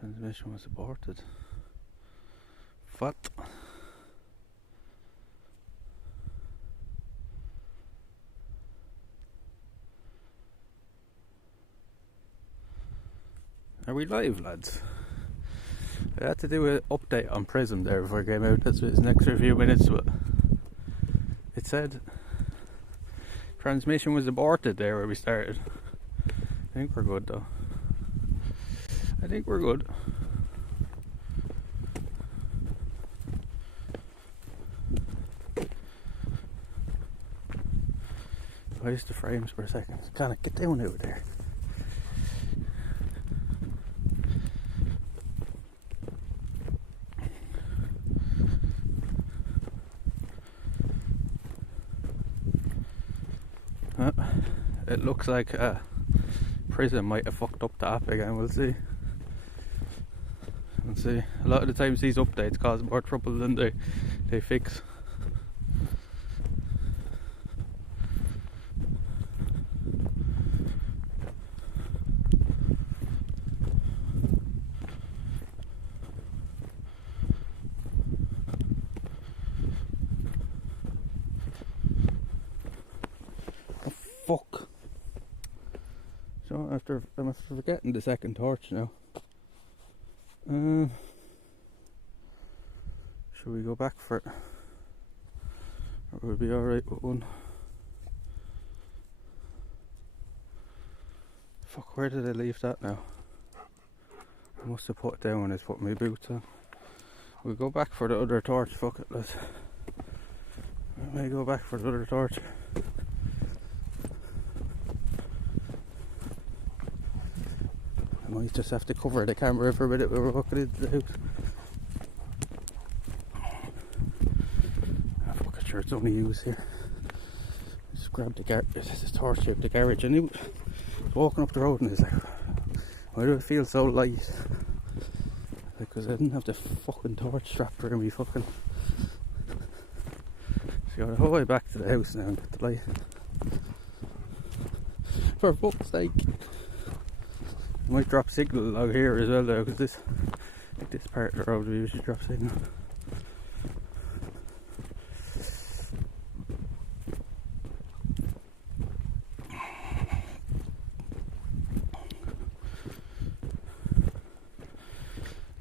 Transmission was aborted. What? Are we live, lads? I had to do an update on Prism there before I came out. That's what it's an extra few minutes, but it said transmission was aborted there where we started. I think we're good though. I think we're good. Where's the frames for a second? Can I get down out there? It looks like Prism might have fucked up the app again. We'll see. We'll see. A lot of the times these updates cause more trouble than they fix. Oh, fuck. So I'm forgetting the second torch now. Should we go back for it? Or we'll be alright with one? Fuck, where did I leave that now? I must have put it down when I put my boots on. We'll go back for the other torch, fuck it, let's. I may go back for the other torch. I might just have to cover the camera for a minute when we're walking into the house. Ah, fuck it, sure it's only used here. Just grab the torch out of the garage, and he was walking up the road and he's like, why do I feel so light? Because I didn't have the fucking torch strapped around me fucking. So I got the whole way back to the house now and get the light. For fuck's sake. I might drop signal out here as well though, because this part of the road we usually drop signal.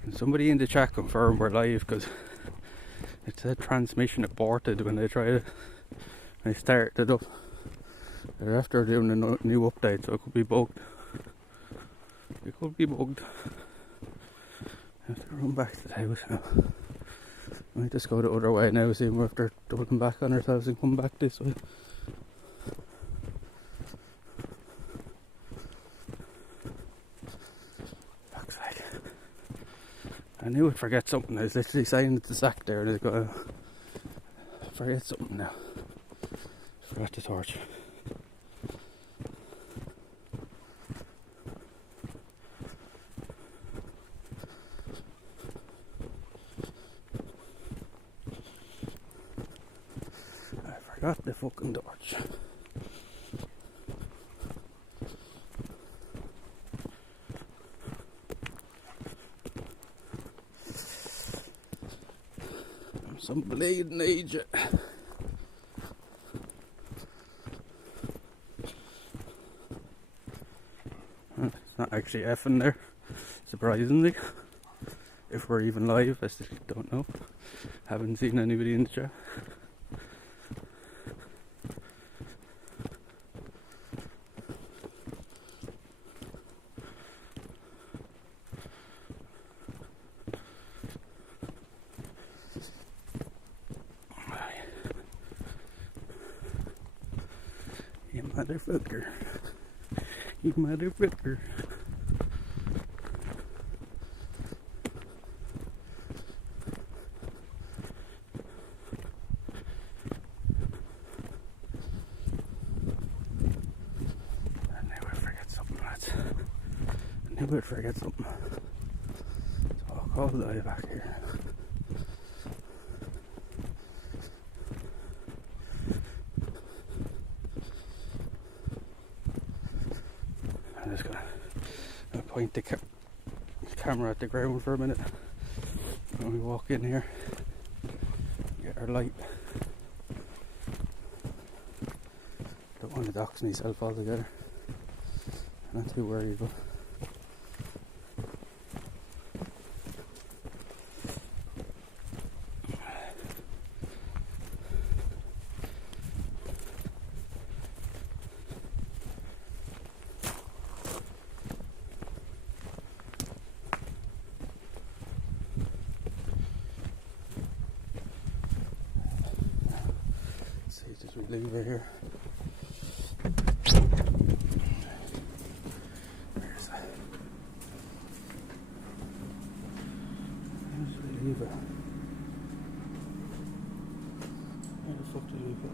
And somebody in the chat confirmed we're live, because it said transmission aborted when they started it up. They're after doing a new update, so it could be bugged. It could be bugged. I have to run back to the house now. I might just go the other way now, see if they're doubling back on ourselves and come back this way. Fuck's sake. I knew I'd forget something. I was literally saying at the sack there and I got to forget something now. Forgot the torch. Got the fucking torch. I'm some bleeding age. It's not actually effing there, surprisingly. If we're even live, I still don't know. Haven't seen anybody in the chat. You motherfucker. You motherfucker. I knew I'd forget something, lads. I knew I'd forget something. So I'll call the guy back here. I'm just gonna point the camera at the ground for a minute when we walk in here. Get our light. Don't want to dox myself altogether. Not too worried, but just we leave her here. Where's that? Where's we leave her? Where the fuck did we put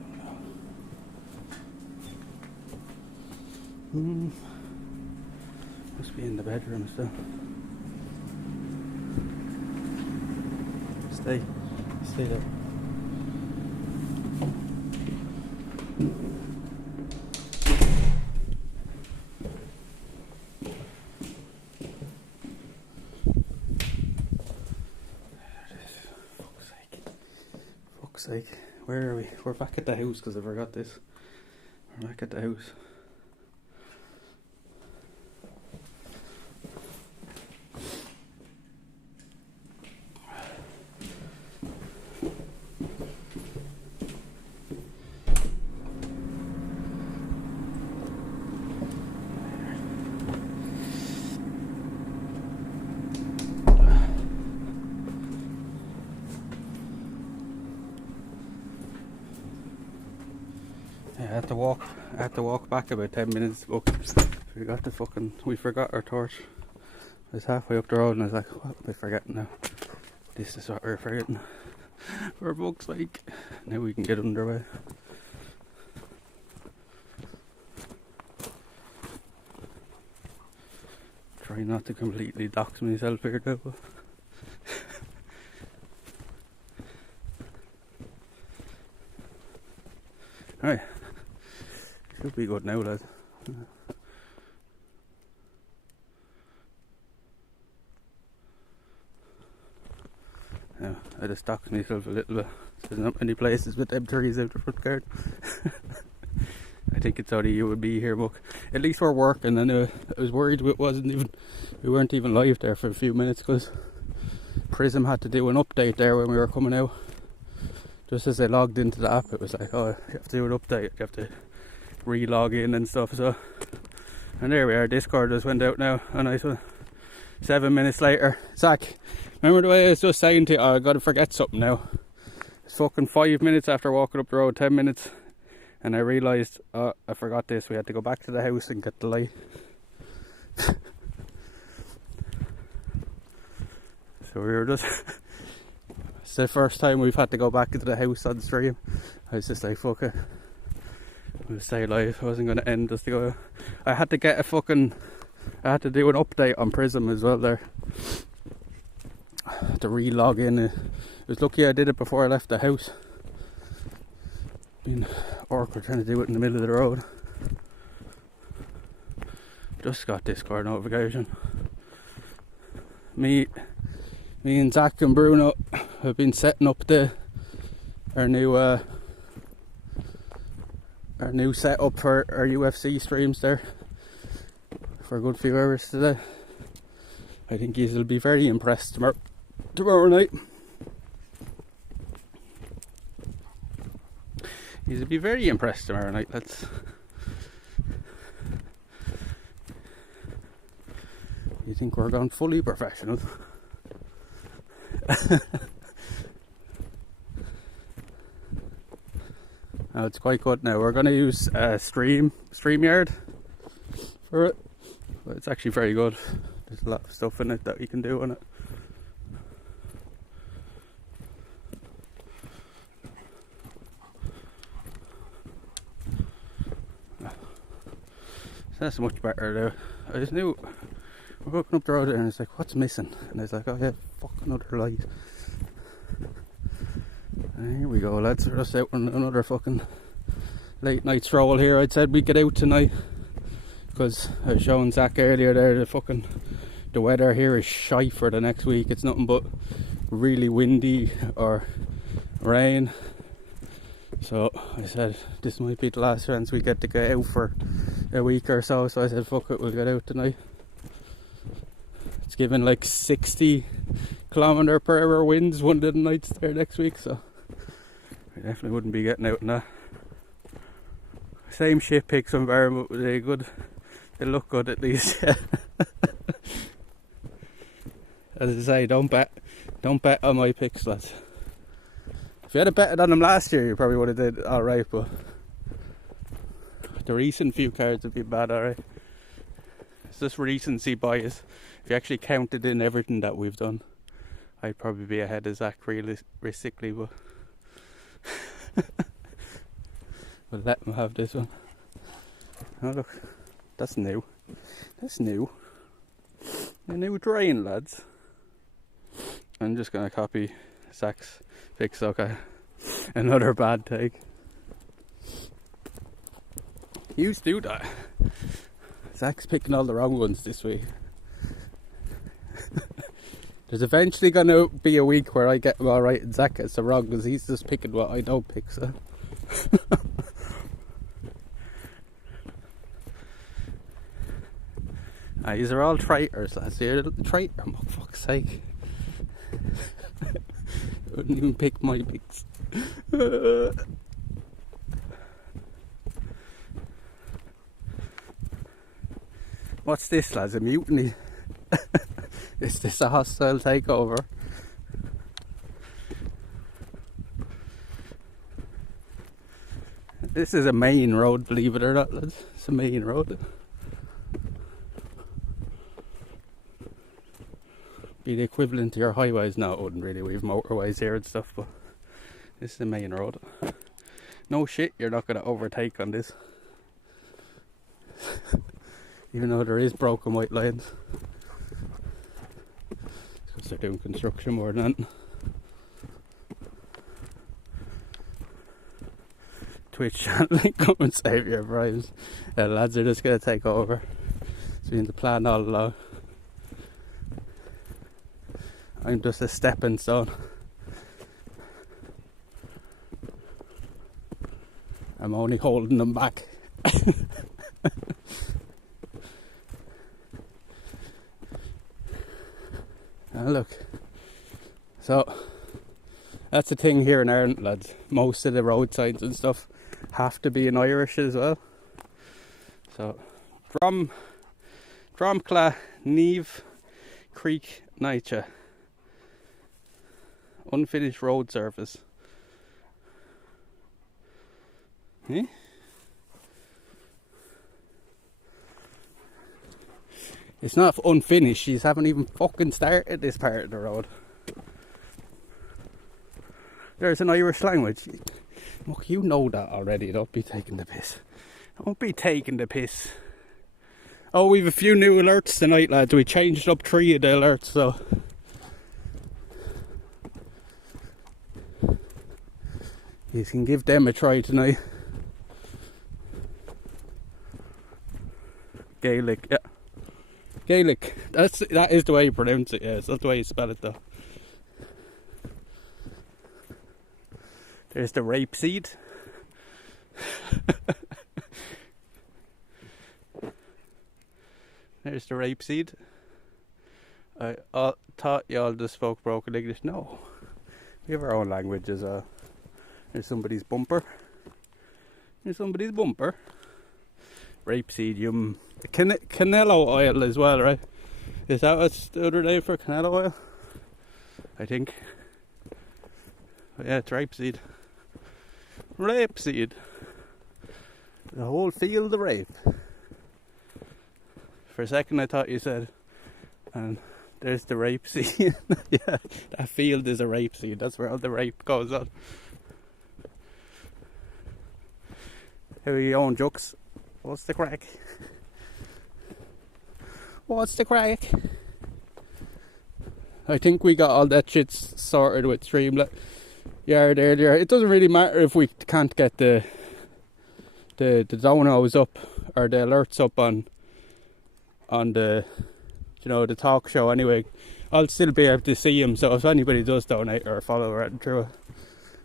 her? Must be in the bedroom still. Stay there. Fuck's sake. Where are we? We're back at the house because I forgot this. We're back at the house. Yeah, I had to walk back about 10 minutes. Look, we forgot our torch. I was halfway up the road and I was like, what am I forgetting now? This is what we're forgetting. For fuck's sake. Now we can get underway. Try not to completely dox myself here though. Alright. Should be good now, lad. Yeah, I just doxed myself a little bit. There's not many places with them trees out the front garden. I think it's only you would be here, but at least we're working. And I was worried we weren't even live there for a few minutes because Prism had to do an update there when we were coming out. Just as I logged into the app, it was like, oh, you have to do an update, you have to re-log in and stuff. So, and there we are, Discord just went out now, and I saw 7 minutes later. Zach, remember the way I was just saying to you, oh, I gotta forget something now. It's fucking 5 minutes after walking up the road, 10 minutes, and I realised, oh, I forgot this. We had to go back to the house and get the light. So we were just it's the first time we've had to go back into the house on stream. I was just like, fuck it, we'll stay live. I wasn't going to end just to go. I had to do an update on Prism as well there. I had to re-log in. It was lucky I did it before I left the house. Been awkward trying to do it in the middle of the road. Just got Discord notification. Me and Zach and Bruno have been setting up our new setup for our UFC streams there for a good few hours today. I think you'll be very impressed tomorrow night. You'll be very impressed tomorrow night. You think we're gone fully professional? Oh, it's quite good now. We're going to use StreamYard for it. But it's actually very good. There's a lot of stuff in it that you can do on it. So that's much better now. I just knew we're walking up the road and it's like, what's missing? And I was like, oh yeah, fuck, another light. And here we go, lads. We're just out on another fucking late night stroll here. I'd said we'd get out tonight because I was showing Zach earlier there the the weather here is shite for the next week. It's nothing but really windy or rain. So I said this might be the last chance we get to get out for a week or so. So I said fuck it, we'll get out tonight. It's given like 60km/h winds one of the nights there next week, so I definitely wouldn't be getting out in that. Same shit pics environment, but they good. They look good at least. As I say, don't bet on my picks, lads. If you had a betted on them last year, you probably would have did alright, but the recent few cards would be bad, alright. It's just recency bias. If you actually counted in everything that we've done, I'd probably be ahead of Zach realistically, but we'll let him have this one. Oh look, that's new. That's new. A new drain, lads. I'm just gonna copy Zach's fix. Okay, another bad take. You used to do that. Zach's picking all the wrong ones this week. There's eventually gonna be a week where I get them all right and Zach gets them wrong, because he's just picking what I don't pick. So. These are all traitors, lads. You're a traitor, for fuck's sake. I wouldn't even pick my picks. What's this, lads? A mutiny? Is this a hostile takeover? This is a main road, believe it or not, lads. It's a main road. Be the equivalent to your highways. No, it wouldn't really. We've motorways here and stuff, but this is the main road. No shit, you're not going to overtake on this. Even though there is broken white lines. Because they're doing construction more than that. Twitch channel, come and save your bribes. Yeah, lads are just going to take over. It's been the plan all along. I'm just a stepping stone. I'm only holding them back. Look. So, that's the thing here in Ireland, lads. Most of the road signs and stuff have to be in Irish as well. So, Dromcla, Neve, Creek, Naicha. Unfinished road surface. Eh? It's not unfinished, you haven't even fucking started this part of the road. There's an Irish language. Look, you know that already, don't be taking the piss. Don't be taking the piss. Oh, we've a few new alerts tonight, lads. We changed up 3 of the alerts, so... you can give them a try tonight. Gaelic, yeah. Gaelic. That is the way you pronounce it, yes. That's the way you spell it though. There's the rapeseed. There's the rapeseed. I thought y'all just spoke broken English. No. We have our own languages. There's somebody's bumper. There's somebody's bumper. Rapeseed, yum. Cannella oil as well, right? Is that what's the other name for cannella oil? I think. But yeah, it's rapeseed. Rapeseed. The whole field of rape. For a second I thought you said, and there's the rapeseed. Yeah, that field is a rapeseed. That's where all the rape goes on. How are you on, Jux? What's the crack? What's the crack? I think we got all that shit sorted with Streamlit Yard earlier. It doesn't really matter if we can't get the donos up or the alerts up on the you know, the talk show anyway, I'll still be able to see him. So if anybody does donate or follow or anything through it,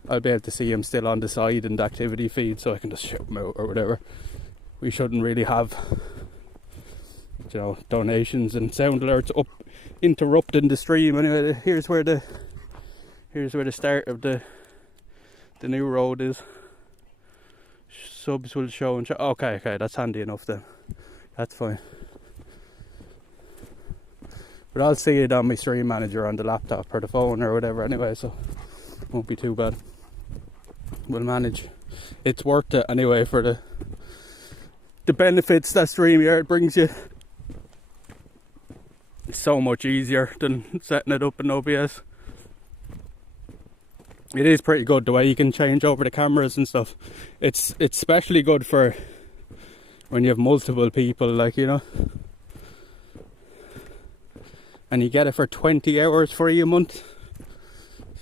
I'll be able to see him still on the side in the activity feed, so I can just shout him out or whatever. We shouldn't really have, you know, donations and sound alerts up interrupting the stream. Anyway, here's where the start of the new road is. Subs will show and show. Okay, that's handy enough then. That's fine. But I'll see it on my stream manager on the laptop or the phone or whatever anyway, so it won't be too bad. We'll manage. It's worth it anyway for the benefits that StreamYard brings you. It's so much easier than setting it up in OBS. It is pretty good the way you can change over the cameras and stuff. It's especially good for when you have multiple people, like, you know. And you get it for 20 hours free a month.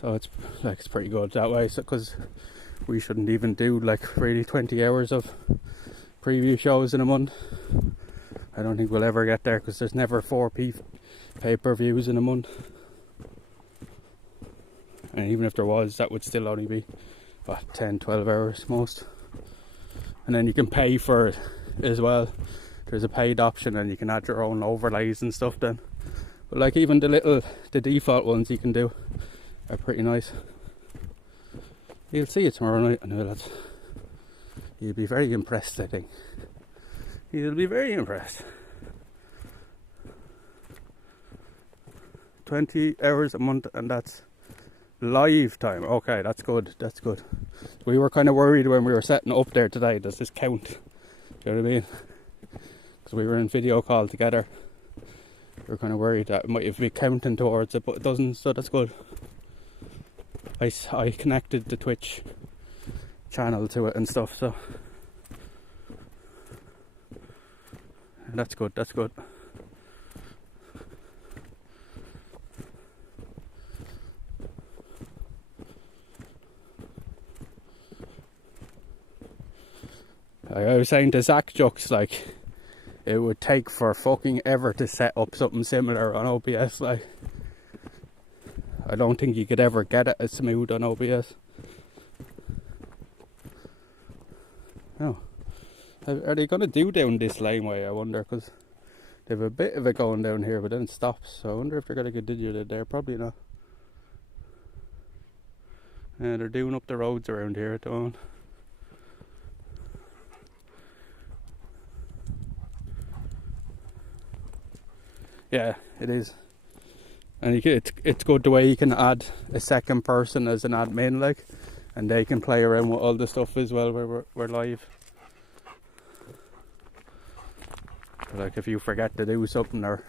So it's pretty good that way. So, because we shouldn't even do like really 20 hours of preview shows in a month. I don't think we'll ever get there because there's never 4 pay-per-views in a month. And even if there was, that would still only be, what, 10-12 hours most. And then you can pay for it as well. There's a paid option and you can add your own overlays and stuff then. But like even the default ones you can do are pretty nice. You'll see it tomorrow night, I know that. You'll be very impressed, I think. You'll be very impressed. 20 hours a month, and that's live time. Okay, that's good, that's good. We were kind of worried when we were setting up there today, does this count? Do you know what I mean? Because we were in video call together. We were kind of worried that it might be counting towards it, but it doesn't, so that's good. I connected the Twitch channel to it and stuff, so that's good, that's good. I was saying to Zach Jux, like, it would take for fucking ever to set up something similar on OBS. Like, I don't think you could ever get it as smooth on OBS. Oh, are they going to do down this laneway, I wonder, because they have a bit of it going down here but then it stops, so I wonder if they're going to continue it there. Probably not. Yeah, they're doing up the roads around here at the moment. Yeah, it is. And it's good the way you can add a second person as an admin, like, and they can play around with all the stuff as well where we're live. Like if you forget to do something, or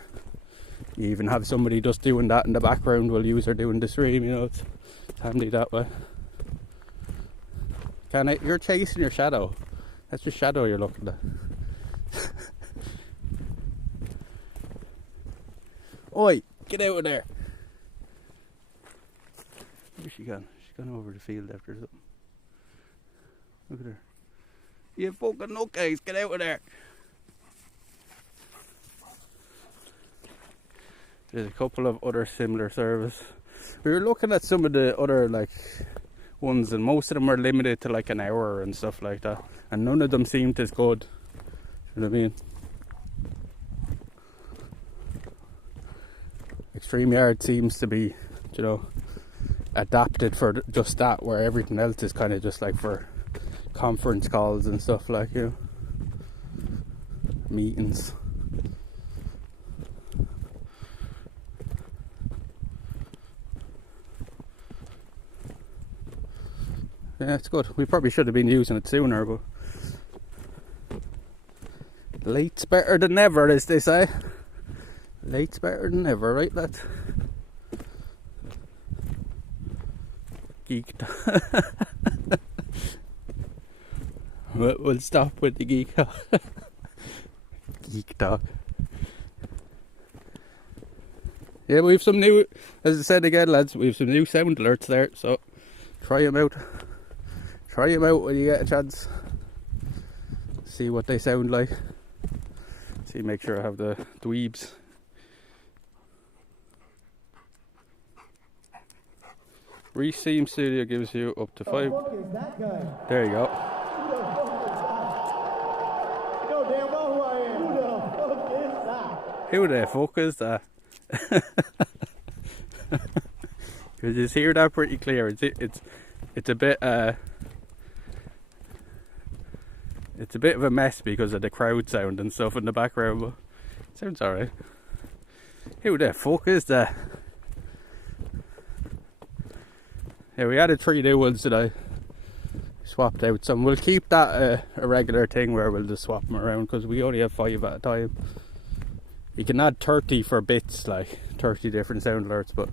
you even have somebody just doing that in the background while you're doing the stream, you know, it's handy that way. You're chasing your shadow. That's your shadow you're looking at. Oi, get out of there. Where's she gone? She's gone over the field after something. Look at her. You fucking nutcase, get out of there. There's a couple of other similar service. We were looking at some of the other like ones, and most of them are limited to like an hour and stuff like that, and none of them seemed as good. You know what I mean? StreamYard seems to be, you know, adapted for just that, where everything else is kind of just like for conference calls and stuff, like, you know, meetings. Yeah, it's good. We probably should have been using it sooner, but late's better than never, as they say. Late's better than never, right, lads? Geek. We'll stop with the geek talk. Geek talk. Yeah, we have some new, as I said again, lads, we have some new sound alerts there, so try them out. Try them out when you get a chance. See what they sound like. See, make sure I have the dweebs Reseam Studio gives you up to 5. What the fuck is that guy? There you go. Who the fuck is that? You know damn well who I am. Who the fuck is that? Who the fuck is that? Because you hear that pretty clear. It's a bit it's a bit of a mess because of the crowd sound and stuff in the background, but it sounds alright. Who the fuck is that? Yeah, we added 3 new ones today. Swapped out some. We'll keep that a regular thing where we'll just swap them around because we only have 5 at a time. You can add 30 for bits, like 30 different sound alerts, but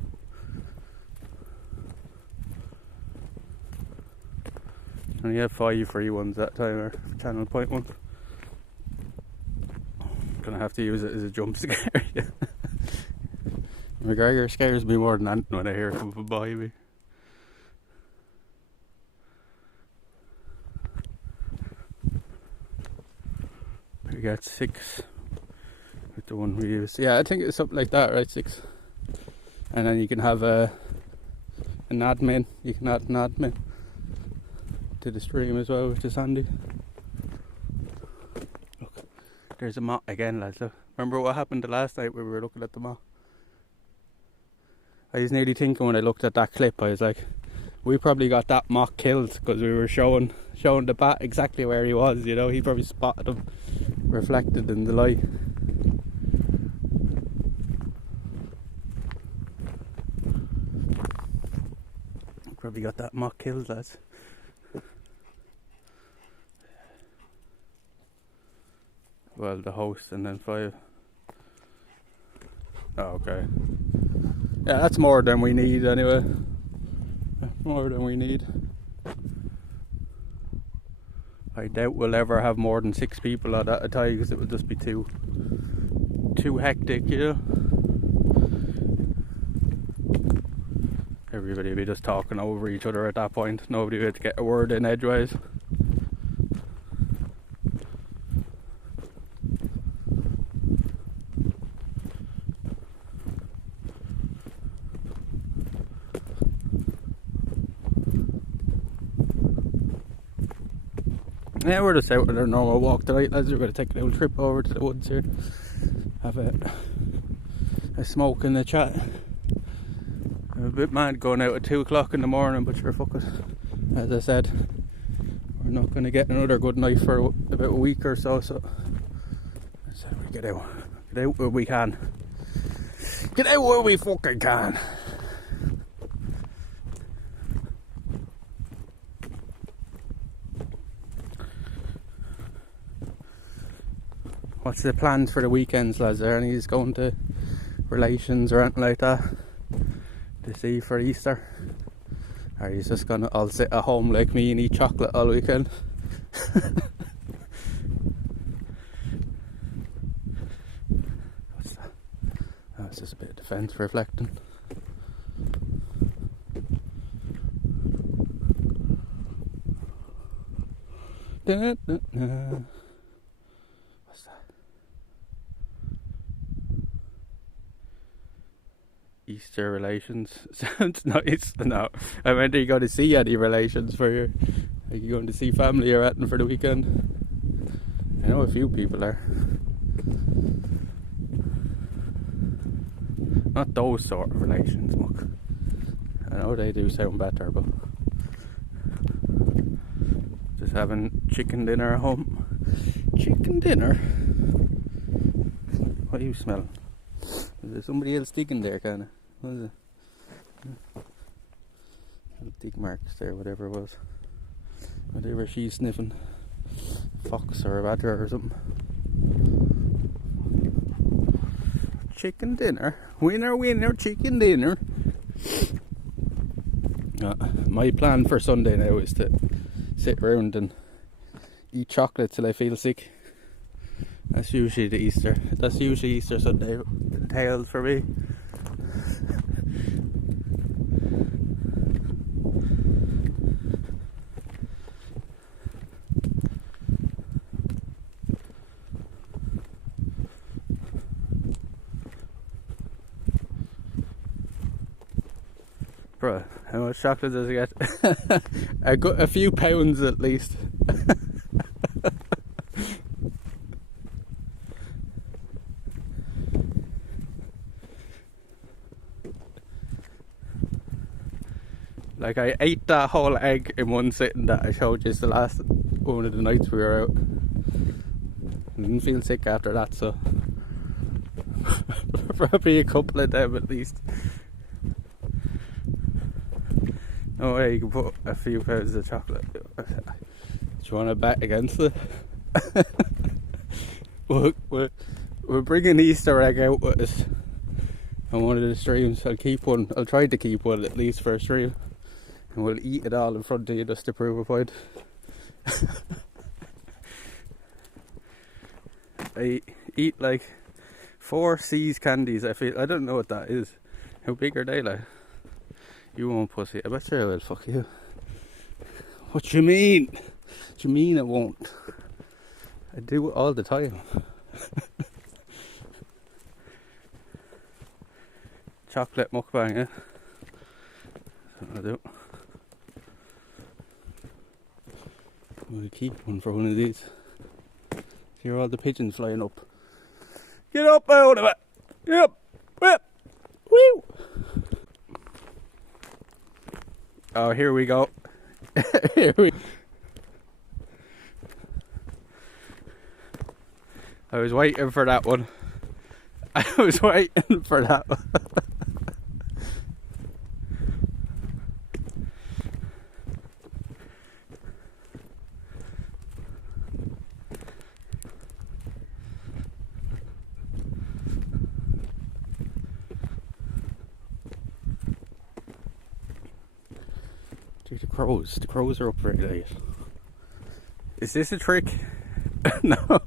only have 5 free ones that time, or channel point ones. Gonna have to use it as a jump scare. McGregor scares me more than anything when I hear him by me. We got 6 with the one we use. Yeah, I think it's something like that, right? 6. And then you can have an admin. You can add an admin to the stream as well, which is handy. Look, there's a moth again, lads. Look. Remember what happened the last night when we were looking at the moth? I was nearly thinking when I looked at that clip, I was like, we probably got that moth killed because we were showing the bat exactly where he was, you know. He probably spotted him reflected in the light. Probably got that moth killed, lads. Well, the host and then 5. Oh, okay. Yeah, that's more than we need anyway. More than we need. I doubt we'll ever have more than 6 people at a time because it would just be too hectic, you know. Everybody would be just talking over each other at that point. Nobody would get a word in edgewise. Yeah, we're just out on our normal walk tonight, lads. We're going to take a little trip over to the woods here. Have a smoke and a chat. I'm a bit mad going out at 2 o'clock in the morning, but sure, fuck it. As I said, we're not going to get another good night for about a week or so, so I said we get out where we can. Get out where we fucking can. What's the plans for the weekends, lads? Are any going to relations or anything like that to see for Easter? Or are you just gonna all sit at home like me and eat chocolate all weekend? What's that? Oh, it's just a bit of defence reflecting. What's that? Easter relations. Sounds nice. No, I meant, are you going to see any relations for your... Are you going to see family or anything for the weekend? I know a few people are. Not those sort of relations, look. I know they do sound better, but... Just having chicken dinner at home. Chicken dinner? What are you smelling? Is there somebody else digging there, kinda? What is it? Little dig marks there, whatever it was. Whatever she's sniffing. Fox or a badger or something. Chicken dinner. Winner, winner, chicken dinner. My plan for Sunday now is to sit around and eat chocolate till I feel sick. That's usually Easter Sunday entails for me. Bruh, how much chocolate does it get? A few pounds at least. Like, I ate that whole egg in one sitting that I showed you the last one of the nights we were out. I didn't feel sick after that, so probably a couple of them at least. No way you can put a few pounds of chocolate. Do you want to bet against it? We're bringing Easter egg out with us on one of the streams. I'll try to keep one at least for a stream. And we'll eat it all in front of you just to prove a point. I eat like 4 C's candies. I don't know what that is. How big are they like? You won't, pussy. I bet you I will. Fuck you. What you mean? What you mean I won't? I do it all the time. Chocolate mukbang, yeah? That's what I do. We'll keep one for one of these. Hear all the pigeons flying up. Get up out of it! Get up! Whip! Woo! Oh, here we go. I was waiting for that one. I was waiting for that one. Dude, the crows are up very late. Is this a trick? No.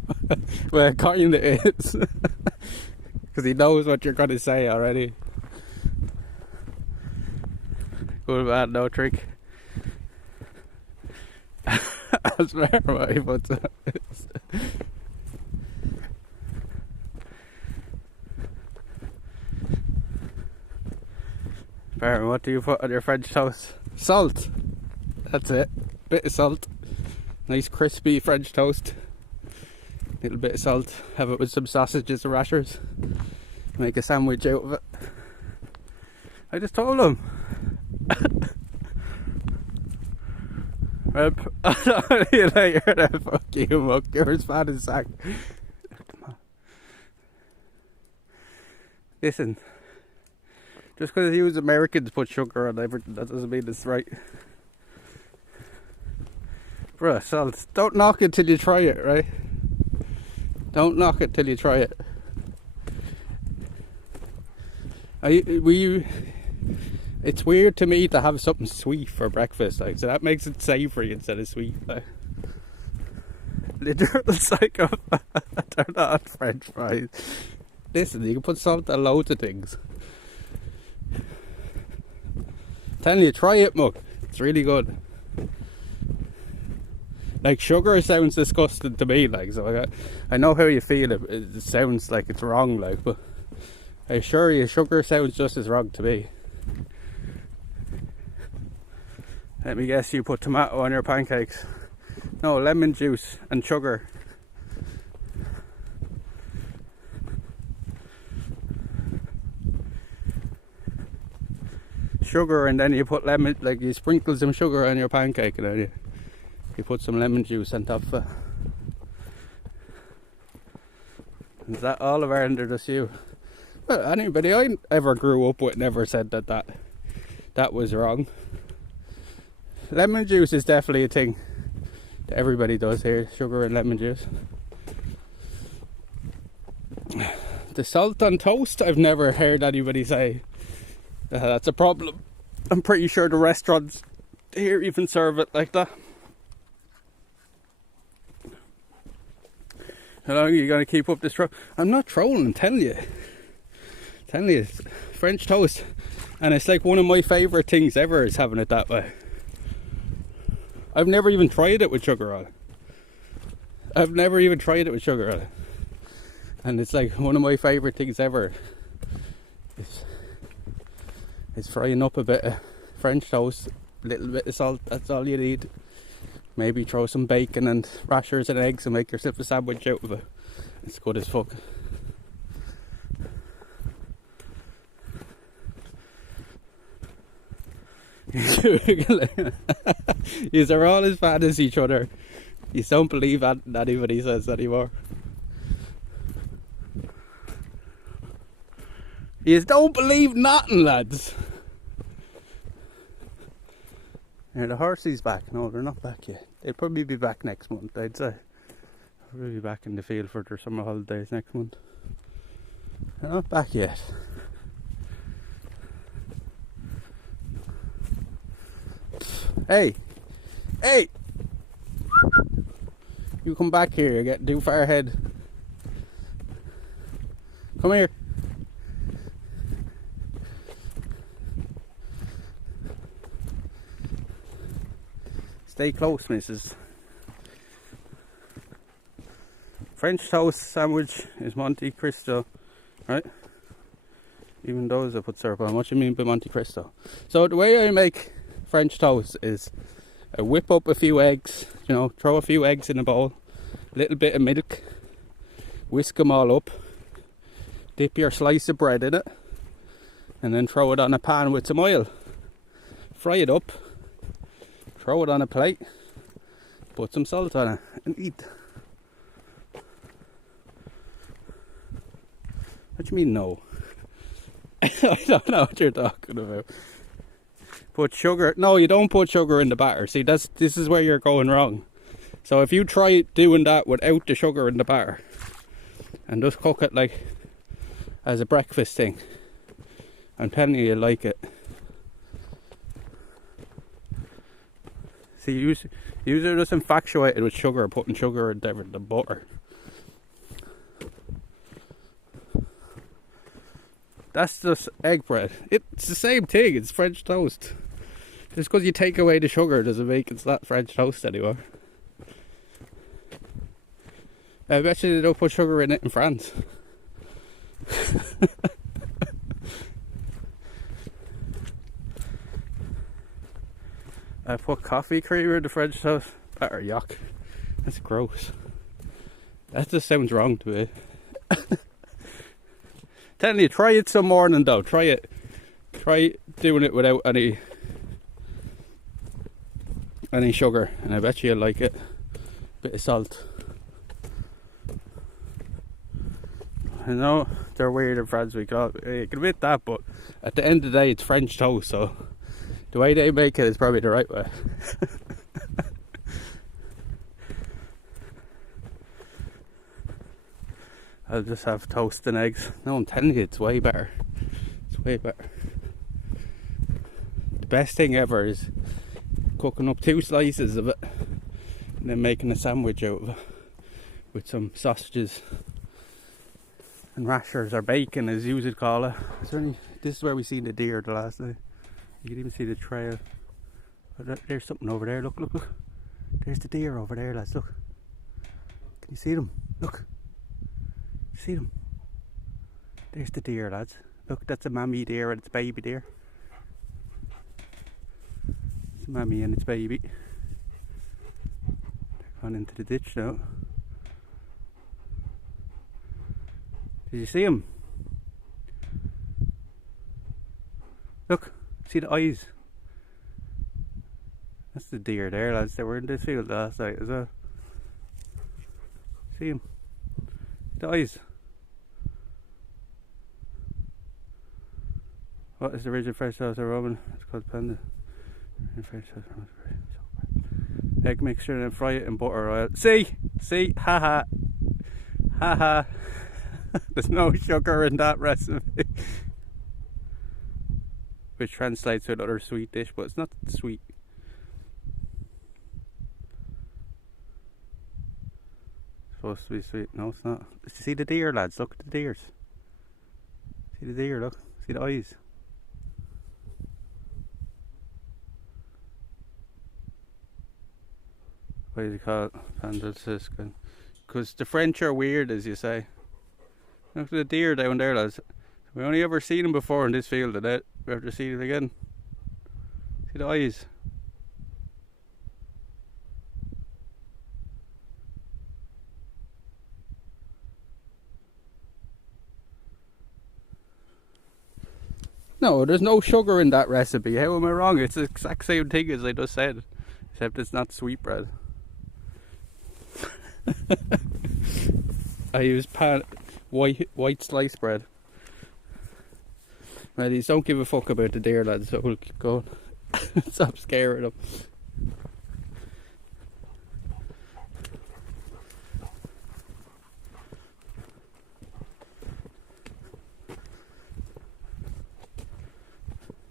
Well, kinda is. Because he knows what you're gonna say already. Good man, no trick. I swear what he puts on this. Baron, what do you put on your French toast? Salt. That's it. Bit of salt. Nice crispy French toast. Little bit of salt. Have it with some sausages or rashers. Make a sandwich out of it. I just told him. You later then, fuck you, muck. You're as bad as sack. Listen. Just because you Americans put sugar on everything, that doesn't mean it's right. Bruh, salt. Don't knock it till you try it, right? Don't knock it till you try it. It's weird to me to have something sweet for breakfast, like, so that makes it savoury instead of sweet. Like. Literal psychopath. They're not French fries. Listen, you can put salt on loads of things. Telling you, try it, muck. It's really good. Like, sugar sounds disgusting to me, like, so I know how you feel. It sounds like it's wrong, like, but I assure you, sugar sounds just as wrong to me. Let me guess, you put tomato on your pancakes. No, lemon juice and sugar. Sugar, and then you put lemon, like, you sprinkle some sugar on your pancake, and then you put some lemon juice on top of it. Is that all of Ireland, or just you? Well, anybody I ever grew up with never said that was wrong. Lemon juice is definitely a thing that everybody does here. Sugar and lemon juice. The salt on toast, I've never heard anybody say that's a problem. I'm pretty sure the restaurants here even serve it like that. How long are you going to keep up this troll? I'm not trolling, I'm telling you. It's French toast. And it's like one of my favourite things ever is having it that way. I've never even tried it with sugar on it. And it's like one of my favourite things ever. It's frying up a bit of French toast, little bit of salt, that's all you need. Maybe throw some bacon and rashers and eggs and make yourself a sandwich out of it. It's good as fuck. Yous are all as bad as each other. You don't believe anybody says anymore. Yous don't believe nothing, lads. Now the horsey's back. No, they're not back yet. They'll probably be back next month, I'd say. They'll probably be back in the field for their summer holidays next month. They're not back yet. Hey! Hey! You come back here, you're getting too far ahead. Come here. Stay close, missus. French toast sandwich is Monte Cristo, right? Even those I put syrup on. What do you mean by Monte Cristo? So the way I make French toast is I whip up a few eggs, you know, throw a few eggs in a bowl, a little bit of milk, whisk them all up, dip your slice of bread in it, and then throw it on a pan with some oil. Fry it up. Throw it on a plate, put some salt on it, and eat. What do you mean, no? I don't know what you're talking about. Put sugar. No, you don't put sugar in the batter. See, this is where you're going wrong. So if you try doing that without the sugar in the batter, and just cook it like as a breakfast thing, I'm telling you, you'll like it. See, you are just infatuated with sugar, putting sugar in the butter. That's just egg bread. It's the same thing, it's French toast. Just because you take away the sugar doesn't make it not French toast anymore. I bet you they don't put sugar in it in France. I put coffee creamer in the French toast. Batter, yuck. That's gross. That just sounds wrong to me. Telling you, try it some morning though. Try it. Try doing it without any sugar, and I bet you'll like it. Bit of salt. I know they're weird in France. You can admit that, but at the end of the day, it's French toast, so the way they make it is probably the right way. I'll just have toast and eggs. No, I'm telling you, it's way better. It's way better. The best thing ever is cooking up 2 slices of it and then making a sandwich out of it with some sausages and rashers, or bacon as you would call it. This is where we seen the deer the last night. You can even see the trail. There's something over there. Look, look, look. There's the deer over there, lads. Look. Can you see them? Look. See them? There's the deer, lads. Look, that's a mammy deer and its baby deer. It's a mammy and its baby. They're gone into the ditch now. Did you see him? Look, see the eyes. That's the deer there, lads. They were in this field last night as well. See him? The eyes. What is the rigid French toast or Roman? It's called panda. French toast. Egg mixture and then fry it in butter oil. See? See? Haha. Haha. There's no sugar in that recipe. Which translates to another sweet dish, but it's not sweet. It's supposed to be sweet. No, it's not. See the deer, lads? Look at the deers. See the deer, look. See the eyes. What do you call it? Pandal. Because the French are weird, as you say. Look at the deer down there, lads. We only ever seen them before in this field, and we have to see it again. See the eyes. No, there's no sugar in that recipe. How am I wrong? It's the exact same thing as I just said, except it's not sweetbread. I use white slice bread. Ladies, don't give a fuck about the deer, lads, so we'll keep going. Stop scaring them.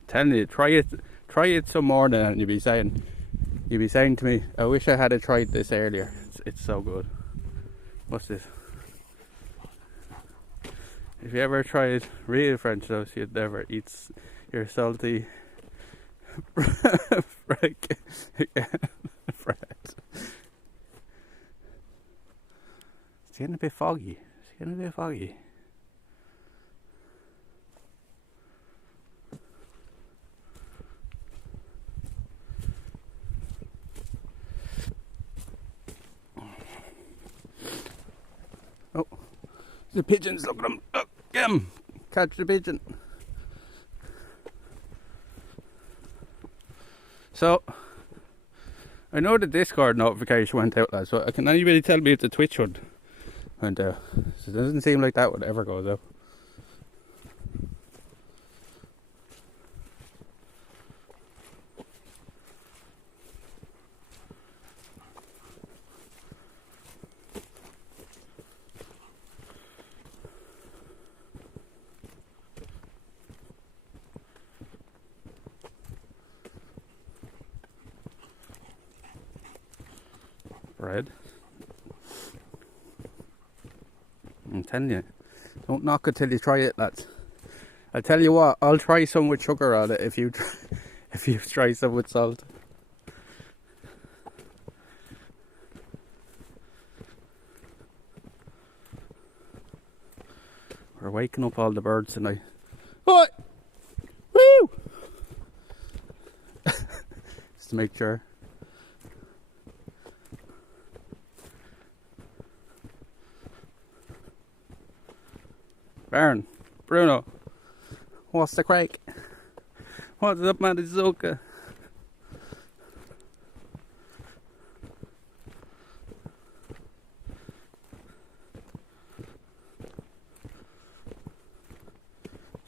Telling you, try it some more than and you'll be saying to me, I wish I had tried this earlier. It's so good. What's this? If you ever tried real French toast, you'd never eat your salty bread. It's getting a bit foggy. Oh, the pigeons, look at them. Oh, get him. Catch the pigeon. So, I know the Discord notification went out, lads, but can anybody tell me if the Twitch one went out? So it doesn't seem like that would ever go out. Bread. I'm telling you, don't knock it till you try it, lads. I tell you what, I'll try some with sugar on it if you try some with salt. We're waking up all the birds tonight. What? Woo! Just to make sure. Baron, Bruno, what's the crack? What's up, Matizuka?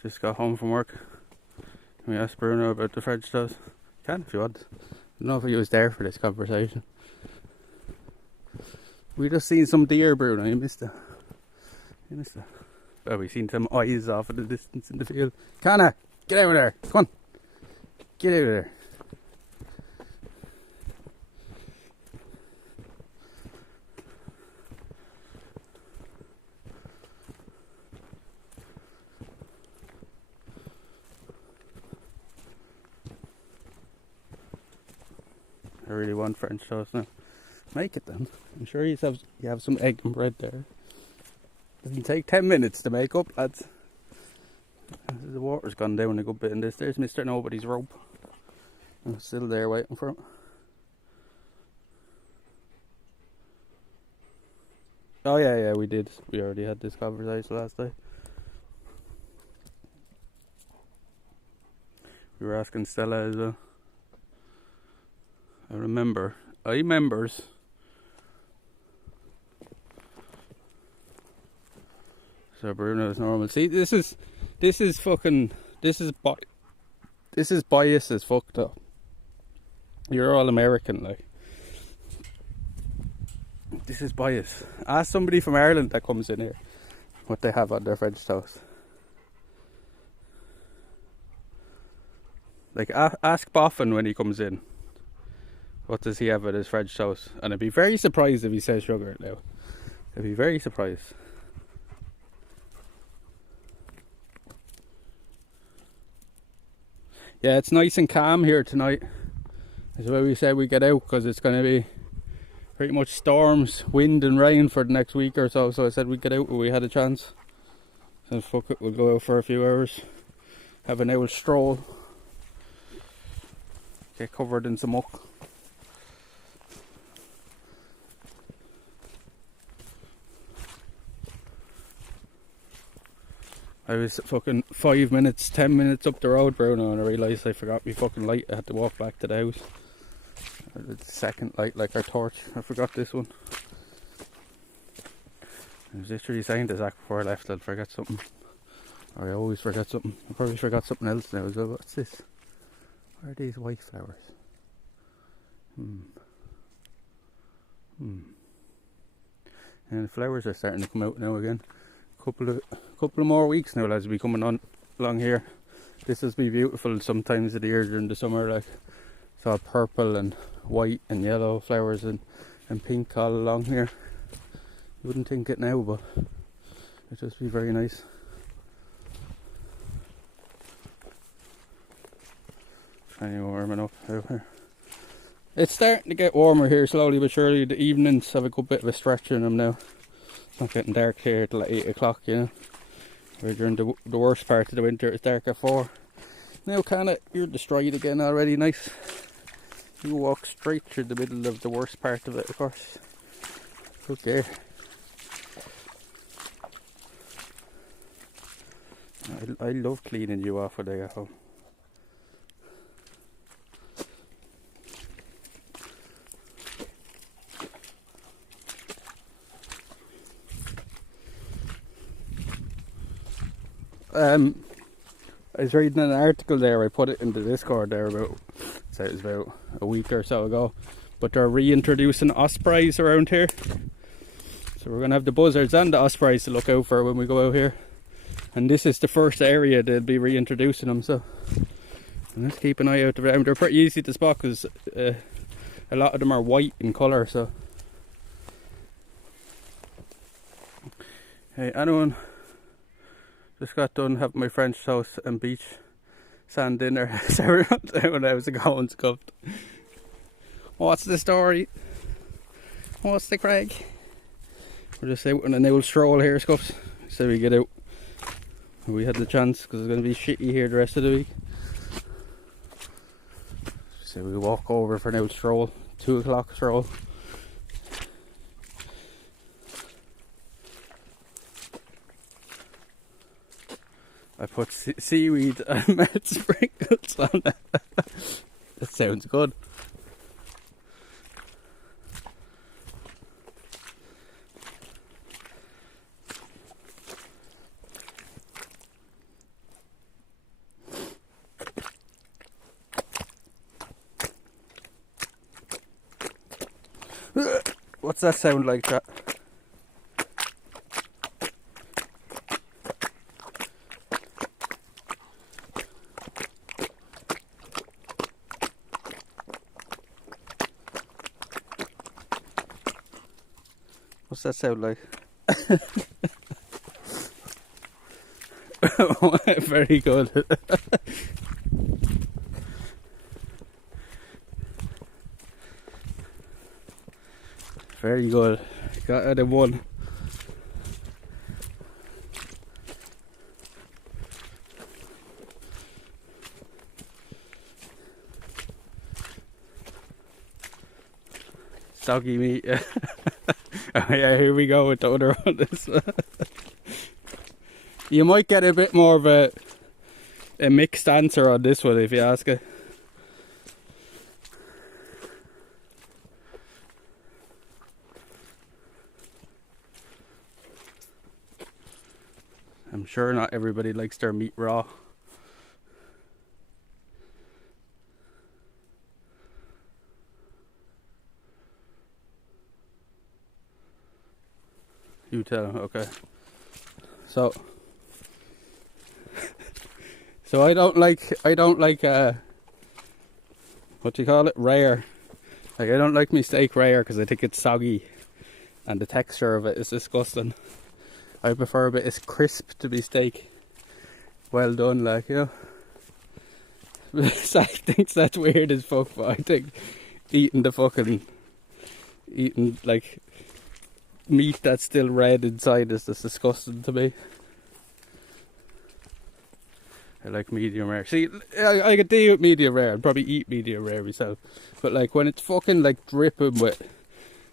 Just got home from work. Can we ask Bruno about the French toast? Can if you want. I don't know if he was there for this conversation. We just seen some deer, Bruno. You missed it. Oh, we seen some eyes off in the distance in the field. Connor, get out of there. Come on. Get out of there. I really want French toast now. Make it then. I'm sure you have some egg and bread there. Doesn't take 10 minutes to make up, lads. The water's gone down a good bit in this. There's Mr. Nobody's rope. I'm still there waiting for him. Oh yeah, we did. We already had this conversation last night. We were asking Stella as well. I remembers. So Bruno's normal. See, this is bias as fucked up. You're all American, like. This is bias. Ask somebody from Ireland that comes in here what they have on their French toast. Like, ask Boffin when he comes in. What does he have with his French toast? And I'd be very surprised if he says sugar now. I'd be very surprised. Yeah, it's nice and calm here tonight. That's why we said we get out, because it's going to be pretty much storms, wind and rain for the next week or so. So I said we'd get out when we had a chance. So fuck it, we'll go out for a few hours, have an old stroll. get covered in some muck. I was fucking 5 minutes, 10 minutes up the road, Bruno, and I realised I forgot my fucking light. I had to walk back to the house. The second light, like our torch. I forgot this one. I was literally saying to Zach before I left, I'd forget something. Or I always forget something. I probably forgot something else now as well. What's this? What are these white flowers? And the flowers are starting to come out now again. Couple of more weeks now, lads, will be coming on along here. This will be beautiful sometimes of the year during the summer, like it's all purple and white and yellow flowers and pink all along here. You wouldn't think it now, but it just be very nice. Trying to warm up out here. It's starting to get warmer here slowly but surely. The evenings have a good bit of a stretch in them now. It's not getting dark here till like 8 o'clock, you know. Where during the worst part of the winter it's dark at 4. Now kinda you're destroyed again already, nice. You walk straight through the middle of the worst part of it, of course. Good gear. I love cleaning you off when I get home. I was reading an article there, I put it in the Discord there about, so it was about a week or so ago, but they're reintroducing ospreys around here. So we're going to have the buzzards and the ospreys to look out for when we go out here. And this is the first area they'll be reintroducing them, so let's keep an eye out for them. They're pretty easy to spot because a lot of them are white in colour, so. Hey, anyone? Just got done having my French toast and beach sand dinner. Sorry, when I was going scuffed. What's the story? What's the crack? We're just out on an old stroll here, Scuffs. So we get out. We had the chance because it's going to be shitty here the rest of the week. So we walk over for an old stroll. 2 o'clock stroll. I put seaweed and melt sprinkles on it. That sounds good. What's that sound like, chat? What's that sound like? Very good. Very good. Got out of one. Soggy meat. Yeah. Oh yeah, here we go with the other one. You might get a bit more of a mixed answer on this one if you ask it. I'm sure not everybody likes their meat raw. You tell him, okay. So I don't like what do you call it? Rare. Like I don't like my steak rare because I think it's soggy and the texture of it is disgusting. I prefer a bit of crisp to be steak. Well done, like, you know. Zach thinks that's weird as fuck, but I think eating like meat that's still red inside is just disgusting to me. I like medium rare. See, I could deal with medium rare. I'd probably eat medium rare myself. But like when it's fucking like dripping with,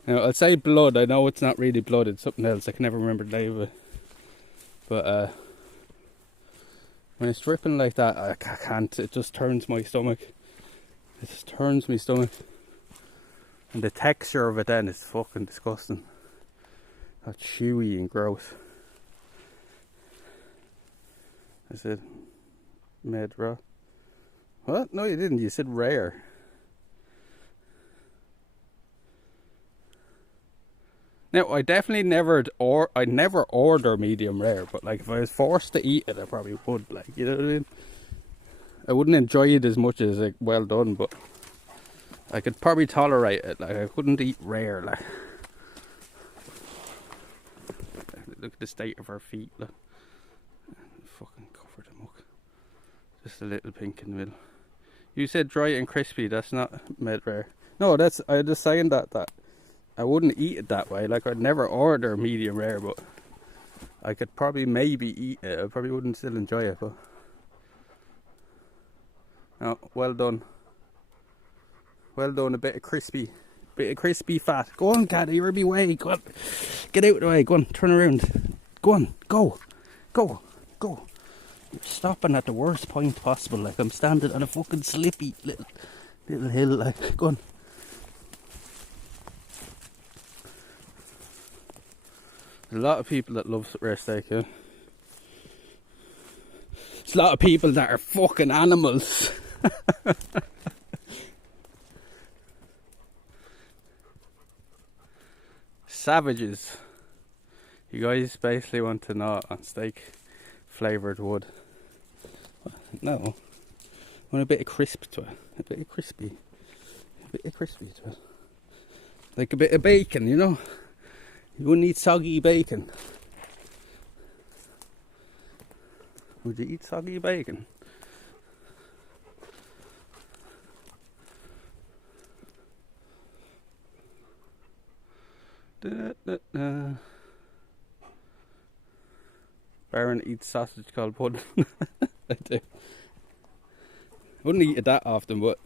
you know, I'd say blood. I know it's not really blood. It's something else. I can never remember the name of it. But when it's dripping like that, I can't. It just turns my stomach. It just turns my stomach. And the texture of it then is fucking disgusting. That's chewy and gross. I said made raw. What? No, you didn't. You said rare. Now, I definitely never order medium rare, but like if I was forced to eat it, I probably would. Like, you know what I mean? I wouldn't enjoy it as much as like well done, but I could probably tolerate it. Like I couldn't eat rare. Like, look at the state of her feet. Look, fucking covered in muck. Just a little pink in the middle. You said dry and crispy. That's not made rare. No, that's I just saying that I wouldn't eat it that way. Like I'd never order medium rare, but I could probably maybe eat it. I probably wouldn't still enjoy it, but no, well done. Well done, a bit of crispy fat. Go on, cat, you're in my way. Go on, get out of the way. Go on, turn around. Go on, go. You're stopping at the worst point possible. Like I'm standing on a fucking slippy little hill. Like, go on. There's a lot of people that love rare steak, yeah. There's a lot of people that are fucking animals. Savages. You guys basically want to know on steak flavoured wood. No. I want a bit of crisp to it. A bit of crispy to it. Like a bit of bacon, you know? You wouldn't eat soggy bacon. Would you eat soggy bacon? Baron eats sausage called pudding. I do. I wouldn't eat it that often, but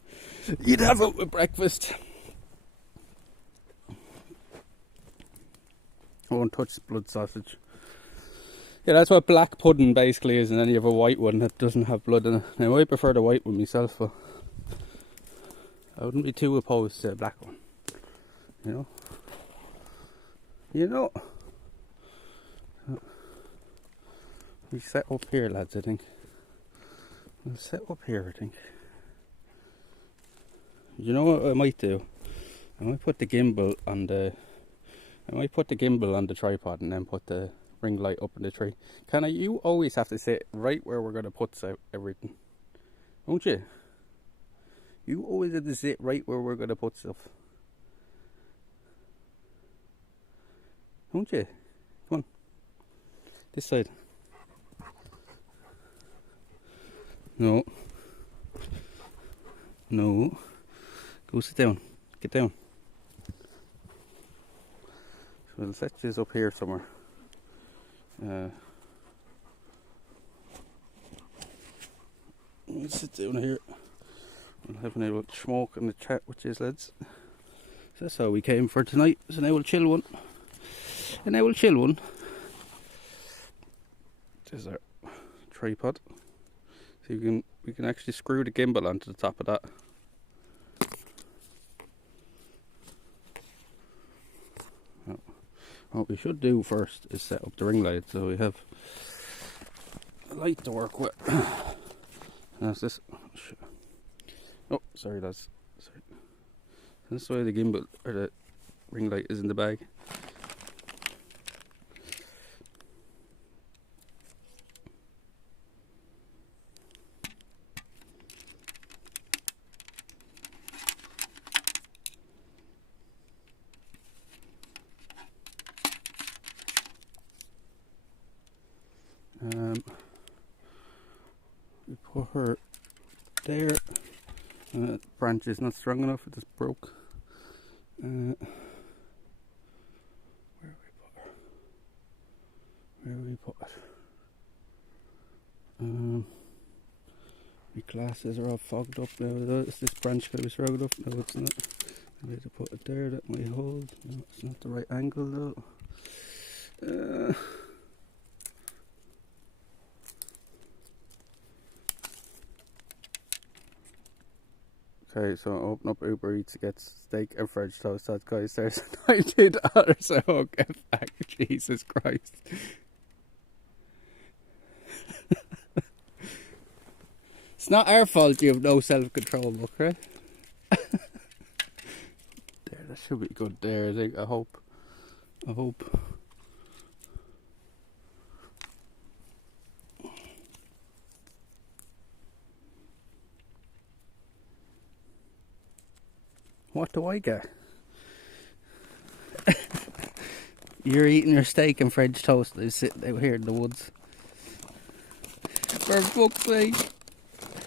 you'd have it with breakfast. I won't touch blood sausage. Yeah, that's what black pudding basically is, and then you have a white one that doesn't have blood in it. Now I prefer the white one myself, but I wouldn't be too opposed to a black one. You know. We set up here, lads, I think. We'll set up here, I think. You know what I might do? I might put the gimbal on the tripod and then put the ring light up in the tree. You always have to sit right where we're going to put everything. Won't you? You always have to sit right where we're going to put stuff. Won't you? Come on. This side. No. Go sit down. Get down. So we'll set this up here somewhere. We'll sit down here. We'll have an old smoke and a chat with you lads. So that's how we came for tonight. It's an old chill one. There's our tripod. So we can actually screw the gimbal onto the top of that. What we should do first is set up the ring light, so we have a light to work with. That's this. Oh, sorry, that's sorry. That's why the gimbal or the ring light is in the bag. We put her there. Branch is not strong enough, it just broke. Where we put her? My glasses are all fogged up now. Is this branch going to be struggled up? No, it's not. I need to put it there, that might hold. No, it's not the right angle though. Okay, so I open up Uber Eats to get steak and French toast. That guy says $90. I won't get back. Jesus Christ. It's not our fault you have no self-control, Buck, right? There, that should be good there, I think. I hope. What do I get? You're eating your steak and French toast. They're sitting out here in the woods. For fuck's sake.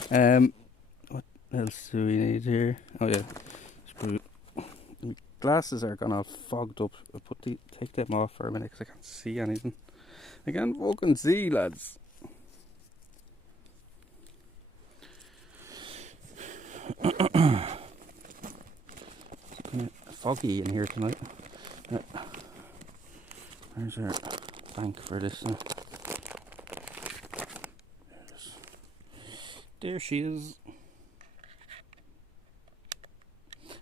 What else do we need here? Oh yeah, my glasses are kind of fogged up. I'll take them off for a minute because I can't see anything. I can't fucking see, lads. Foggy in here tonight. There's our bank for this. There she is.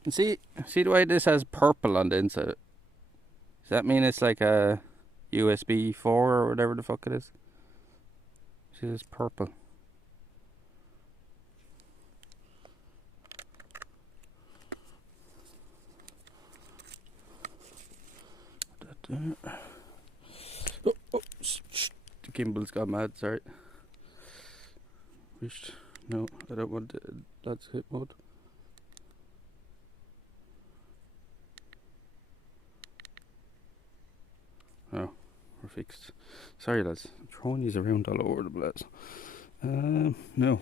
And see the way this has purple on the inside. Does that mean it's like a USB 4 or whatever the fuck it is? See this purple. Oh, the gimbal's got mad, sorry. No, I don't want it. That's hit mode. Oh, we're fixed. Sorry lads, I'm throwing these around all over the place. No,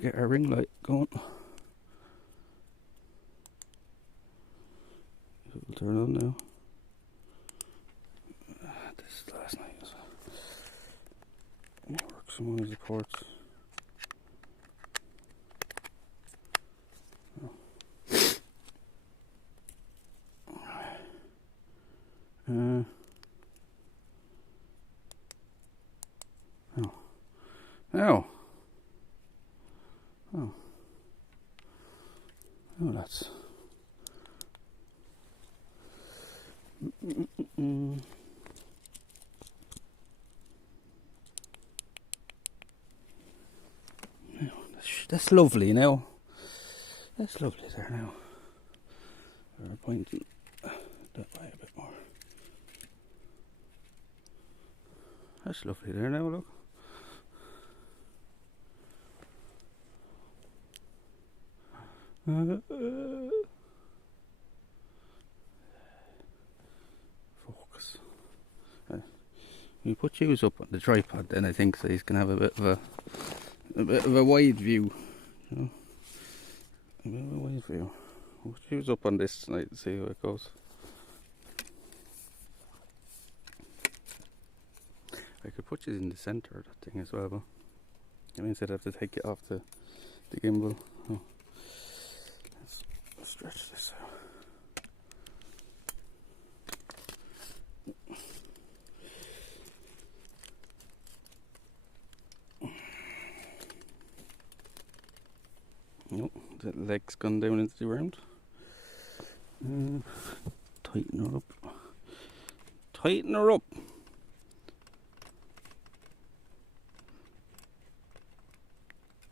get our ring light going. It will turn on now. This is last night. Let me work some of the ports. Oh, that's. That's lovely now. That's lovely there now. We're pointing that way a bit more. That's lovely there now, look. Focus. You put yours up on the tripod, then I think so you can have a bit of a wide view. You know? A bit of a wide view. Put yours up on this tonight and see how it goes. I could put you in the centre of that thing as well, but it means I'd have to take it off the gimbal. Oh. Let's stretch this out. Nope, the leg's gone down into the ground. Tighten her up. Tighten her up.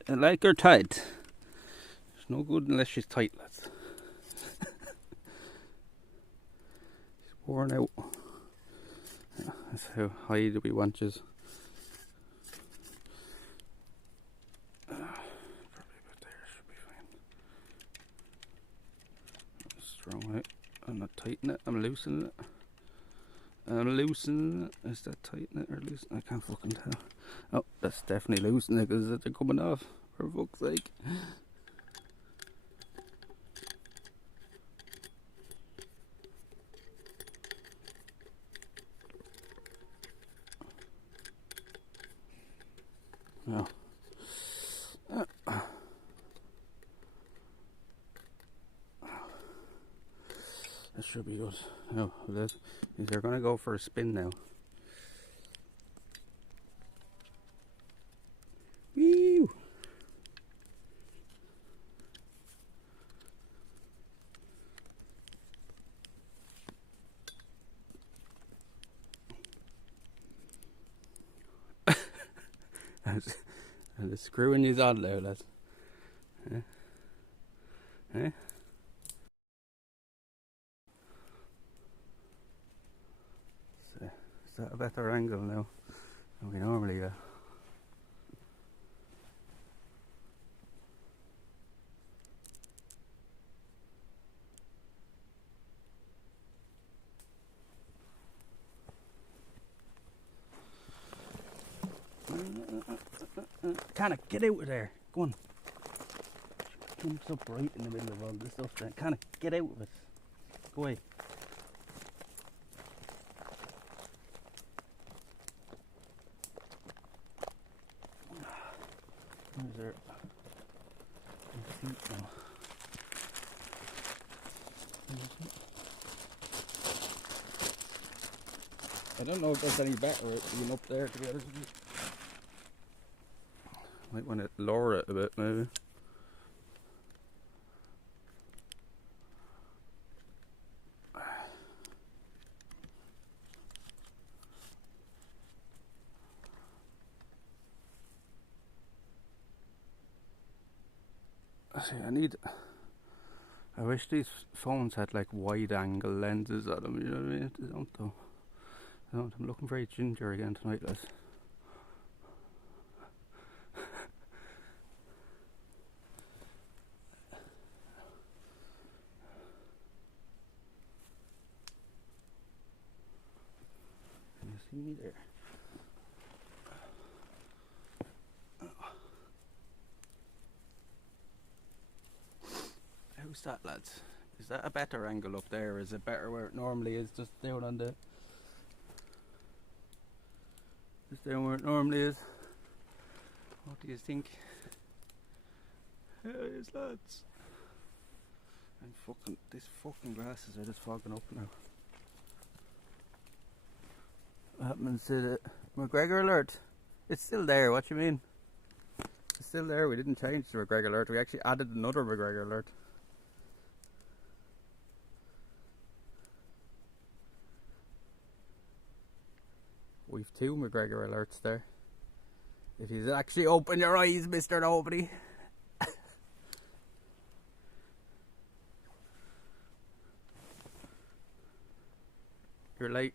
I like her tight. It's no good unless she's tight, lads. She's worn out. Yeah, that's how high do we want you? Probably about there should be fine. Strong out. I'm not tightening it, I'm loosening it. I'm loosening it. Is that tightening it or loosening? I can't fucking tell. Oh, that's definitely loosening it because they're coming off. For fuck's sake. No, This should be good. Now, they're going to go for a spin now. Woo! And the screwing is on now, lads. Eh? Eh? So, is that a better angle now than we normally get? Kind of get out of there. Go on. Jumps up right in the middle of all this stuff. Then kind of get out of it. Go away. Where's there? Feet now. I don't know if there's any better being up there, to be honest with you. Might want to lower it a bit, maybe. See, I wish these phones had like wide angle lenses on them, you know what I mean? They don't though. They don't. I'm looking very ginger again tonight, lads. Can you see me there? How's that, lads? Is that a better angle up there, or is it better where it normally is, just down on the... Just down where it normally is? What do you think? How is, lads? And these fucking glasses are just fogging up now. What happens to the McGregor alert? It's still there, what do you mean? It's still there, we didn't change the McGregor alert, we actually added another McGregor alert. We've 2 McGregor alerts there. If you actually open your eyes, Mr. Nobody. You're late.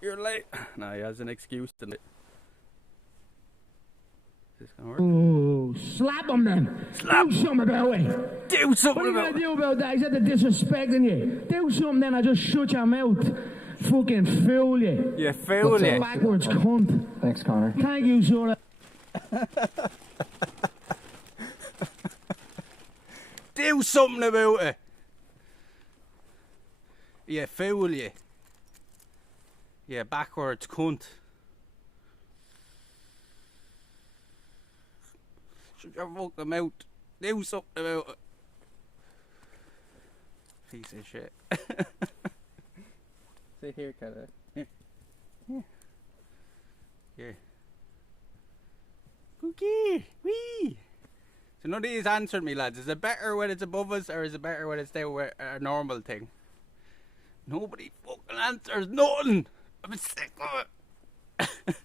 You're late. No, he has an excuse to it. Is this gonna work? Ooh, slap him then. Slap. Do something about it. Do something What are you about going to do about that? Is that the disrespecting you? Do something then, I just shut your mouth. Fucking fool you. You fool you. Backwards cunt. Thanks, Connor. Thank you, sir. Do something about it. You fool you. Yeah, backwards cunt. Shut your fucking mouth. Do something about it. Piece of shit. Sit here, kinda. Here. Here. Here. Cookie! Wee! So none of these answered me, lads. Is it better when it's above us, or is it better when it's down where a normal thing? Nobody fucking answers nothing! I'm sick of it!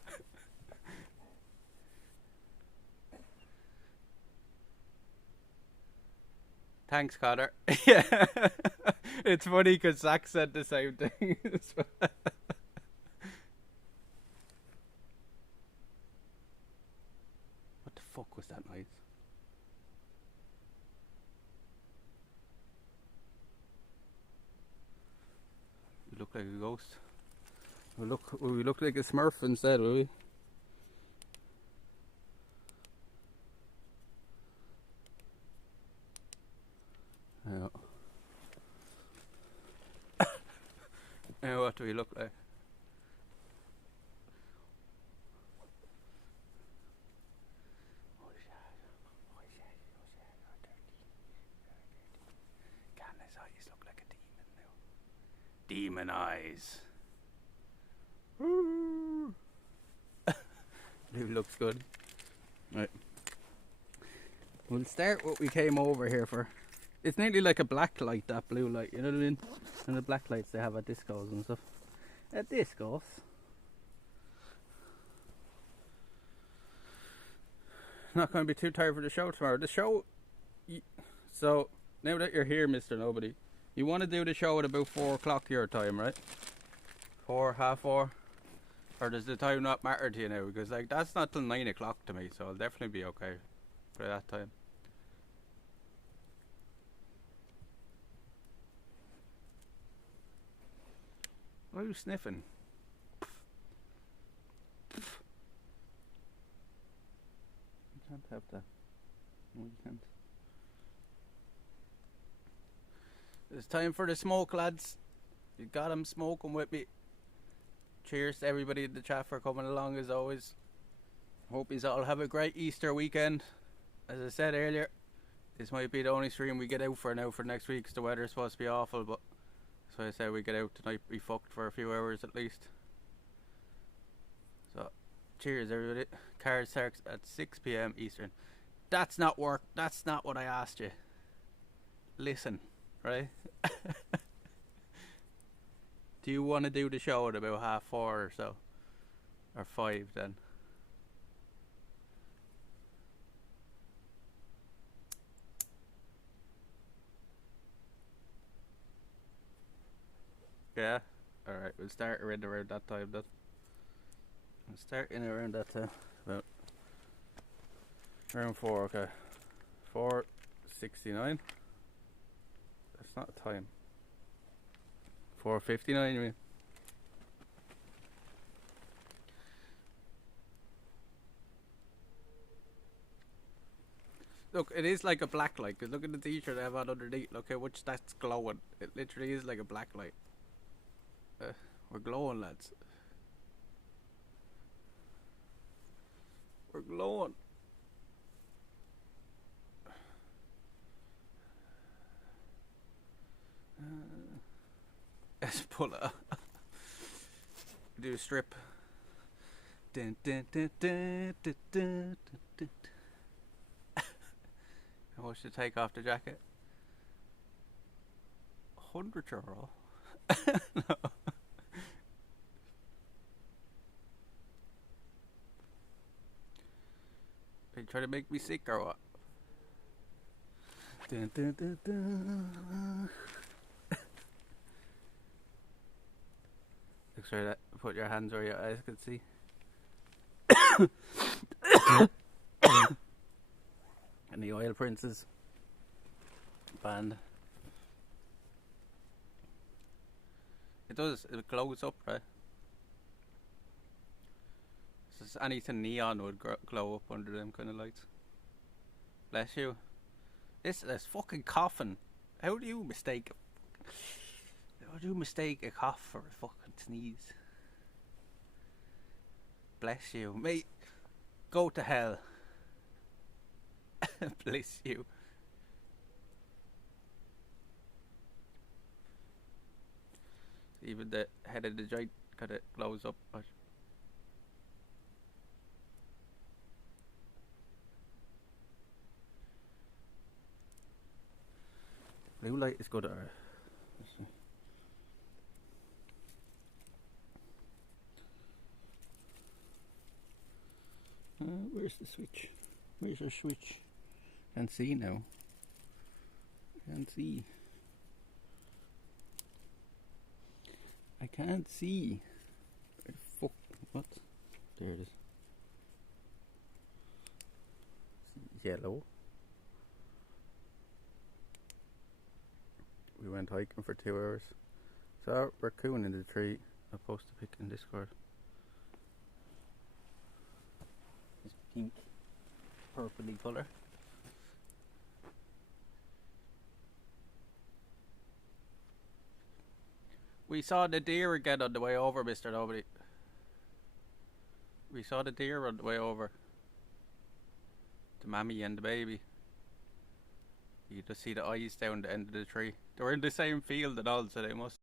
Thanks, Connor. Yeah. It's funny because Zach said the same thing. What the fuck was that noise? You look like a ghost. We look like a Smurf instead, will we? Yeah. Now what do we look like? Man, his eyes look like a demon now. Demon eyes. It looks good. Right. We'll start what we came over here for. It's nearly like a black light, that blue light, you know what I mean? And the black lights they have at discos and stuff. At discos. Not going to be too tired for the show tomorrow. The show... So, now that you're here, Mr. Nobody, you want to do the show at about 4 o'clock your time, right? 4, half 4? Or does the time not matter to you now? Because like that's not till 9 o'clock to me, so I'll definitely be okay for that time. Why are you sniffing? You can't have that. No, you can't. It's time for the smoke, lads. You got them smoking with me. Cheers to everybody in the chat for coming along as always. Hope you all have a great Easter weekend. As I said earlier, this might be the only stream we get out for now for next week because the weather's supposed to be awful, but so I said we get out tonight, be fucked for a few hours at least. So, cheers everybody. Card starts at 6 PM Eastern. That's not work. That's not what I asked you. Listen, right? Do you want to do the show at about 4:30 or so? Or 5 then? Yeah? Alright, we'll start around that time then. We'll start in around that time. About around 4, okay. 4:69. That's not a time. 4:59 you mean? Look, it is like a black light, because look at the t-shirt I have on underneath. Look how much that's glowing. It literally is like a black light. We're glowing, lads. We're glowing. Let's pull it up. Do a strip. Dun, dun, dun, dun, dun, dun, dun. How much to take off the jacket? €100. No. Are you trying to make me sick or what? Dun, dun, dun, dun. Make sure that put your hands where your eyes can see. And the Oil Princes band. It does, it glows up, right? So anything neon would glow up under them kind of lights. Bless you. This fucking coughing. How do you mistake a cough for a fucking sneeze? Bless you. Mate, go to hell. Bless you. Even the head of the joint kind of glows up. Blue light is good. Where's the switch? Where's your switch? Can't see now. Can't see. I can't see. Where the fuck? What? There it is. It's yellow. We went hiking for 2 hours. Saw a raccoon in the tree. I'll post a pic in Discord. This pink, purpley colour. We saw the deer again on the way over, Mr. Nobody. We saw the deer on the way over. The mammy and the baby. You just see the eyes down the end of the tree. They were in the same field and all, so they must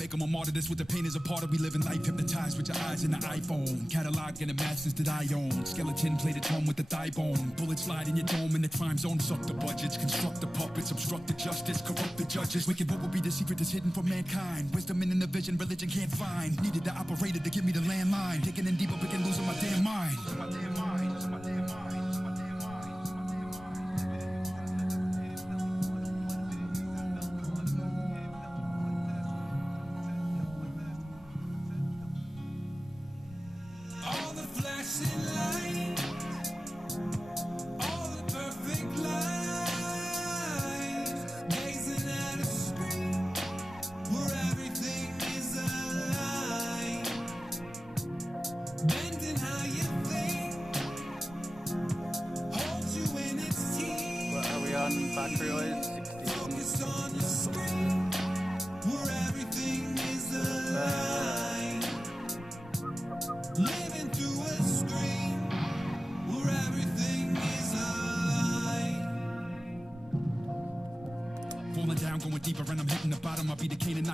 Make them a martyr, this what the pain is a part of. We live in life, hypnotized with your eyes in the iPhone. Catalog and the masters that I own. Skeleton plated home with the thigh bone. Bullets slide in your dome in the crime zone. Suck the budgets, construct the puppets, obstruct the justice, corrupt the judges. Wicked, what will be the secret that's hidden from mankind? Wisdom in the vision, religion can't find. Needed the operator to give me the landline. Digging in deeper, picking, losing my damn mind.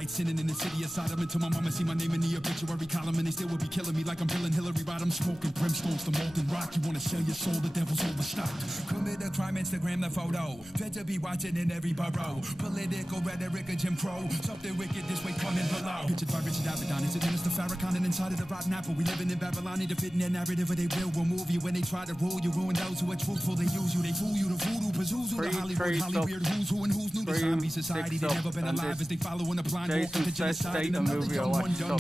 Sinning in the city of Sodom until my mama see my name in the obituary column, and they still would be killing me like I'm killing Hillary Rodham. Smoking brimstones, the molten rock. You wanna sell your soul, the devil's overstocked. Commit a crime, Instagram the photo. Fed to be watching in every borough. Political rhetoric of Jim Crow. Something wicked this way coming below. Richard by Richard Avedon. Is it Minister Farrakhan and inside of the rotten apple? We living in Babylon, need to fit in their narrative, or they will remove you when they try to rule you. Ruin those who are truthful. They use you, they fool you. The voodoo, Pazuzu, the Hollywood, who's who and who's new. The zombie society, they never been alive as they follow in the blind. Jason Statham movie I watched. Yeah, I've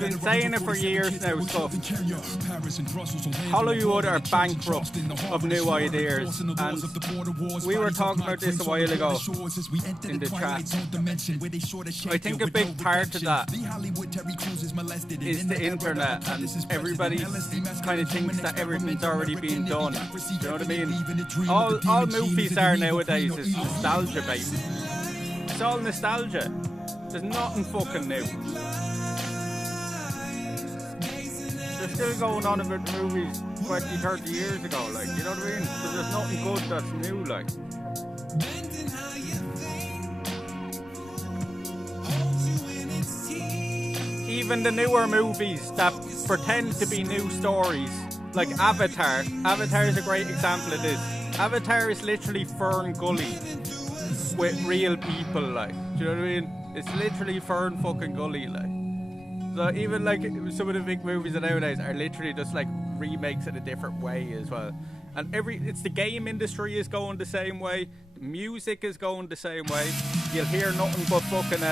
been saying it for years now, so Hollywood are bankrupt of new ideas, and we were talking about this a while ago in the chat. I think a big part of that is the internet, and everybody kind of thinks that everything's already been done. Do you know what I mean? All movies are nowadays is nostalgia based. It's all nostalgia. There's nothing fucking new. They're still going on about movies 20, 30 years ago, like, you know what I mean? Because there's nothing good that's new, like. Even the newer movies that pretend to be new stories, like Avatar. Avatar is a great example of this. Avatar is literally Fern Gully with real people, like. Do you know what I mean? It's literally Fern fucking Gully, like. So even like some of the big movies nowadays are literally just like remakes in a different way as well. And it's the game industry is going the same way. The music is going the same way. You'll hear nothing but fucking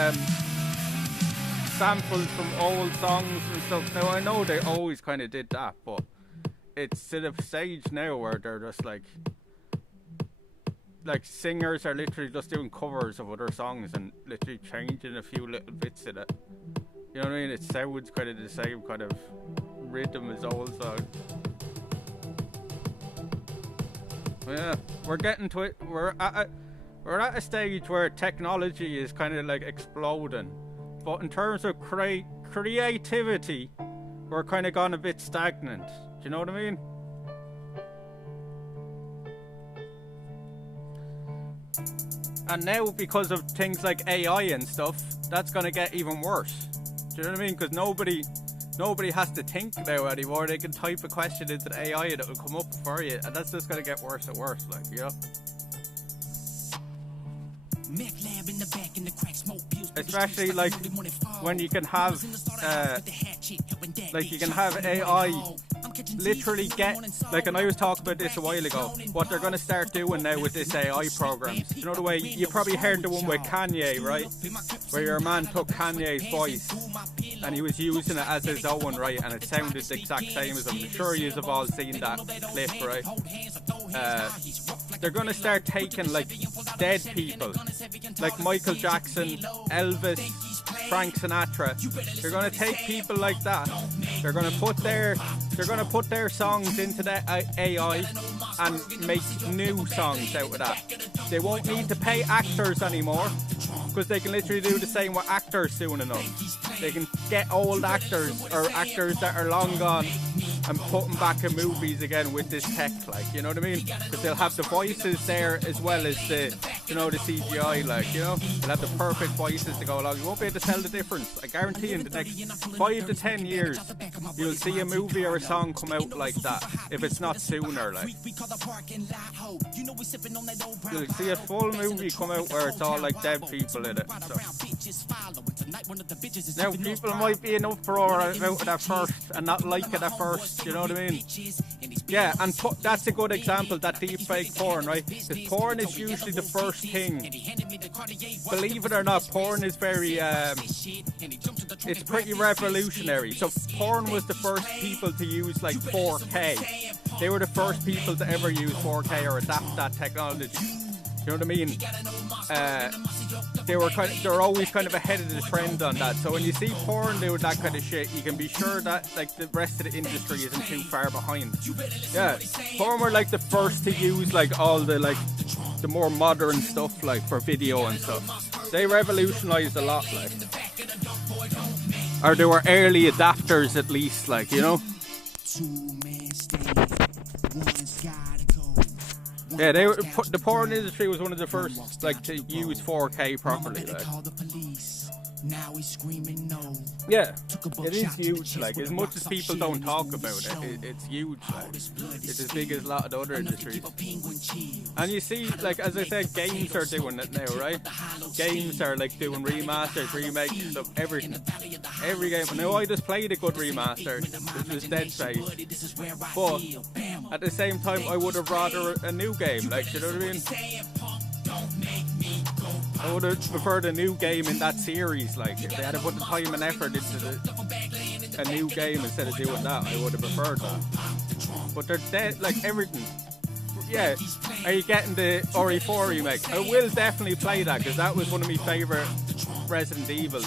samples from old songs and stuff. Now I know they always kind of did that, but it's to the stage now where they're just like singers are literally just doing covers of other songs and literally changing a few little bits in it. You know what I mean? It sounds kind of the same kind of rhythm as old songs. Yeah, we're getting to it. We're at a stage where technology is kind of like exploding, but in terms of creativity, we're kind of gone a bit stagnant. Do you know what I mean? And now, because of things like AI and stuff, that's going to get even worse. Do you know what I mean? Because nobody has to think now anymore. They can type a question into the AI and it'll come up for you, and that's just going to get worse and worse, like, you know? Especially like when you can have AI literally get, like, and I was talking about this a while ago, what they're going to start doing now with this AI programs. You know the way, you probably heard the one with Kanye, right? Where your man took Kanye's voice and he was using it as his own, right? And it sounded the exact same as him. I'm sure you have all seen that clip, right? They're going to start taking like dead people, like Michael Jackson, Elvis, Frank Sinatra. They're going to take people like that. They're going to put their songs into the AI and make new songs out of that. They won't need to pay actors anymore because they can literally do the same with actors soon enough. They can get old actors or actors that are long gone and putting back in movies again with this tech, like, you know what I mean? Because they'll have the voices there as well as the, you know, the CGI, like, you know? They'll have the perfect voices to go along. You won't be able to tell the difference. I guarantee in the next 5 to 10 years, you'll see a movie or a song come out like that, if it's not sooner, like. You'll see a full movie come out where it's all like dead people in it. So. Now, people might be in uproar about it at first and not like it at first, you know what I mean? Yeah, and that's a good example, that deepfake porn, right? Because porn is usually the first thing. Believe it or not, porn is very, it's pretty revolutionary. So porn was the first people to use like 4K. They were the first people to ever use 4K or adapt that technology. You know what I mean? They were always kind of ahead of the trend on that. So when you see porn doing that kind of shit, you can be sure that like the rest of the industry isn't too far behind. Yeah, porn were like the first to use like all the like the more modern stuff like for video and stuff. They revolutionized a lot, like, or they were early adapters at least, like, you know. Yeah, the porn industry was one of the first, like, to use 4K properly, like. Yeah, it is huge, like, as much as people don't talk about it, it's huge, like. It's as big as a lot of the other industries. And you see, like, as I said, games are doing it now, right? Games are, like, doing remasters, remakes, stuff, everything. Every game. Now, I just played a good remaster, which was Dead Space. But, at the same time, I would have rather a new game, like, you know what I mean? I would have preferred a new game in that series, like, if they had to put the time and effort into a new game instead of doing that, I would have preferred that. But they're dead, like, everything. Yeah, are you getting the RE4 remake? I will definitely play that, because that was one of my favourite Resident Evils.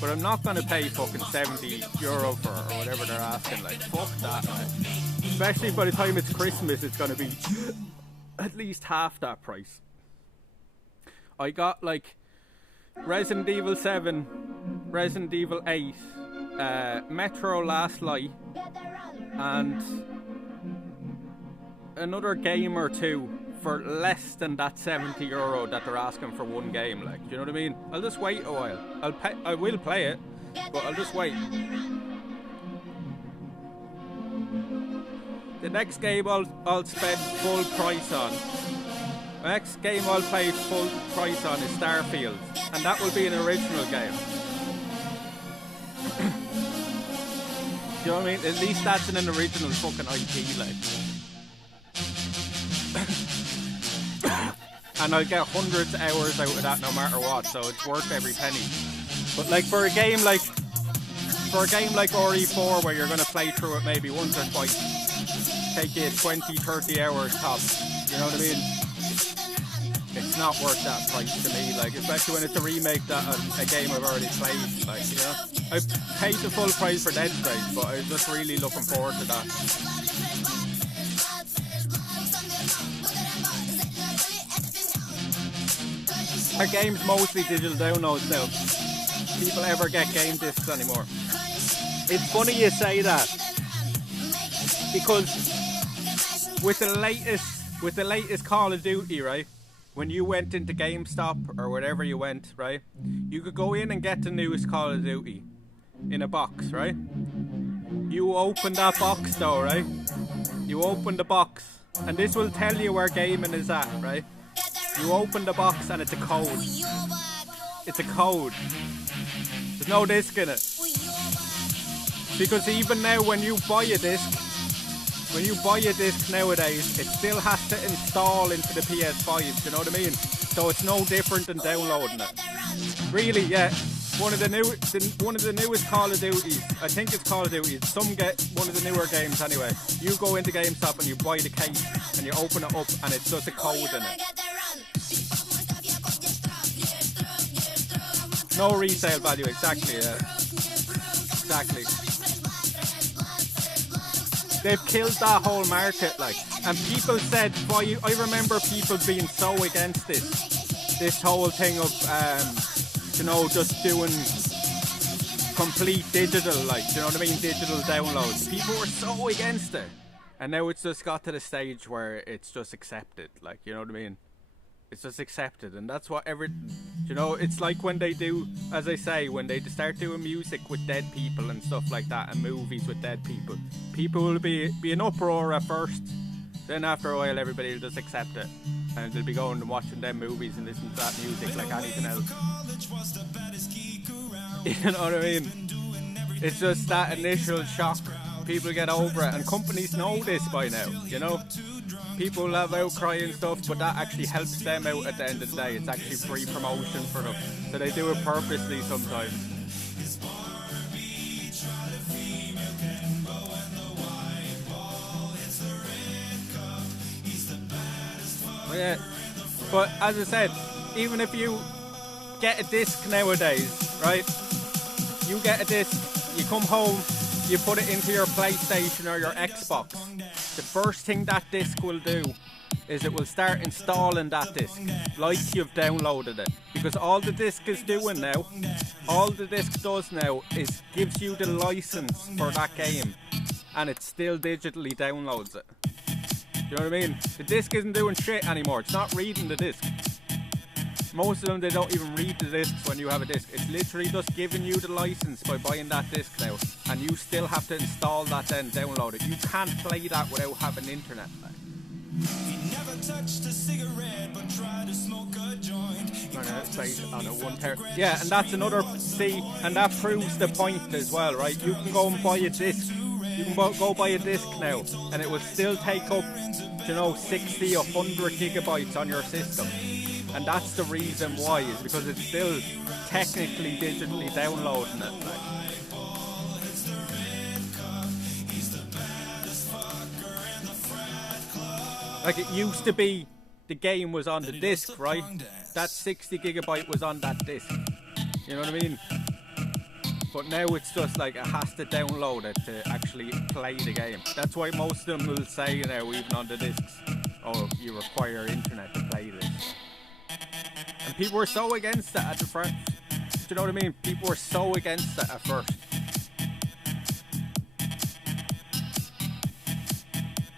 But I'm not going to pay fucking €70 for it, or whatever they're asking, like, fuck that, like. Especially by the time it's Christmas, it's going to be at least half that price. I got like Resident Evil 7, Resident Evil 8, Metro Last Light, and another game or two for less than that €70 that they're asking for one game. Like, you know what I mean? I'll just wait a while. I will play it, but I'll just wait. The next game I'll spend full price on. The next game I'll play full price on is Starfield, and that will be an original game. Do you know what I mean? At least that's an original fucking IP, like. And I'll get hundreds of hours out of that no matter what, so it's worth every penny. But like for a game like RE4 where you're gonna play through it maybe once or twice, take you 20-30 hours tops, you know what I mean? It's not worth that price to me, like, especially when it's a remake that a game I've already played, like, you know. I paid the full price for Dead Space, but I was just really looking forward to that. Our game's mostly digital downloads now. People ever get game discs anymore? It's funny you say that, because with the latest Call of Duty, right? When you went into GameStop or wherever you went, right? You could go in and get the newest Call of Duty in a box, right? You open that box though, right? You open the box, and this will tell you where gaming is at, right? You open the box and it's a code. It's a code. There's no disc in it. Because even now when you buy a disc, nowadays, it still has to install into the PS5, you know what I mean? So it's no different than downloading it. Really, yeah. One of the newest Call of Duties, I think it's Call of Duty, one of the newer games anyway. You go into GameStop and you buy the case and you open it up and it's just a code in it. No resale value, exactly, yeah. Exactly. They've killed that whole market, like, and people said, I remember people being so against this whole thing of, you know, just doing complete digital, like, do you know what I mean? Digital downloads. People were so against it. And now it's just got to the stage where it's just accepted, like, you know what I mean? It's just accepted, and that's what you know, it's like when they do, as I say, when they start doing music with dead people and stuff like that, and movies with dead people, people will be in uproar at first, then after a while everybody will just accept it, and they'll be going and watching them movies and listening to that music like anything else. You know what I mean? It's just that initial shock. People get over it, and companies know this by now, you know? People have outcry and stuff, but that actually helps them out at the end of the day. It's actually free promotion for them, so they do it purposely sometimes. But yeah, but as I said, even if you get a disc nowadays, right? You get a disc, you come home, you put it into your PlayStation or your Xbox. The first thing that disc will do is it will start installing that disc like you've downloaded it. Because all the disc is doing now, all the disc does now is gives you the license for that game, and it still digitally downloads it. You know what I mean? The disc isn't doing shit anymore. It's not reading the disc. Most of them, they don't even read the discs when you have a disc. It's literally just giving you the license by buying that disc now, and you still have to install that then, download it. You can't play that without having internet. He never touched a cigarette, but tried to smoke a joint. On a 1 terabyte. Yeah, and that's another, see, and that proves the point as well, right? You can go and buy a disc. You can go buy a disc now, and it will still take up, you know, 60 or 100 gigabytes on your system. And that's the reason why, is because it's still technically digitally downloading it. Like it used to be, the game was on the disc, right? That 60 gigabyte was on that disc. You know what I mean? But now it's just like it has to download it to actually play the game. That's why most of them will say now, even on the discs, oh, you require internet to play this. And people were so against it at the front. Do you know what I mean? People were so against it at first.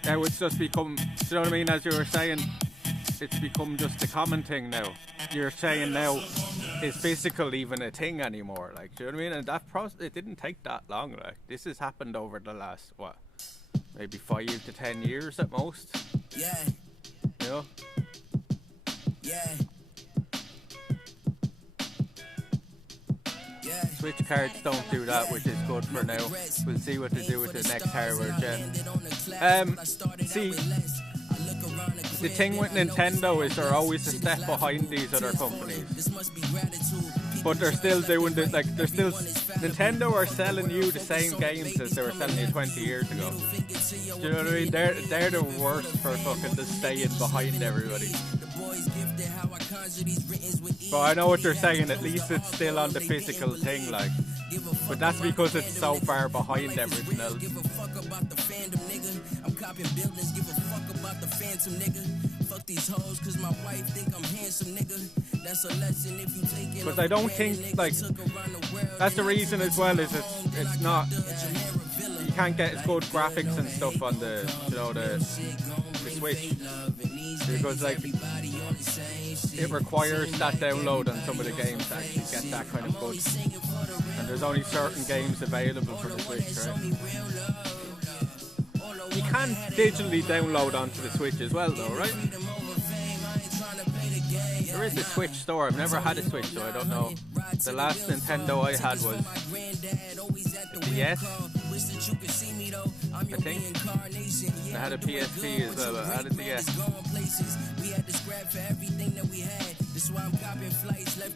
Now it's just become, do you know what I mean? As you were saying, it's become just a common thing now. You're saying now, is physical even a thing anymore? Like, do you know what I mean? And that process, it didn't take that long. Like, this has happened over the last, what, maybe 5 to 10 years at most. Yeah. You know? Yeah. Switch cards don't do that, which is good for now. We'll see what they do with the next hardware gen. See, the thing with Nintendo is they're always a step behind these other companies. But they're still doing it, like, they're still, Nintendo are selling you the same games as they were selling you 20 years ago. Do you know what I mean? They're the worst for fucking just staying behind everybody. But I know what you're saying, at least it's still on the physical thing, like. But that's because it's so far behind everything else. But I don't think, like, that's the reason as well, is it's not, you can't get as good graphics and stuff on the, you know, the Switch. Because, like, it requires that download on some of the games to actually get that kind of good. And there's only certain games available for the Switch, right? You can digitally download onto the Switch as well, though, right? There is a Switch store. I've never had a Switch, so I don't know. The last Nintendo I had was a DS, I think. I had a PSP as well, but I had a DS.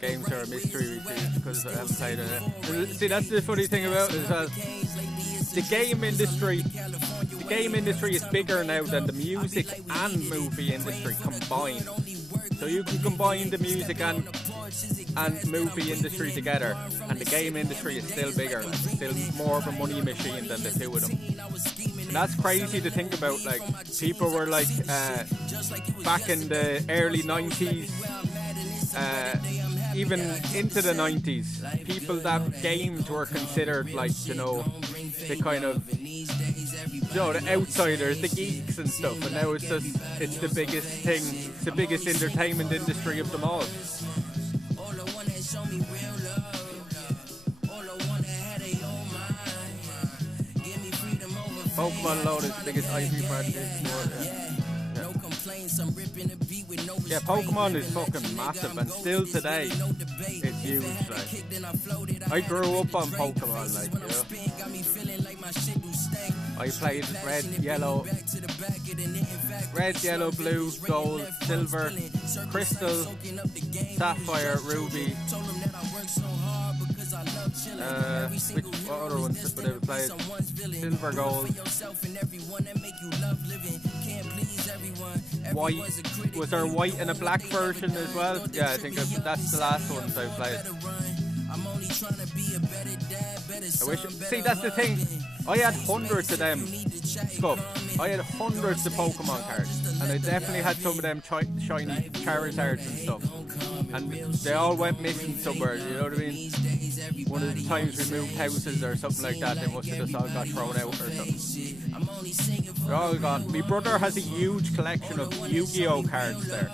Games are a mystery because I haven't played it. See, that's the funny thing about it as well. The game industry is bigger now than the music and movie industry combined. So you can combine the music and movie industry together, and the game industry is still bigger, like, still more of a money machine than the two of them. And that's crazy to think about. Like, people were like, back in the early 90s, even into the 90s, people that gamed were considered like, you know, the kind of, you know, the outsiders, the geeks and stuff, and now it's the biggest thing, it's the biggest entertainment industry of them all. Pokemon Load is the biggest IP brand in the world, yeah, Pokemon is fucking massive, and still today it's huge. Like, I grew up on Pokemon, like, you know. I played red, yellow, blue, gold, silver, crystal, sapphire, ruby. What other ones did I play? Silver, gold, white. Was there a white and a black version as well? Yeah, I think that's the last ones I played. I wish. See, that's the thing. I had hundreds of them stuff. I had hundreds of Pokemon cards, and I definitely had some of them shiny Charizards and stuff. And they all went missing somewhere. You know what I mean? One of the times we moved houses or something like that, they must have just all got thrown out or something. They're all gone. My brother has a huge collection of Yu-Gi-Oh cards there.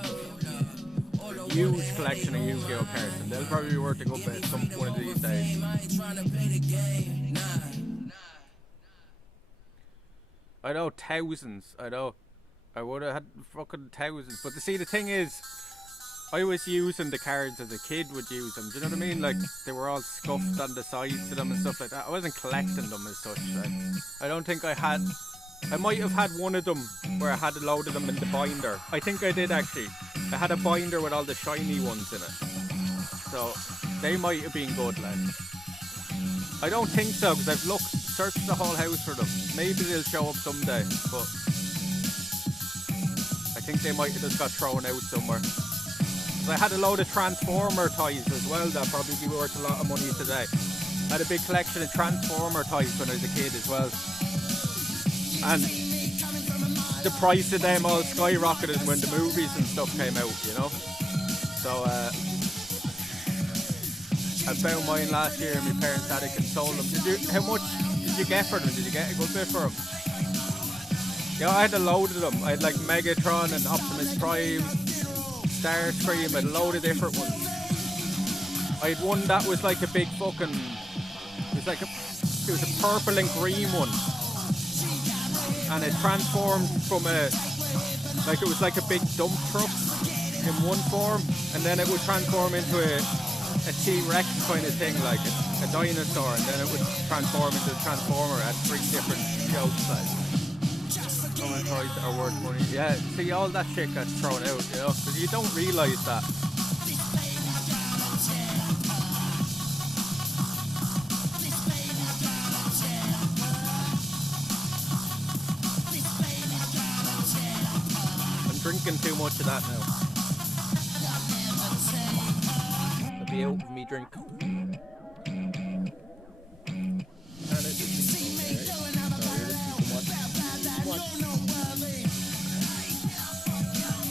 Huge collection of Yu-Gi-Oh cards, and they'll probably be worth a good bit one of these days. I know, thousands. I know. I would have had fucking thousands. But see, the thing is, I was using the cards as a kid would use them. Do you know what I mean? Like, they were all scuffed on the sides to them and stuff like that. I wasn't collecting them as such. Like, I don't think I had. I might have had one of them where I had a load of them in the binder. I think I did actually. I had a binder with all the shiny ones in it. So they might have been good, like. I don't think so, because I've searched the whole house for them. Maybe they'll show up someday, but I think they might have just got thrown out somewhere. I had a load of Transformer toys as well that probably be worth a lot of money today. I had a big collection of Transformer toys when I was a kid as well. And the price of them all skyrocketed when the movies and stuff came out, you know. So I found mine last year and my parents had to console them. How much did you get for them? Did you get a good bit for them? Yeah, I had a load of them. I had like Megatron and Optimus Prime, Starscream, I had a load of different ones. I had one that was like a big fucking, it was a purple and green one. And it transformed from it was like a big dump truck in one form, and then it would transform into a T-Rex kind of thing, like a dinosaur, and then it would transform into a Transformer at 3 different jokes, like. Some of the toys that are worth money. Yeah, see, all that shit gets thrown out, you know, because you don't realise that. I'm drinking too much of that now. I'll be out of me drink.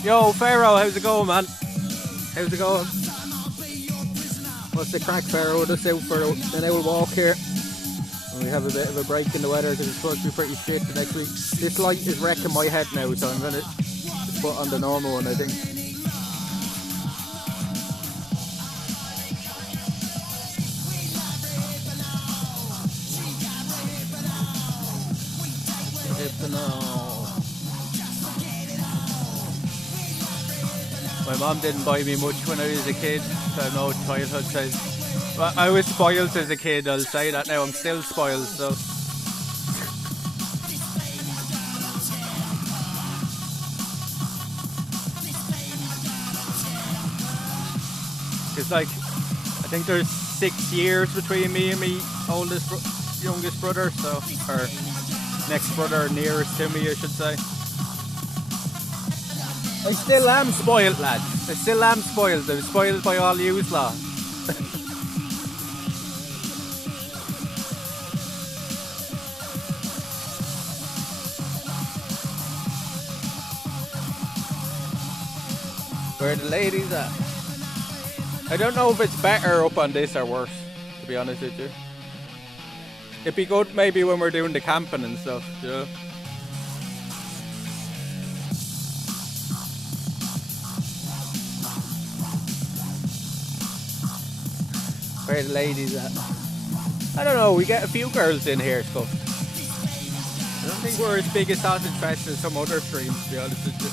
Yo, Pharaoh, how's it going, man? How's it going? What's the crack, Pharaoh? Just out for an hour walk here. And we have a bit of a break in the weather because it's supposed to be pretty shit the next week. This light is wrecking my head now, so I'm going to put on the normal one, I think. My mom didn't buy me much when I was a kid, so I have no childhood size. Well, I was spoiled as a kid, I'll say that now. I'm still spoiled, so. It's like, I think there's 6 years between me and my youngest brother, so, or next brother nearest to me, I should say. I still am spoiled, lads. I still am spoiled. I'm spoiled by all yous lot. Where are the ladies at? I don't know if it's better up on this or worse, to be honest with you. It'd be good maybe when we're doing the camping and stuff, you know. Where are the ladies at? I don't know, we get a few girls in here, so I don't think we're as big a sausage fest as some other streams, to be honest with you.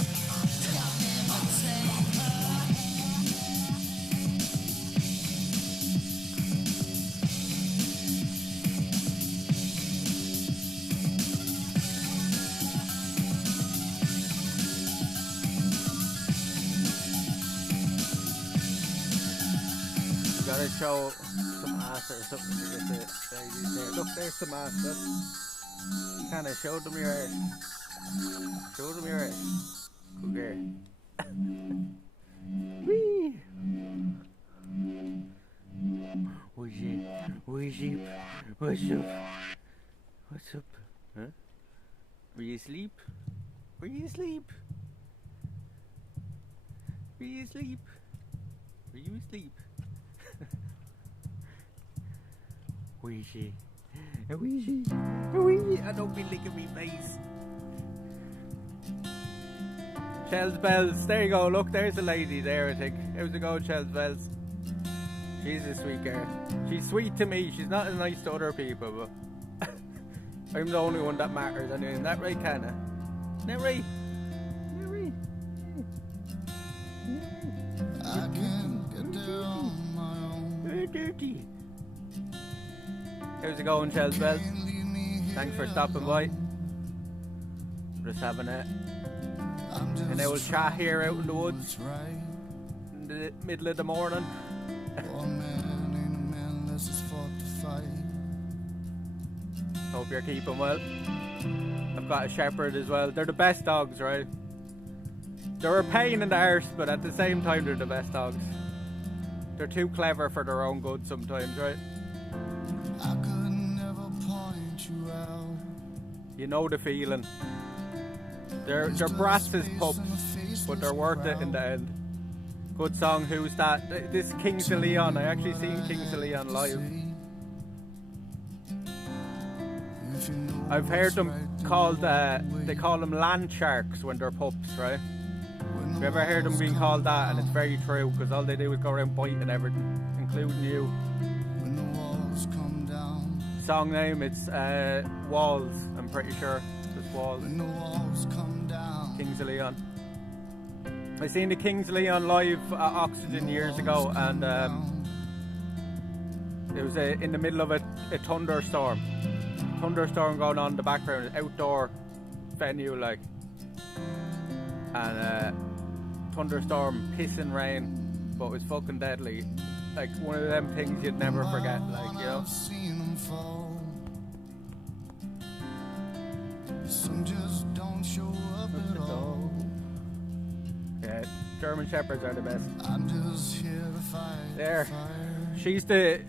Gotta show some ass or something to get the ladies there. Look, there's some ass, look. Kinda show them your ass. Show them your ass. Good girl. Whee! What's up? What's up? What's up? What's up? Huh? Were you asleep? Were you asleep? Were you asleep? Were you asleep? Where is she? Where is she? Where is she? I don't be licking me face. Shells Bells, there you go. Look, there's a lady there, I think. How's it going, Shells Bells? She's a sweet girl. She's sweet to me. She's not as nice to other people, but I'm the only one that matters anyway. Isn't that right, Canna? Isn't that right? Isn't that right? I can't get there on my own. Very dirty. How's it going, Shells Bells? Thanks for stopping by. Just having an old chat here out in the woods in the middle of the morning. Hope you're keeping well. I've got a shepherd as well. They're the best dogs, right? They're a pain in the arse, but at the same time they're the best dogs. They're too clever for their own good sometimes, right? I could never point you out. You know the feeling. They're brats as pups, but they're worth it in the end. Good song, Who's That? This Kings of Leon. I actually seen Kings of Leon live. I've heard them called, they call them land sharks when they're pups, right? Have you ever heard them being called that? And it's very true, because all they do is go around biting everything, including you. When the walls come down. Song name, it's Walls, I'm pretty sure. Just Walls. When the walls come down. Kings of Leon. I seen the Kings of Leon live at Oxygen years ago, and it was in the middle of a thunderstorm. Thunderstorm going on in the background, an outdoor venue, like, and thunderstorm, pissing rain, but it was fucking deadly. Like one of them things you'd never forget, like, you know. Some just don't show up at all. Yeah, German Shepherds are the best. I'm just here to fight. There, she's the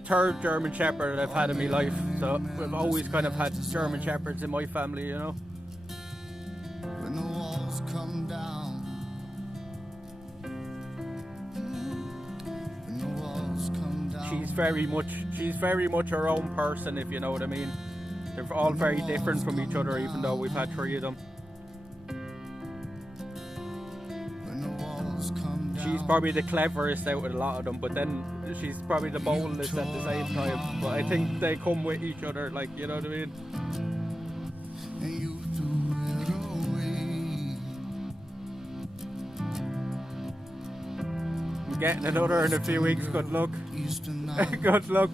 third German Shepherd that I've had in my life. So we've always kind of had German Shepherds in my family, you know. When the walls come down. When the walls come down. She's very much her own person, if you know what I mean. They're all very different from each other, even though we've had three of them. She's probably the cleverest out of a lot of them, but then she's probably the boldest at the same time. But I think they come with each other, like, you know what I mean? And you threw it away. I'm getting another in a few weeks, good luck. Good luck.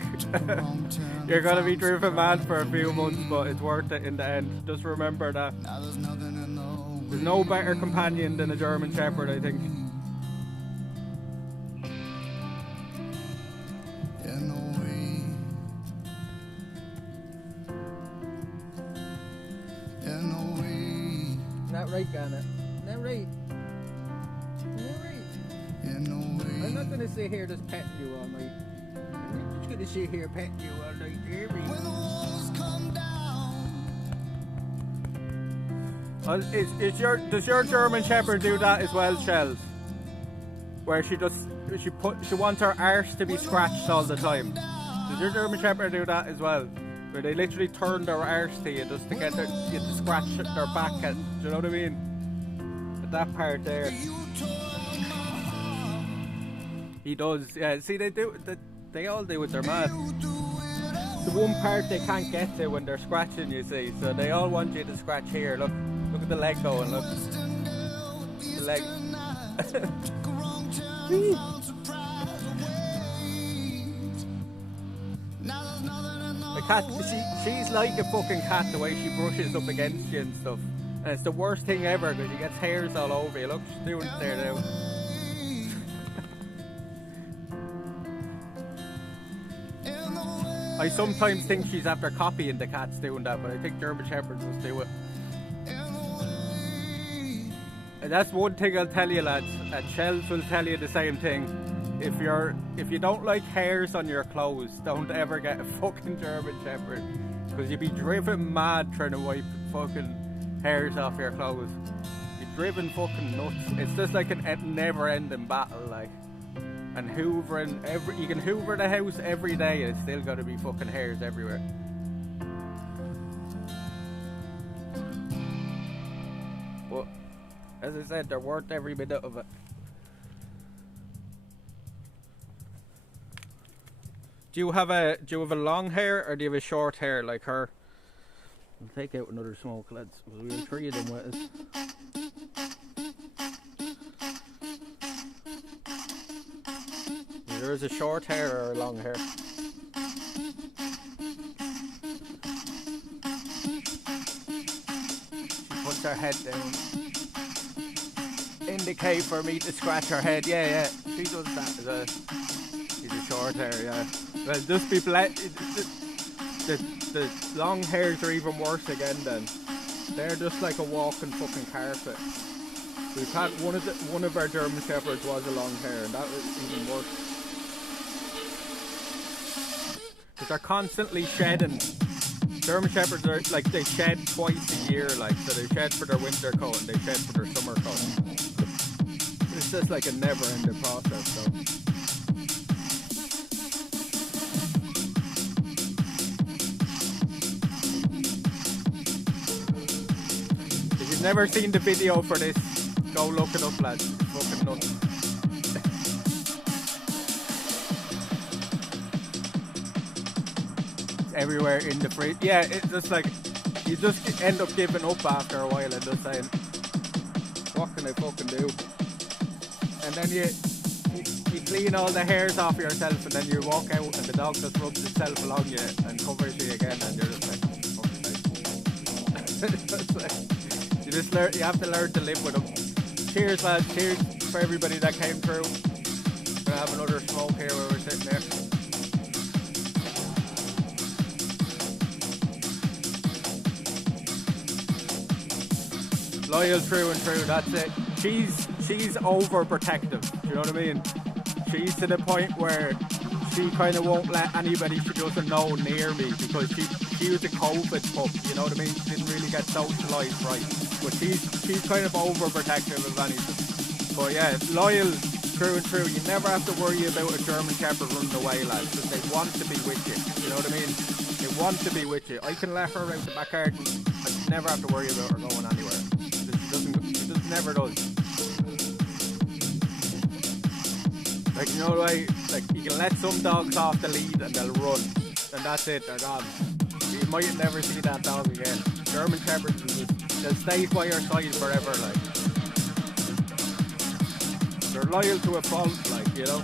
You're gonna be driven mad for a few months, but it's worth it in the end. Just remember that. There's no better companion than a German Shepherd, I think. Right, Ghana. Isn't that right? Isn't that right? Yeah, no way. I'm not gonna sit here just petting you all night. I'm just gonna sit here petting you all night, hear me? When the walls come down. Does your German Shepherd do that as well, Shells? Where she just she wants her arse to be scratched all the time. Does your German Shepherd do that as well? Where they literally turn their arse to you just to get you to scratch their back at, do you know what I mean? At that part there. He does, yeah. See, they all do it, they're mad. The one part they can't get to when they're scratching, you see. So they all want you to scratch here. Look at the leg going, look. The leg. The cat, she's like a fucking cat, the way she brushes up against you and stuff. And it's the worst thing ever because she gets hairs all over you. Look, she's doing it there now. I sometimes think she's after copying the cats doing that, but I think German Shepherds must do it. And that's one thing I'll tell you, lads, and Shells will tell you the same thing. If you don't like hairs on your clothes, don't ever get a fucking German Shepherd, because you'd be driven mad trying to wipe fucking hairs off your clothes. You're driven fucking nuts. It's just like a never-ending battle, like. And hoovering you can hoover the house every day and it's still got to be fucking hairs everywhere. But as I said, they're worth every minute of it. Do you have a long hair or do you have a short hair like her? I'll take out another smoke, lads. We have 3 of them with us. There is a short hair or a long hair. She puts her head down. Indicate for me to scratch her head. Yeah, she does that as well. She's a short hair, yeah. Well, just be the long hairs are even worse again then. They're just like a walking fucking carpet. We've had one of our German Shepherds was a long hair and that was even worse. They're constantly shedding. German Shepherds are like, they shed twice a year, like, so they shed for their winter coat and they shed for their summer coat. It's just like a never-ending process, so. If you've never seen the video for this, go look it up, lads. It's fucking nuts. Everywhere in the fridge. Yeah, it's just like you just end up giving up after a while and just saying, what can I fucking do? And then you clean all the hairs off yourself and then you walk out and the dog just rubs itself along you and covers you again and you're just like, fucking you have to learn to live with them. Cheers, lads. Cheers for everybody that came through. We're gonna have another smoke here where we're sitting there. Loyal through and through, that's it. She's overprotective, do you know what I mean? She's to the point where she kind of won't let anybody she doesn't know near me because she was a COVID pup, you know what I mean? She didn't really get socialised right. But she's kind of overprotective of anything. But yeah, loyal through and through. You never have to worry about a German Shepherd running away, lads, because they want to be with you, you know what I mean? They want to be with you. I can let her out the back garden. I never have to worry about her going anywhere. She just never does. Like, you know, like you can let some dogs off the lead and they'll run, and that's it, they're gone. You might never see that dog again. German Shepherds, they'll stay by your side forever, like. They're loyal to a fault, like, you know.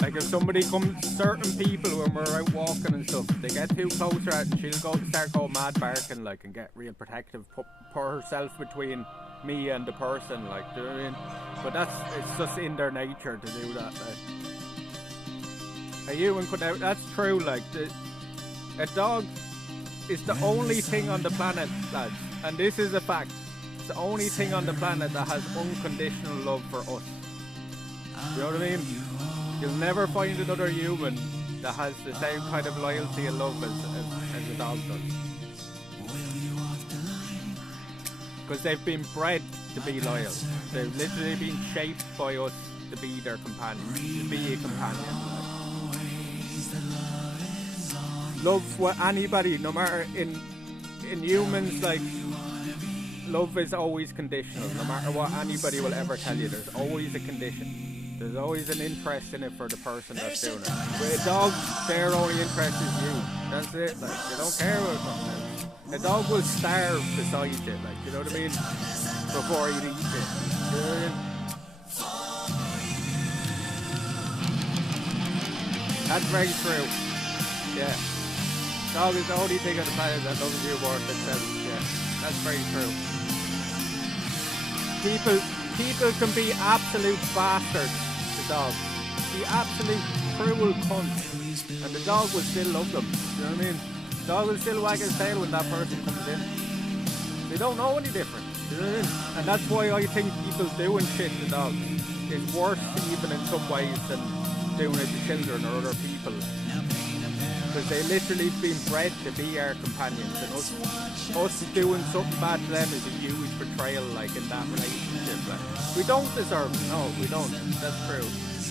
Like if somebody comes, certain people when we're out walking and stuff, they get too close to her and she'll start going mad barking, like, and get real protective, put herself between me and the person, like, do you know what I mean? But it's just in their nature to do that, like. A human could out, that's true, like, a dog is the only thing on the planet, lads, and this is a fact, it's the only thing on the planet that has unconditional love for us. You know what I mean? You'll never find another human that has the same kind of loyalty and love as a dog does. Because they've been bred to be loyal. They've literally been shaped by us to be their companion, to be a companion. Love with anybody, no matter in humans, like, love is always conditional. No matter what anybody will ever tell you, there's always a condition. There's always an interest in it for the person that's doing it. With a dog, their only interest is you. That's it. Like, they don't care about something else. A dog will starve beside you, like, you know what I mean? Before he eats it. You know what I mean? That's very true. Yeah. Dog is the only thing on the planet that loves you worth itself. Yeah. That's very true. People can be absolute bastards to dogs. Be absolute cruel cunts. And the dog will still love them. You know what I mean? The dog will still wag his tail when that person comes in. They don't know any different. You know what I mean? And that's why I think people doing shit to dogs is worse even in some ways than doing it to children or other people. Because they literally been bred to be our companions, and us doing something bad to them is a huge betrayal, like, in that relationship. Like, we don't deserve it. No, we don't. That's true.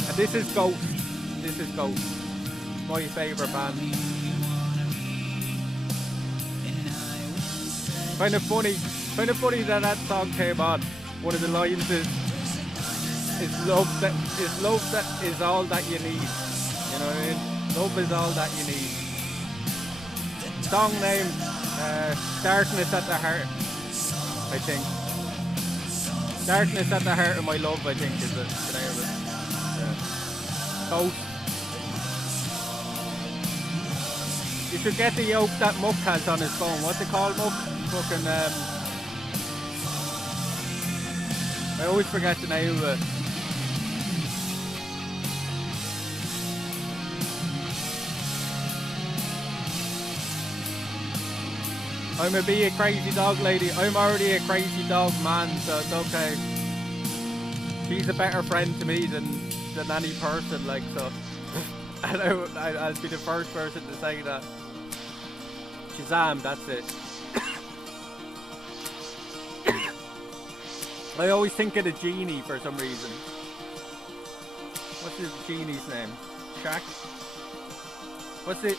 And this is Ghost. This is Ghost. My favourite band. Kind of funny that song came on. One of the lines is love that is all that you need. You know what I mean? Love is all that you need. Song name, Darkness at the Heart, I think. Darkness at the Heart of My Love, I think, is the name of it. Ghost. You should get the yoke that Muck has on his phone. What's it called, Muck? Fucking, I always forget the name of it. I'm a be a crazy dog lady. I'm already a crazy dog man, so it's okay. She's a better friend to me than any person, like, so. And I'll be the first person to say that. Shazam, that's it. I always think of the genie for some reason. What's his genie's name? Shaq? What's it?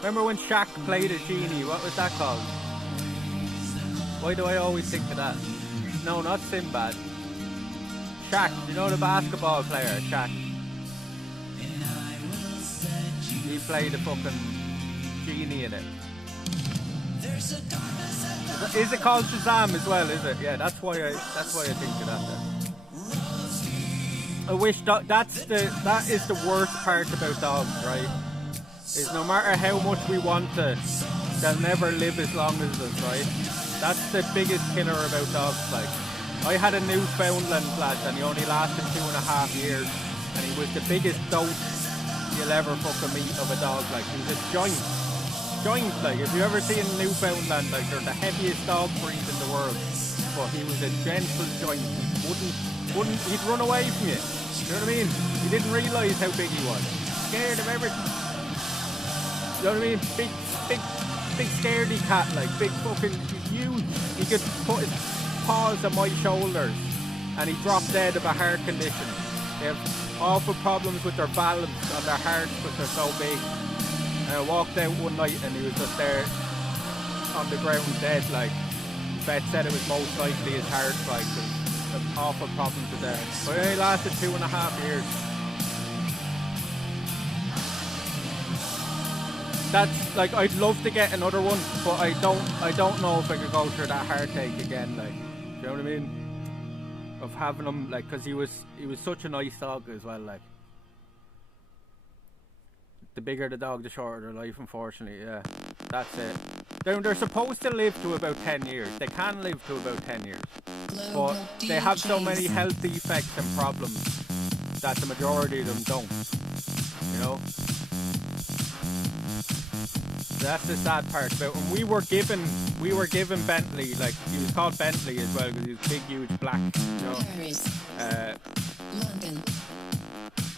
Remember when Shaq played a genie? What was that called? Why do I always think of that? No, not Sinbad. Shaq, you know the basketball player, Shaq. He played a fucking genie in it. Is it called Shazam as well, is it? Yeah, that's why I think of that then. I wish that is the worst part about dogs, right? Is no matter how much we want to, they'll never live as long as us, right? That's the biggest killer about dogs, like. I had a Newfoundland lad and he only lasted 2.5 years, and he was the biggest dope you'll ever fucking meet of a dog, like. He was a giant, like. If you ever seen Newfoundland, like, they're the heaviest dog breed in the world, but he was a gentle giant. He'd run away from you. You know what I mean? He didn't realise how big he was. Scared of everything. You know what I mean? Big scaredy cat, like, big fucking huge. He could put his paws on my shoulders and he dropped dead of a heart condition. They have awful problems with their valves on their hearts because they're so big. And I walked out one night and he was just there on the ground dead, like. Vet said it was most likely his heart, like, awful problems with that. But it only lasted 2.5 years. That's, like, I'd love to get another one, but I don't know if I could go through that heartache again, like. Do you know what I mean? Of having him, like, because he was such a nice dog as well, like. The bigger the dog, the shorter their life, unfortunately, yeah. That's it. They're supposed to live to about 10 years. They can live to about 10 years. But they have so many health defects and problems that the majority of them don't. You know? That's the sad part about him. We were given Bentley, like, he was called Bentley as well because he was big, huge, black, you know. Paris, London,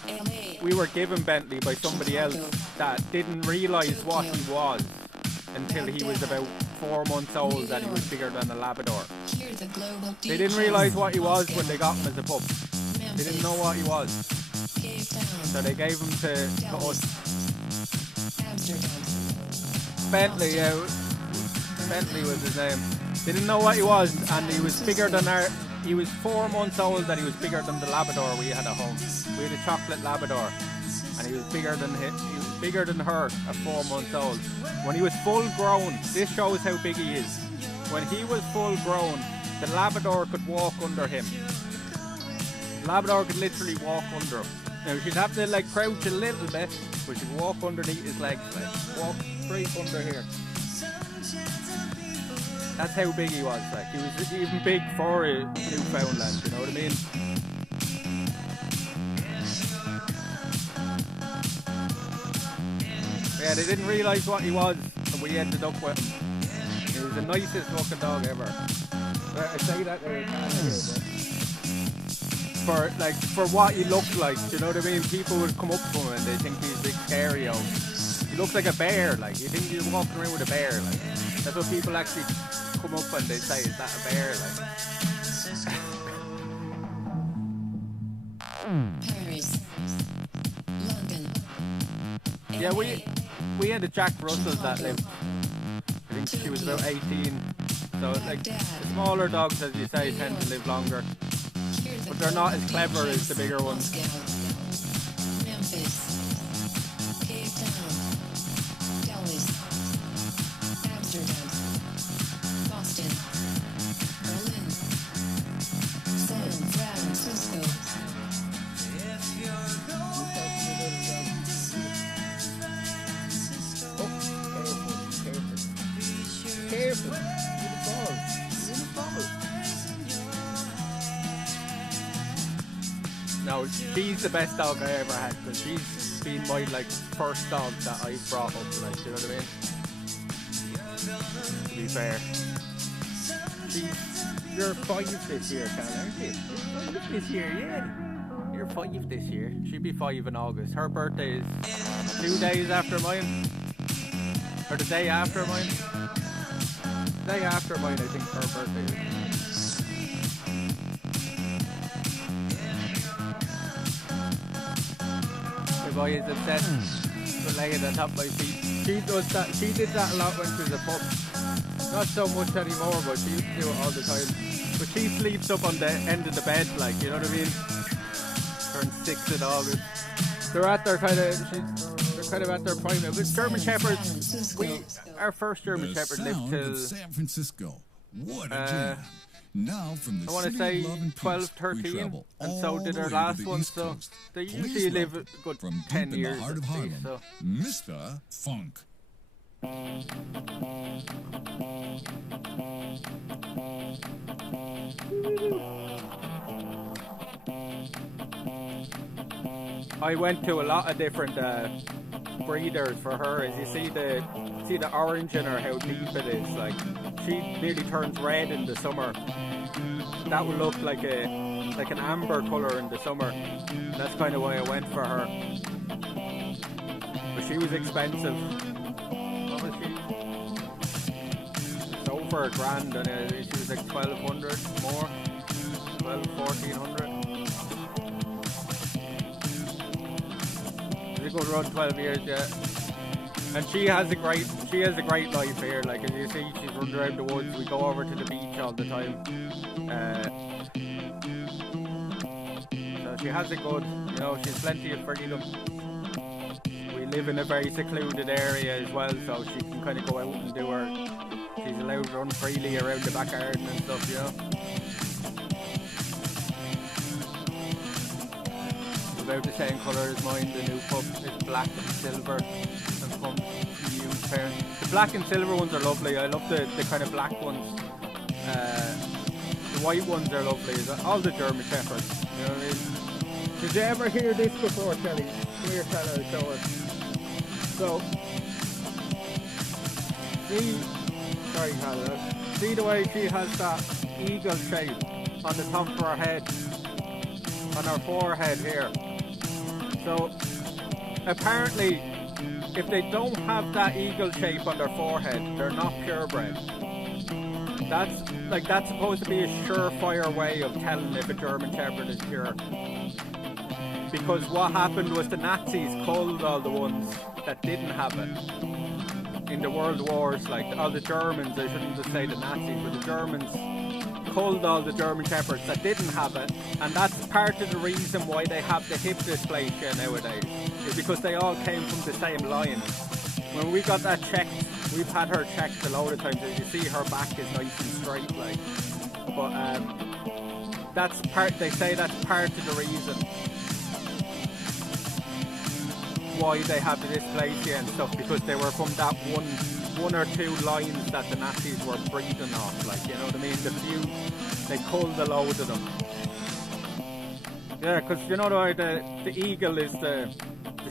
LA. we were given Bentley by somebody else that didn't realise what he was until he was about 4 months old, that he was bigger than a Labrador. They didn't realise what he was when they got him as a pup. They didn't know what he was. So they gave him to us. Bentley, Bentley was his name. They didn't know what he was, and he was bigger than he was 4 months old, that he was bigger than the Labrador we had at home. We had a chocolate Labrador, and he was bigger than her at 4 months old. When he was full grown, this shows how big he is. When he was full grown, the Labrador could walk under him. The Labrador could literally walk under him. Now she'd have to like crouch a little bit, but she'd walk underneath his legs, like walk straight under here. That's how big he was. Like, he was even big for a Newfoundland, you know what I mean? Yeah, they didn't realise what he was, and we ended up with him. He was the nicest fucking dog ever. I say that there, for what he looked like, you know what I mean? People would come up to him and they think he's a big scary old. He looks like a bear, like you think you're walking around with a bear, like that's what people actually come up and they say, is that a bear, like? Paris, London. Yeah, we had a Jack Russell that lived, I think she was about 18, so like the smaller dogs, as you say, tend to live longer, but they're not as clever as the bigger ones. Memphis, Cape Town, Dallas, Amsterdam, Boston, Berlin, San Francisco. Careful. No, she's the best dog I ever had, because she's been my like first dog that I brought up, like, you know what I mean? To be fair. You're 5 this year, Cal, aren't you? You're 5 this year, yeah. You're 5 this year. She'll be 5 in August. Her birthday is 2 days after mine. Or the day after mine. The day after mine, I think her birthday is. My boy is obsessed with laying on top of my feet. She does that. She did that a lot when she was a pup. Not so much anymore, but she used to do it all the time. But she sleeps up on the end of the bed, like, you know what I mean? Turned 6 in August. They're at their kind of at their prime now. But German Shepherds, our first German Shepherd lived till San Francisco. What a jam. Now from the I want to say 12, 13, and so did our last one, so they usually live a good from 10 deep in years the heart of at Harlem, least, so. Mr. Funk. I went to a lot of different breeders for her. As you see the orange in her, how deep it is. Like, she nearly turns red in the summer. That would look like an amber colour in the summer. That's kind of why I went for her. But she was expensive. What was she? It's over $1,000, and she was like 1,200 more, 1,400. She goes around 12 years, yeah. And she has a great life here. Like, as you see, she's running around the woods. We go over to the beach all the time. So she has it good. You know, she's plenty of freedom. We live in a very secluded area as well, so she can kind of go out and do her. She's allowed to run freely around the back garden and stuff, you know. About the same colour as mine. The new pup is black and silver and comes from huge parents. The black and silver ones are lovely. I love the kind of black ones. The white ones are lovely. All the German Shepherds, you know what I mean? Did you ever hear this before, Kelly? Come here, Kelly, I'll show her. So, see the way she has that eagle shape on the top of her head, on her forehead here. So apparently, if they don't have that eagle shape on their forehead, they're not purebred. That's supposed to be a surefire way of telling if a German Shepherd is pure. Because what happened was the Nazis culled all the ones that didn't have it in the world wars. Like all the Germans, I shouldn't just say the Nazis, but the Germans culled all the German Shepherds that didn't have it, and that's part of the reason why they have the hip dysplasia nowadays, is because they all came from the same line. When we got that checked, we've had her checked a load of times, and you see her back is nice and straight, like. But that's part. They say that's part of the reason why they have the dysplasia and stuff, because they were from that one or two lines that the Nazis were breeding off, like, you know what I mean? The few, they culled a load of them. Yeah, because you know the eagle is the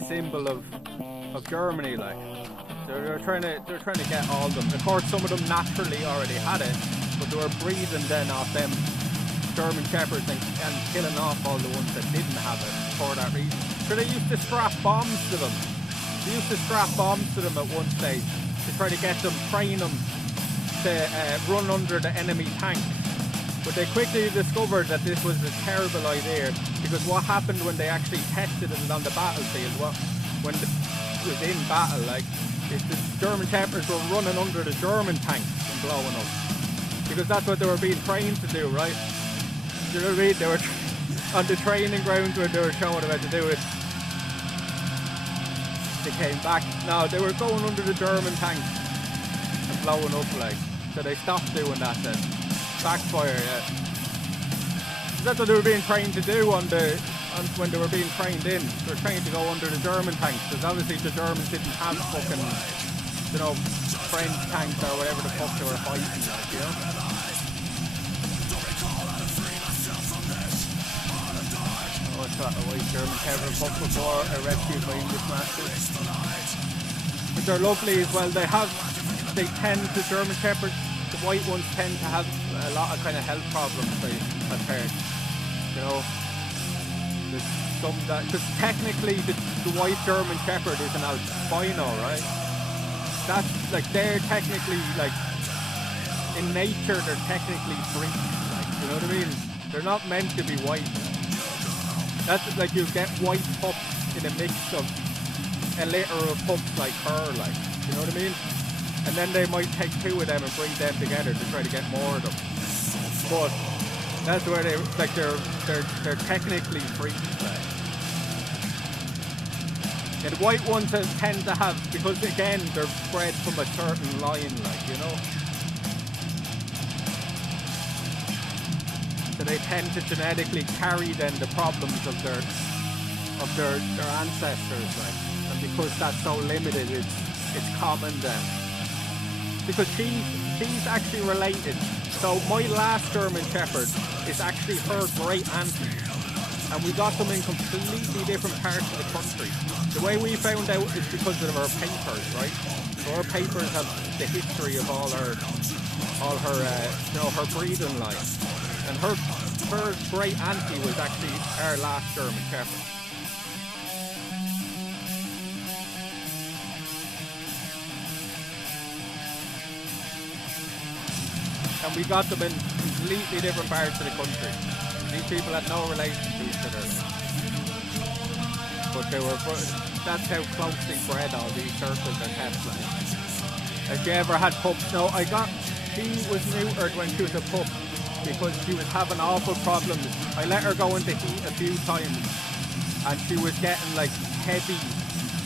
symbol of Germany, like. They're trying to get all of them. Of course, some of them naturally already had it, but they were breeding then off them German Shepherds and killing off all the ones that didn't have it for that reason. So they used to strap bombs to them. They used to strap bombs to them at one stage to try to get them, train them to run under the enemy tanks. But they quickly discovered that this was a terrible idea, because what happened when they actually tested it on the battlefield, when it was in battle, like, is the German Shepherds were running under the German tanks and blowing up. Because that's what they were being trained to do, right? You know what I mean? They were on the training grounds when they were showing them how to do it. They came back. No, they were going under the German tanks and blowing up, like. So they stopped doing that then. Backfire, yeah. That's what they were being trained to do when they were being trained in. They were trained to go under the German tanks, because obviously the Germans didn't have fucking, you know, French tanks or whatever the fuck they were fighting, like, you know? Oh, it's that white German Kevin Puck before a rescued by English masters. But they're lovely as well. They tend to, German Shepherds, the white ones tend to have a lot of kind of health problems, I've heard. You know, there's some that, because technically the white German Shepherd is an albino, right? That's like, they're technically, like, in nature they're technically freaks, like, you know what I mean? They're not meant to be white. That's like, you get white pups in a mix of a litter of pups like her, like, you know what I mean? And then they might take two of them and bring them together to try to get more of them. But that's where they, like, they're technically freaks, like. And the white ones tend to have, because again they're bred from a certain line, like, you know. So they tend to genetically carry then the problems of their ancestors, like. And because that's so limited, it's common then. Because she's actually related. So my last German Shepherd is actually her great auntie, and we got them in completely different parts of the country. The way we found out is because of our papers, right? So our papers have the history of all her you know, her breeding line, and her great auntie was actually our last German Shepherd. And we got them in completely different parts of the country. These people had no relation to each other. But that's how closely bred all these circles are kept, like. If you ever had pups, no, she was neutered when she was a pup because she was having awful problems. I let her go into heat a few times and she was getting like heavy,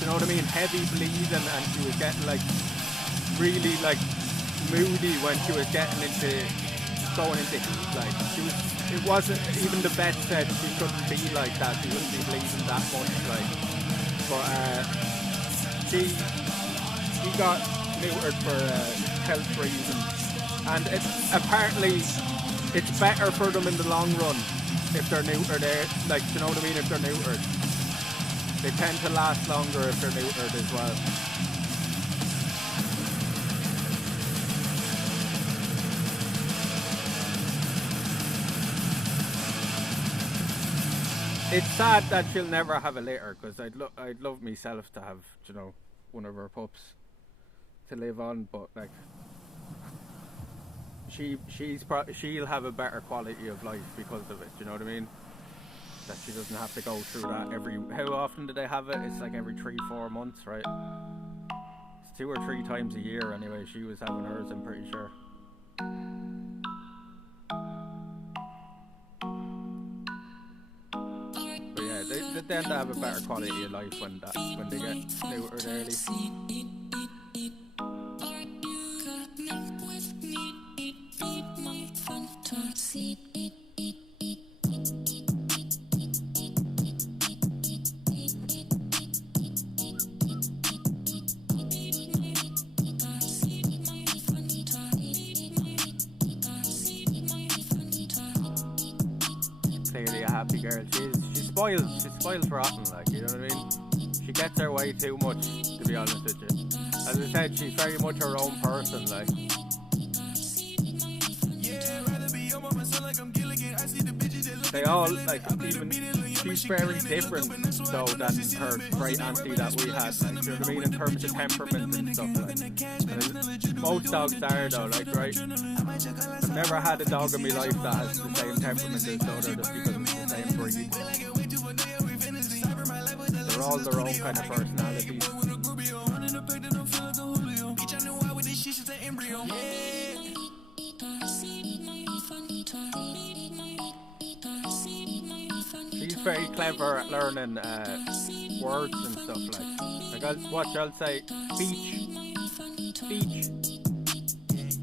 you know what I mean, heavy bleeding, and she was getting like really like moody when she was going into heat, like. It wasn't, even the vet said she couldn't be like that, she wouldn't be bleeding that much, like. But she got neutered for health reasons, and apparently it's better for them in the long run if they're neutered, like, you know what I mean, if they're neutered. They tend to last longer if they're neutered as well. It's sad that she'll never have a litter, because I'd love myself to have, you know, one of her pups to live on, but like she'll have a better quality of life because of it. You know what I mean? That she doesn't have to go through that every. How often do they have it? It's like every 3-4 months, right? It's 2 or 3 times a year anyway. She was having hers, I'm pretty sure. But yeah, they tend to have a better quality of life when they get neutered early. Clearly a happy girl. She's spoiled rotten, like, you know what I mean? She gets her way too much, to be honest with you. As I said, she's very much her own person, like. They all, like, even she's very different though than her great auntie that we had, like, you know what I mean, in terms of temperament and stuff, like. And most dogs are though, like, right? I've never had a dog in my life that has the same temperament as the other, just because it's the same breed. They're all their own kind of personalities. She's very clever at learning words and stuff, like I'll say speech.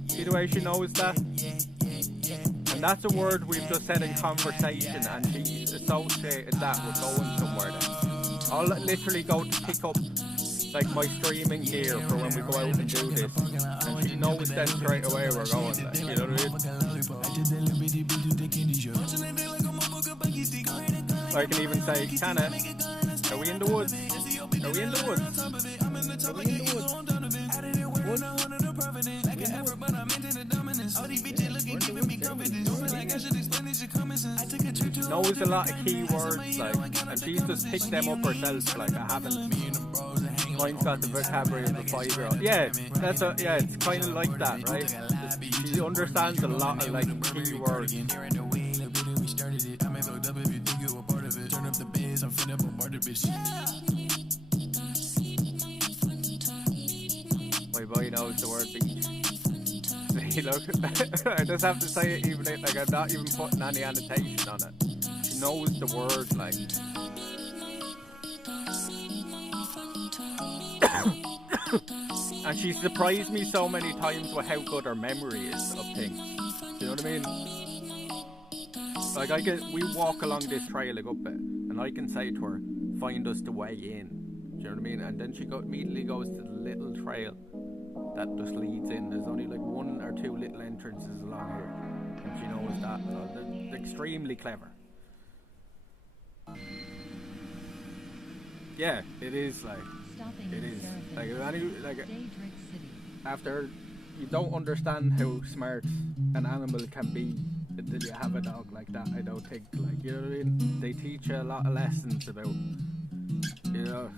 See the way she knows that? And that's a word we've just said in conversation, and she associated that with going somewhere then. I'll literally go to pick up like my streaming gear for when we go out and do this, and she knows then straight away we're going, like, you know what I mean? I can even say, Canna, are we in the woods? Are we in the woods? Are we in the woods? Woods? Knows a lot of key words, like, and she's just picked them up herself, like, I haven't. Mine's got the vocabulary of a 5-year-old. Yeah, it's kind of like that, right? She understands a lot of, like, key words. My boy knows the word beach. Look, I just have to say it, even like I'm not even putting any annotation on it. She knows the word, like. And she surprised me so many times with how good her memory is of things. Do you know what I mean? Like, we walk along this trail a good bit, and I can say to her, find us the way in. Do you know what I mean? And then she immediately goes to the little trail that just leads in. There's only like 1 or 2 little entrances along here, and she knows that. So they're extremely clever. Yeah, it is, like, it is. Like after you don't understand how smart an animal can be until you have a dog like that, I don't think, like, you know what I mean? They teach you a lot of lessons about, you know,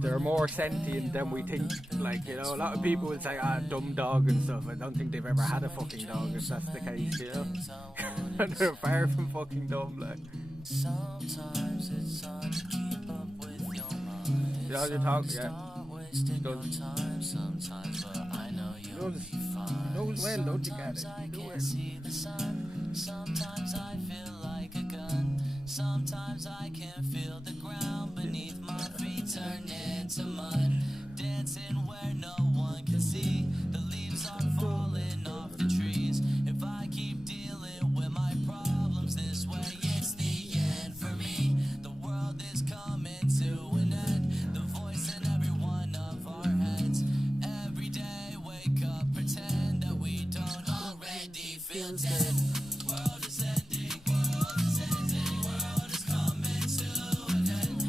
they're more sentient than we think, like, you know, a lot of people will say, dumb dog and stuff. I don't think they've ever had a fucking dog, if that's the case, you know? And they're far from fucking dumb, like. Sometimes it's hard to keep up with your mind. You know what you're talking, yeah. Sometimes, but I know you'll be fine. Knows well, don't you get it? I can see the sun. Sometimes I feel like a gun. Sometimes I can feel the ground beneath my feet turn into mud. Dancing where no one can see. The leaves are falling off the trees. If I keep dealing with my problems this way, it's the end for me. The world is coming to an end. The voice in every one of our heads. Every day wake up, pretend that we don't already feel dead. World is ending, world is ending, world is coming to an end.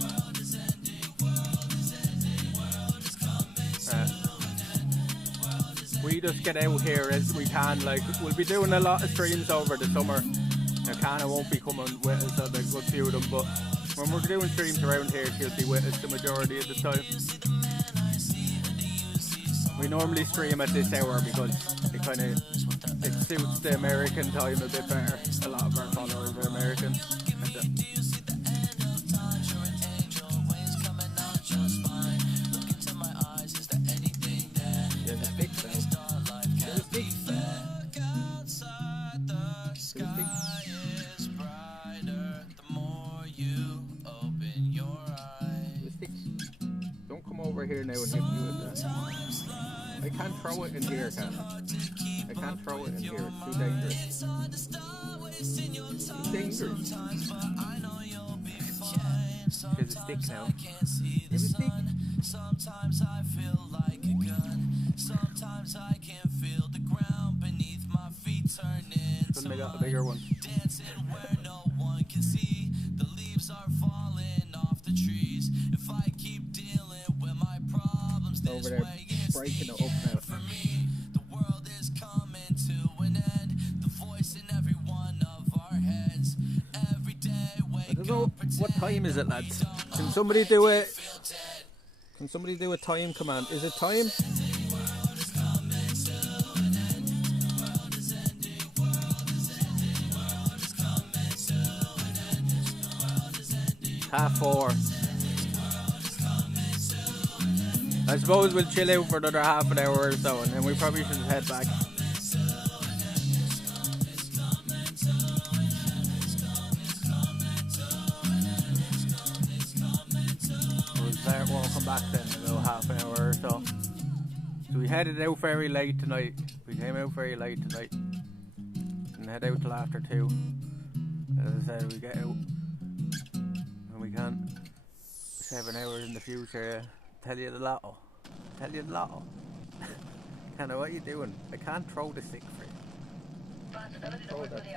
World is ending, world is ending, world is coming to an end. World is ending. We just get out here as we can, like, we'll be doing a lot of streams over the summer. Now, Kana won't be coming with us on a good few of them, but when we're doing streams around here, she'll be with us the majority of the time. We normally stream at this hour because it suits the American time a bit better. A lot of our followers are American. Don't come over here now and hit me with that. I can't throw it in here, can I? I can't throw it in here. It's too dangerous. Too dangerous. Here's a stick now. Here's a stick. Sometimes I feel like a gun. Sometimes I can feel the ground beneath my feet turn into Couldn't have got a bigger one. dancing where no one can see. The leaves are falling off the trees. If I keep dealing with my problems this Over there, way, it's breaking the it up now. end for me. The world is coming to an end. The voice in every one of our heads. Every day, wake I don't know up, what time is it, lads. Can somebody do it? Can somebody do a time command? Is it time? Half 4. I suppose we'll chill out for another half an hour or so, and then we probably should head back. We'll come back then in about half an hour or so. So we headed out very late tonight. We came out very late tonight. And head out till after 2. As I said, we get out when we can. 7 hours in the future. Tell you the lotto. Tell you the lotto. Kinda, what are you doing? I can't throw the stick for you. Throw that stick.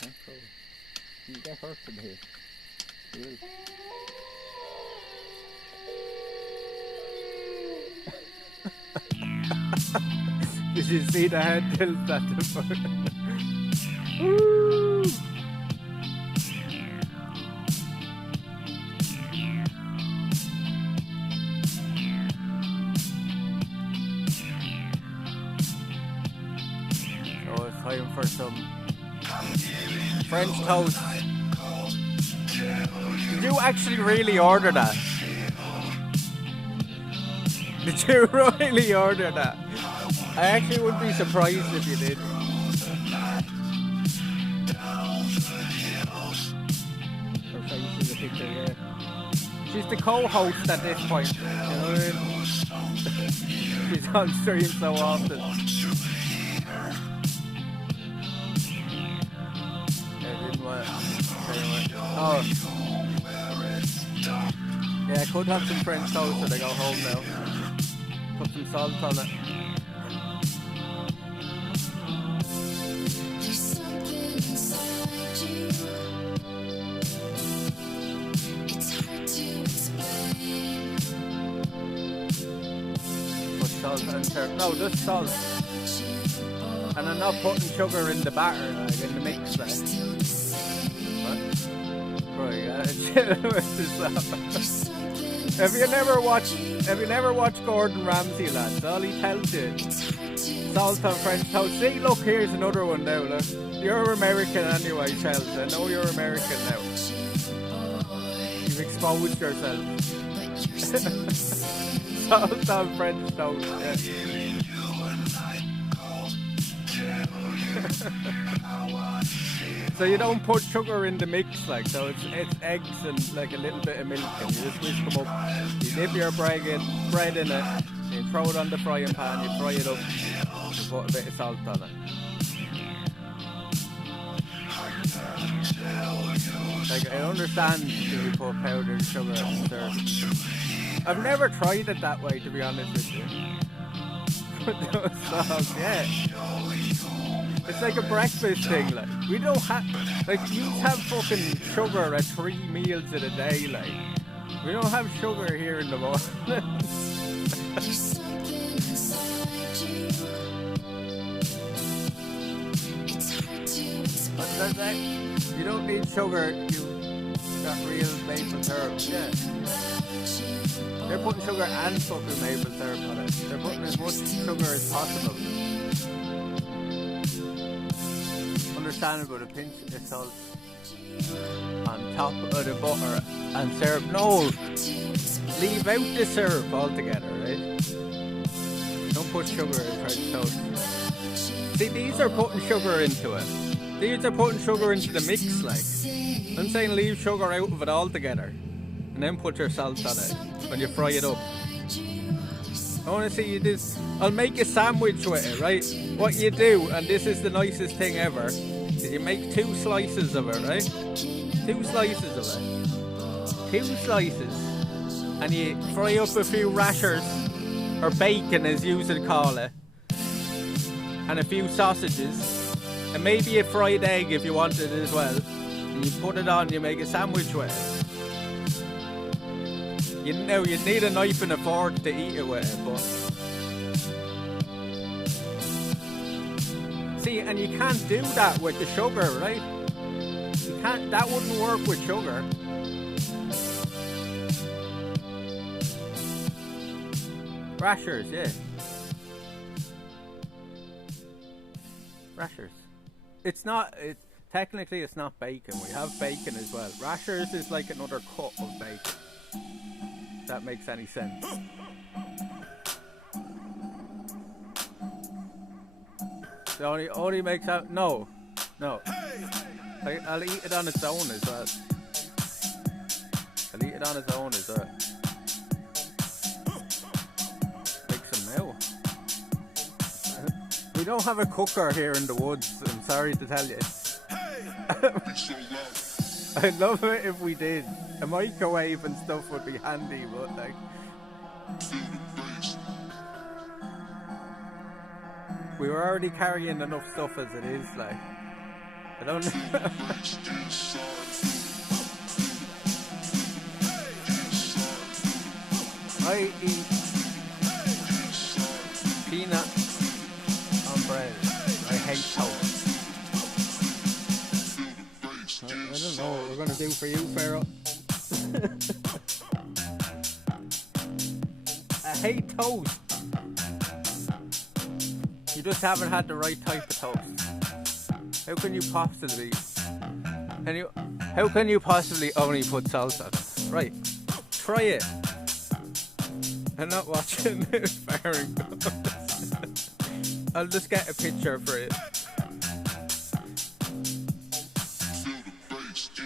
Can't throw it. You get hurt from here. You will. Did you see the head tilt at the front? Woo! So it's time for some French toast. Did you actually really order that? Did you really order that? I actually wouldn't be surprised if you did. Her face is a picture, yeah. She's the co-host at this point. You know what I mean? She's on stream so often. Oh. Yeah, I could have some French toast when I go home now. Put some salt on it. There's something inside you. It's hard to explain. Put salt and no, just salt. And I'm not putting sugar in the batter, like in the mix, like. What? Right, Have you never watched Gordon Ramsay, lads? All he tells you, salt on French toast. See, look, here's another one now, look. You're American anyway, Chelsea. I know you're American now. You've exposed yourself. Salt on French toast, yeah. So you don't put sugar in the mix, like, so it's eggs and like a little bit of milk, and you just whisk them up. You dip your bread in it, you throw it on the frying pan, you fry it up, you put a bit of salt on it. Like, I understand if you put powdered sugar and syrup. I've never tried it that way, to be honest with you. Put those sauce, yeah. It's like a breakfast thing, like. We don't have, like, you have fucking sugar at 3 meals in a day, like. We don't have sugar here in the morning. There's something inside you. You don't need sugar. You got real maple syrup. Yeah. They're putting sugar and fucking maple syrup on it. They're putting as much sugar as possible. Understandable, a pinch of salt on top of the butter and syrup. No, leave out the syrup altogether, right? Don't put sugar in French toast. See, these are putting sugar into it. These are putting sugar into the mix, like. I'm saying leave sugar out of it altogether. And then put your salt on it when you fry it up. I want to see you do. I'll make a sandwich with it, right? What you do, and this is the nicest thing ever, is you make 2 slices of it, right? 2 slices of it. 2 slices. And you fry up a few rashers, or bacon as you would call it, and a few sausages, and maybe a fried egg if you wanted it as well. And you put it on, you make a sandwich with it. You know, you'd need a knife and a fork to eat it with it, but... See, and you can't do that with the sugar, right? You can't, that wouldn't work with sugar. Rashers, yeah. Rashers. It's not, technically it's not bacon. We have bacon as well. Rashers is like another cut of bacon. If that makes any sense. It only makes out, no. I'll eat it on its own as well. I'll eat it on its own as well. Make some now. We don't have a cooker here in the woods, I'm sorry to tell you. I'd love it if we did. A microwave and stuff would be handy, but like... We were already carrying enough stuff as it is, like... I don't know. I eat peanut on bread. I hate toast. I don't know what we're gonna do for you, Pharaoh. I hate toast. You just haven't had the right type of toast. How can you possibly? How can you possibly only put salt on it? Right, try it. I'm not watching this firing. I'll just get a picture for it.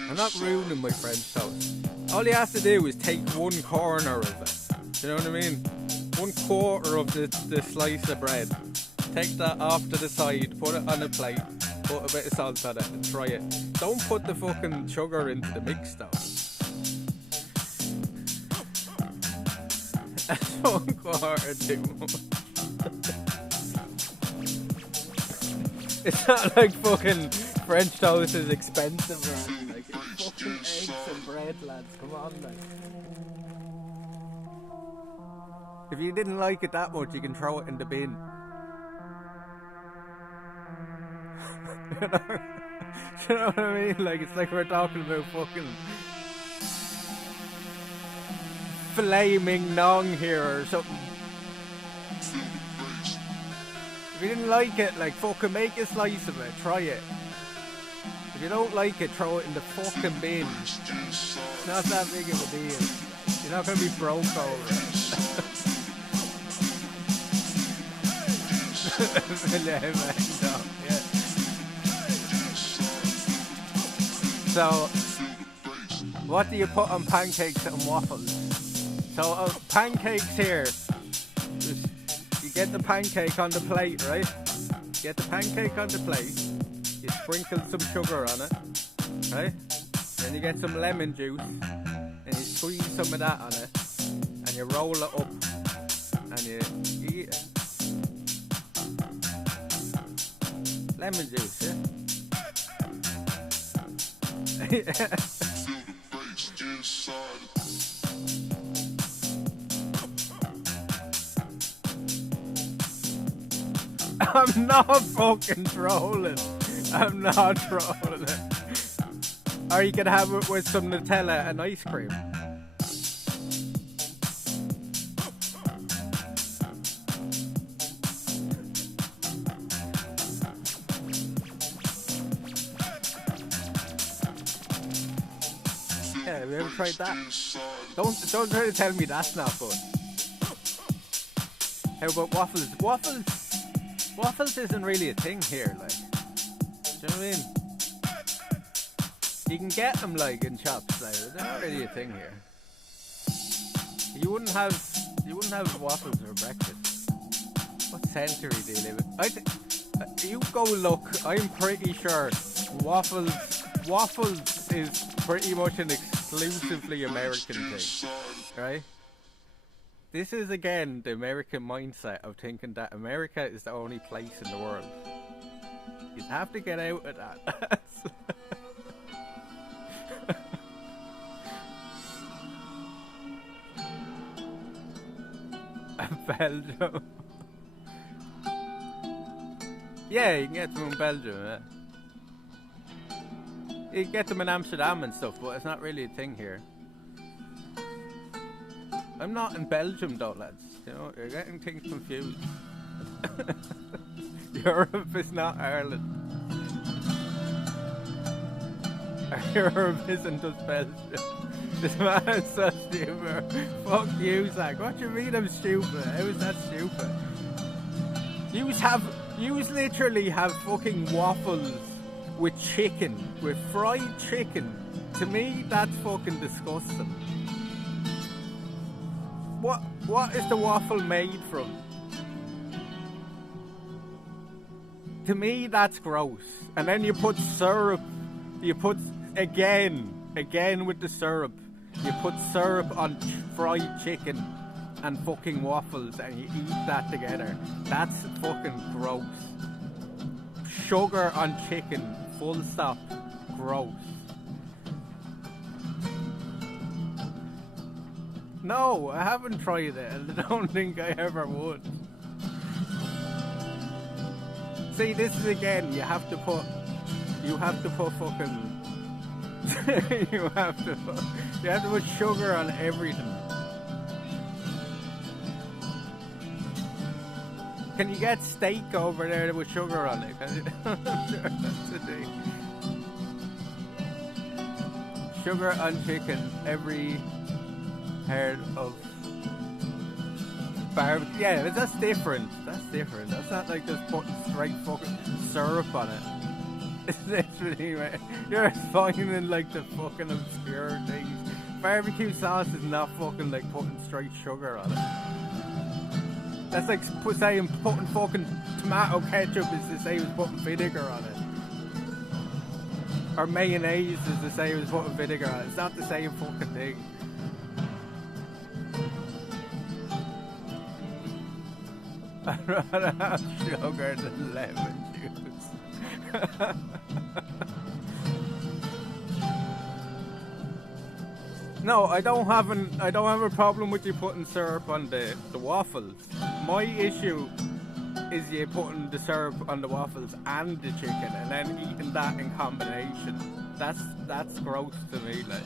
I'm not ruining my friend's toast. All you have to do is take one corner of it. You know what I mean? 1/4 of the slice of bread. Take that off to the side, put it on a plate, put a bit of salt on it and try it. Don't put the fucking sugar into the mix though. That's 1/4 too much. It's not like fucking French toast is expensive or anything. Like, it's fucking eggs and bread, lads. Come on, like. If you didn't like it that much, you can throw it in the bin. You know what I mean? Like, it's like we're talking about fucking filet mignon here or something. If you didn't like it, like, fucking make a slice of it, try it. If you don't like it, throw it in the fucking bin. It's not that big of a deal. You're not gonna be broke over it. Yeah. So, what do you put on pancakes and waffles? So, pancakes here. Just, you get the pancake on the plate, right? Get the pancake on the plate. You sprinkle some sugar on it, right? Then you get some lemon juice, and you squeeze some of that on it, and you roll it up, and you eat it. Lemon juice, yeah? I'm not fucking trolling. I'm not trolling it. Or you can have it with some Nutella and ice cream. Yeah, have you ever tried that? Don't try to tell me that's not good. How about waffles? Waffles isn't really a thing here, like. Do you know what I mean? You can get them like in shops, like they're not really a thing here. You wouldn't have waffles for breakfast. What century do you live in? You go look. I'm pretty sure waffles is pretty much an exclusively American thing, right? This is again the American mindset of thinking that America is the only place in the world. You have to get out of that. Belgium. Yeah, you can get them in Belgium, yeah. You can get them in Amsterdam and stuff, but it's not really a thing here. I'm not in Belgium though, lads. You know, you're getting things confused. Europe is not Ireland. Europe isn't just Belgium. This man is so stupid. Fuck you, Zach. What do you mean I'm stupid? How is that stupid? Yous literally have fucking waffles with chicken, with fried chicken. To me, that's fucking disgusting. What is the waffle made from? To me, that's gross. And then you put syrup. You put again with the syrup. You put syrup on fried chicken and fucking waffles, and you eat that together. That's fucking gross. Sugar on chicken, full stop. Gross. No, I haven't tried it, and I don't think I ever would. See, this is again, you have to put fucking you have to put sugar on everything. Can you get steak over there with sugar on it? Today. Sugar on chicken, every heard of barbecue. Yeah, but that's different. That's not like just putting straight fucking syrup on it. It's literally, man, you're finding like the fucking obscure things. Barbecue sauce is not fucking like putting straight sugar on it. That's like saying putting fucking tomato ketchup is the same as putting vinegar on it. Or mayonnaise is the same as putting vinegar on it. It's not the same fucking thing. I'd rather have sugar than lemon juice. No, I don't have a problem with you putting syrup on the waffles. My issue is you putting the syrup on the waffles and the chicken and then eating that in combination. That's gross to me, like.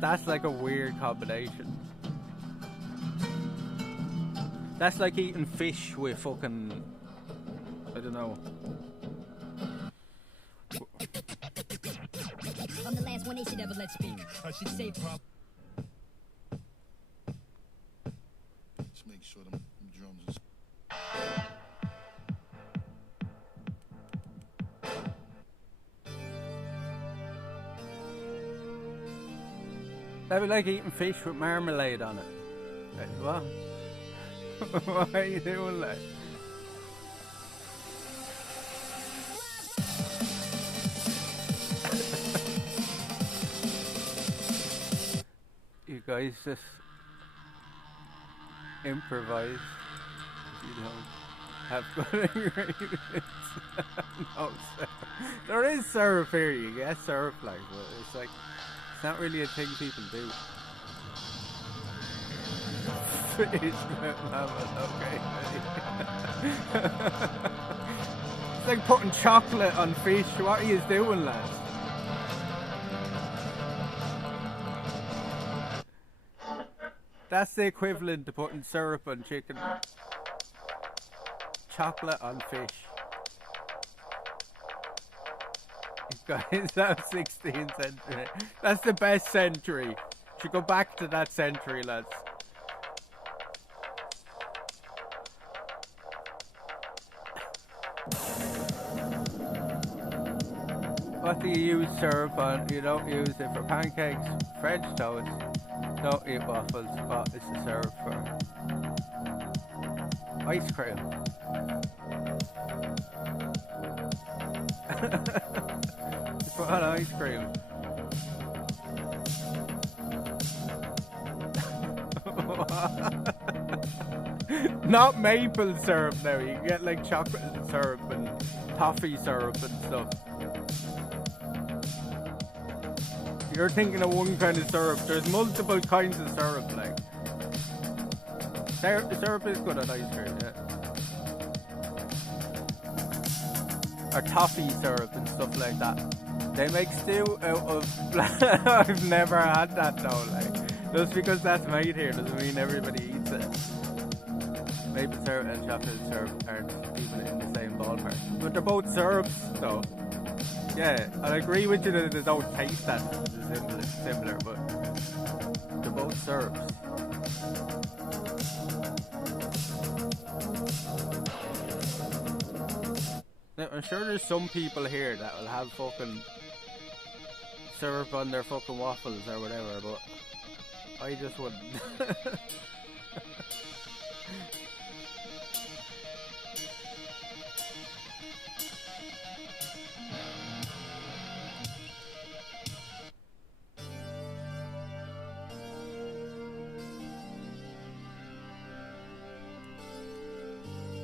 That's like a weird combination. That's like eating fish with fucking, I don't know. I'm the last one they should ever let speak. I should say Just make sure them drums is. That'd be like eating fish with marmalade on it. Like, what? What are you doing, like? You guys just improvise. You don't have good ingredients. No, sir. There is syrup here. You get syrup, like, but it's like it's not really a thing people do. Fish with lemon, okay. It's like putting chocolate on fish. What are you doing, lads? That's the equivalent to putting syrup on chicken. Chocolate on fish. Guys, that's 16th century. That's the best century. Should go back to that century, lads. What do you use syrup on? You don't use it for pancakes, French toast. Don't eat waffles. What is the syrup for? Ice cream. Just put on ice cream. Not maple syrup now. You can get like chocolate syrup and toffee syrup and stuff. You're thinking of one kind of syrup. There's multiple kinds of syrup, like. Syrup is good at ice cream, yeah. Or toffee syrup and stuff like that. They make stew out of... I've never had that though, like. Just because that's made here doesn't mean everybody eats it. Maple syrup and chocolate syrup aren't even in the same ballpark. But they're both syrups though. Yeah, I agree with you that they don't taste that similar, but they're both syrups. Now, I'm sure there's some people here that will have fucking syrup on their fucking waffles or whatever, but I just wouldn't.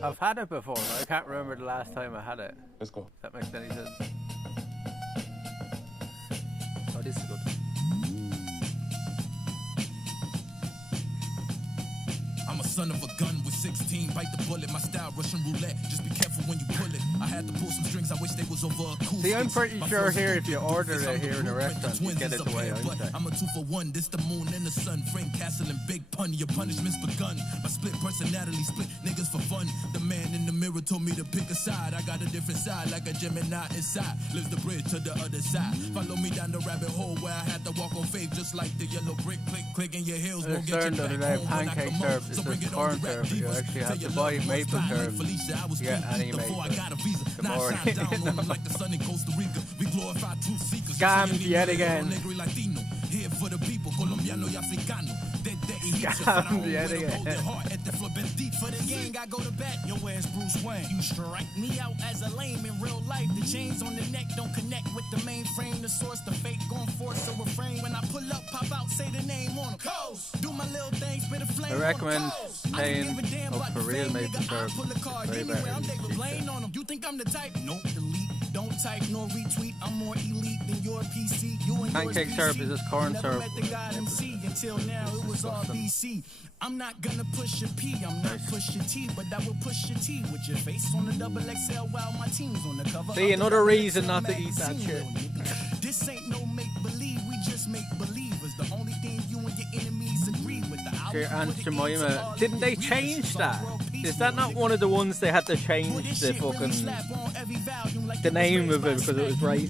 I've had it before, but I can't remember the last time I had it. Let's go. If that makes any sense. Oh, this is good. I'm a son of a gun with 16. Bite the bullet, my style Russian roulette. Just be careful when you pull it. I had to pull some strings, I wish they was over a cool. See, I'm pretty sure here if you order it here in a restaurant, you get it the way I say. I'm a 2-for-1, this the moon and the sun. Frank Castle and Big Pun, your punishment's begun. My split personality, split niggas for fun. The man in the mirror told me to pick a side. I got a different side, like a Gemini inside. Lives the bridge to the other side. Follow me down the rabbit hole where I had to walk on faith, just like the yellow brick. Click, click in your heels. Won't get you back home when I pancake come syrup up. is So bring just it on corn the rap syrup. You divas. actually have Tell to your buy love maple was syrup. Felicia, I was You get any before I maple. got a visa. Good Nine morning. sides down on them like the sun in Costa Rica. We glorify truth seekers. Scammed yet again. Negro y Latino. Here for the people, colombiano y africano. Scammed yet again. For the gang, I go to bat. Your ass Bruce Wayne. You strike me out as a lame in real life. The chains on the neck don't connect with the mainframe. The source, the fake gon' force a refrain. When I pull up, pop out, say the name on them. Do my little thing, spit a flame. I recommend paying give a damn up about for the real fame, maple nigga. syrup. I pull a card Way anywhere. better I'm than David cheap Blaine stuff. on them. You think I'm the type? Nope, delete. Don't type nor retweet. I'm more elite than your PC. You and Pancake yours syrup PC. is just corn Never syrup met the with God maple MC until now. It was all BC. I'm not gonna push your P. I'm not push your T, but I will push your T with your face on the double XL while my team's on the cover. See, of the another double reason XL not to eat that magazine, shit. little nigga. This ain't no make believe. We just make believers. The only thing you and your enemies agree with. The Sure, hours Aunt before the ends of Jemima. all Didn't they these change readers. that? World peace, Is that not nigga. one of the ones they had to change Boy, this the shit really fucking slap on every volume like the it was name raised of by it because it was Smack. right?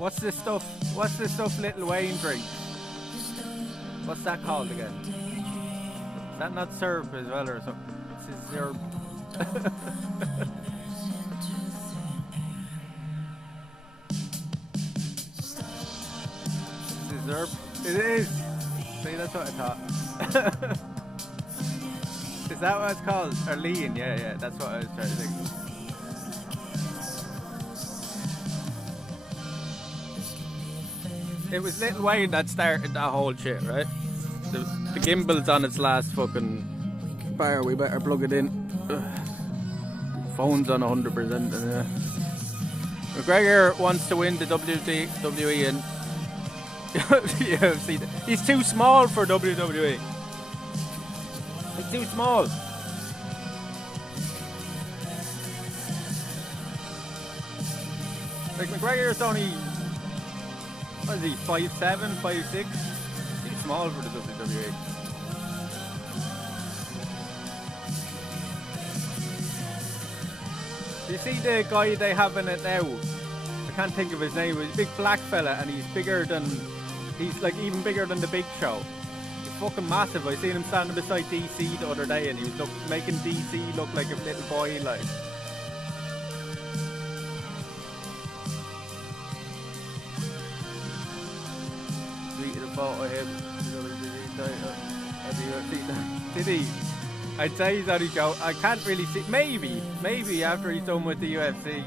What's this stuff? What's this stuff Little Wayne drinks? What's that called again? Is that not syrup as well or something? This is syrup. This is syrup. It is. See, that's what I thought. Is that what it's called? Or lean? Yeah, that's what I was trying to think. It was Little Wayne that started that whole shit, right? The gimbal's on its last fucking bar. We better plug it in. Ugh. Phone's on 100%. And, McGregor wants to win the WWE and UFC. He's too small for WWE. He's too small. Like McGregor's only, what is he, 5'7", 5'6"? He's small for the WWE. Do you see the guy they have in it now? I can't think of his name. He's a big black fella and he's like even bigger than the Big Show. He's fucking massive. I seen him standing beside DC the other day and he was making DC look like a little boy, like. Tweeted a photo of him. Did he? I'd say he's only joking. I can't really see. Maybe after he's done with the UFC.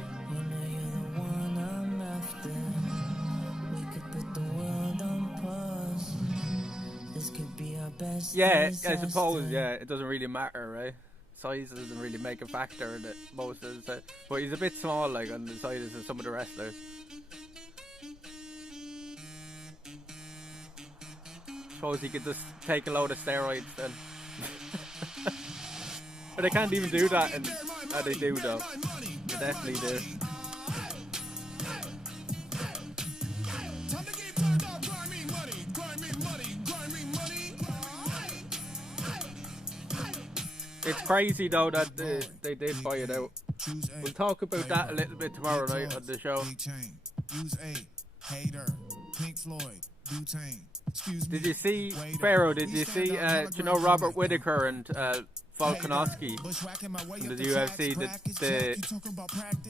Yeah, I suppose. Yeah, it doesn't really matter, right? Size doesn't really make a factor in it most of the time. But he's a bit small, like on the size of some of the wrestlers. Suppose he could just take a load of steroids then. But they can't even do that, and they do though. They definitely do. It's crazy though that they did buy it out. We'll talk about that a little bit tomorrow night on the show. Did you see, Pharaoh, did you see, do you know Robert Whittaker and Volkanovski from the UFC?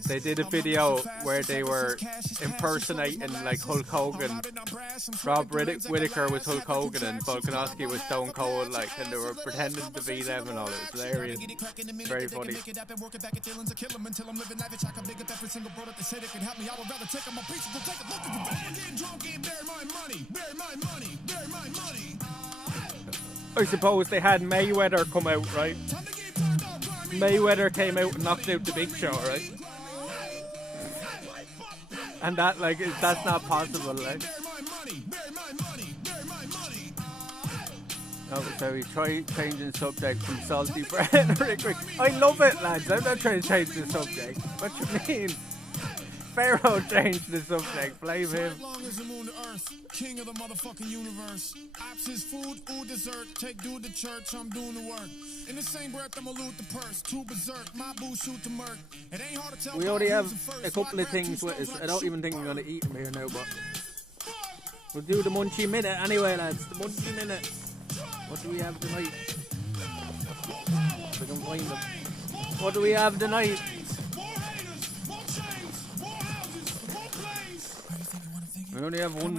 They did a video where they were impersonating like Hulk Hogan. Rob Whittaker was Hulk Hogan and Volkanovski was Stone Cold, like, and they were pretending to be them and all. It was hilarious. Very funny. I suppose they had Mayweather come out, right? Mayweather came out and knocked out the Big Show, right? And that, like, that's not possible, like. Oh, so we try changing subject from salty bread. I love it, lads. I'm not trying to change the subject. What you mean? Pharaoh changed the subject. Blame him. King of the motherfucking universe. Ops is food, ooh dessert. Take dude to church, I'm doing the work. In the same breath, I'ma loot the purse. Too berserk, my boo shoot to murk. It ain't hard to tell. We already have a couple of things with us. I don't even think we're gonna eat them here now, but we'll do the Munchie Minute anyway, lads. The Munchie Minute. What do we have tonight? If I can find them. What do we have tonight? We only have one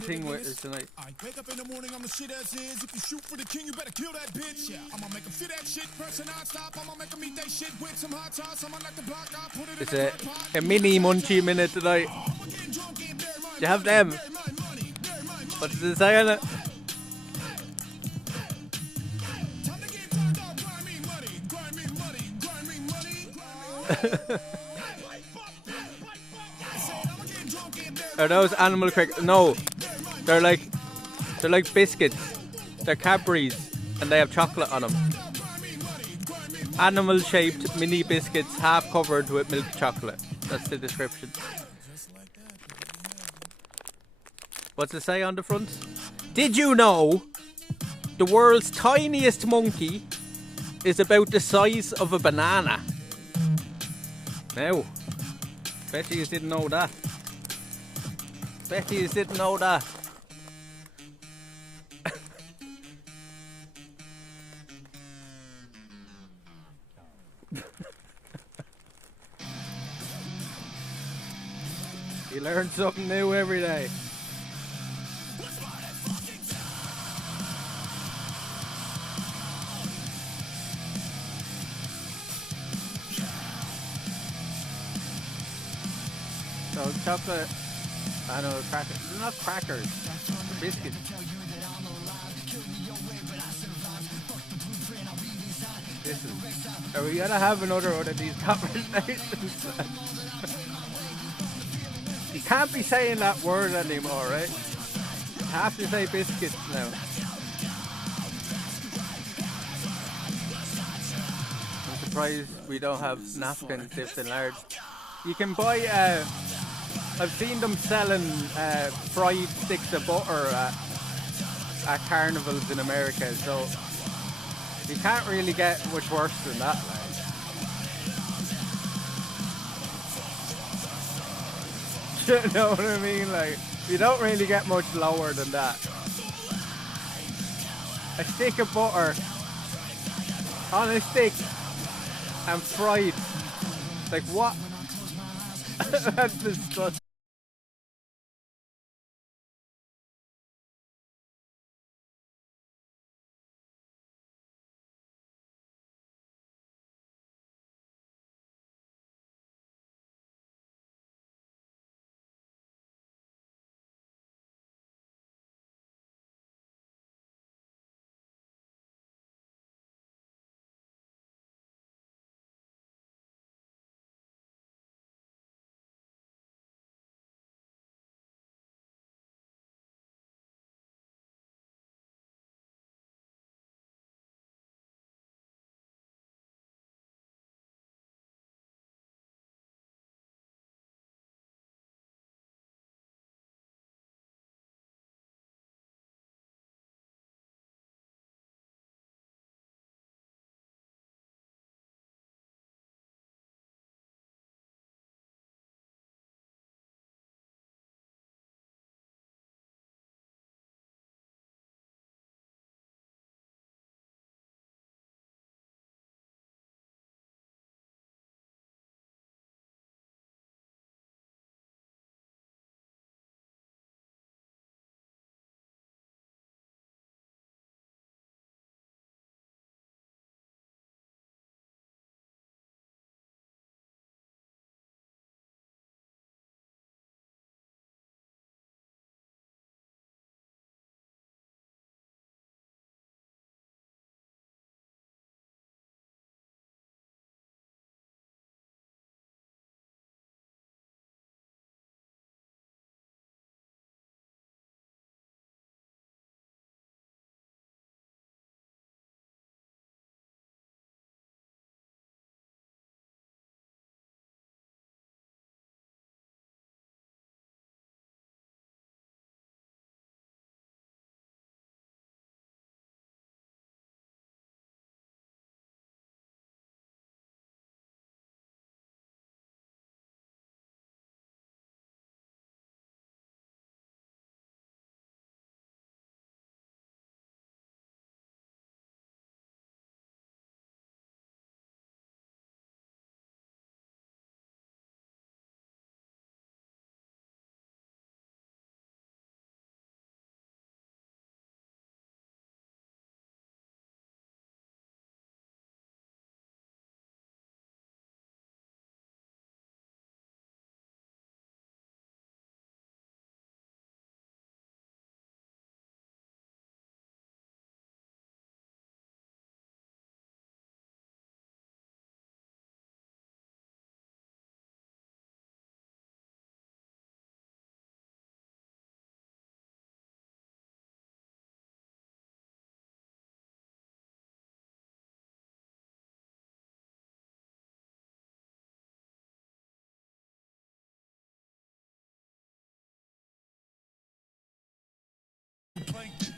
thing with us tonight. Wake up in the morning, I'm the shit as is. If you shoot for the king, you better kill that bitch. Yeah, I'ma make him fit that shit, pressing non-stop. I'ma make him eat that shit with some hot sauce. I'ma like the block, I'll put it in It's a mini Munchie Minute tonight. You have them. What does it say on it? Are those animal crickets? No, they're like biscuits. They're Cadbury's and they have chocolate on them. Animal-shaped mini biscuits, half covered with milk chocolate. That's the description. What's it say on the front? Did you know the world's tiniest monkey is about the size of a banana? Now, bet you didn't know that. Bet you didn't know that. You learn something new every day. So chocolate, I know crackers. They're not crackers. They're biscuits. Listen, are we gonna have another one of these conversations? You can't be saying that word anymore, right? You have to say biscuits now. I'm surprised we don't have napkins dipped in lard. You can buy, I've seen them selling fried sticks of butter at carnivals in America, so you can't really get much worse than that. You know what I mean? Like, you don't really get much lower than that. A stick of butter on a stick and fried. Like, what? That's disgusting.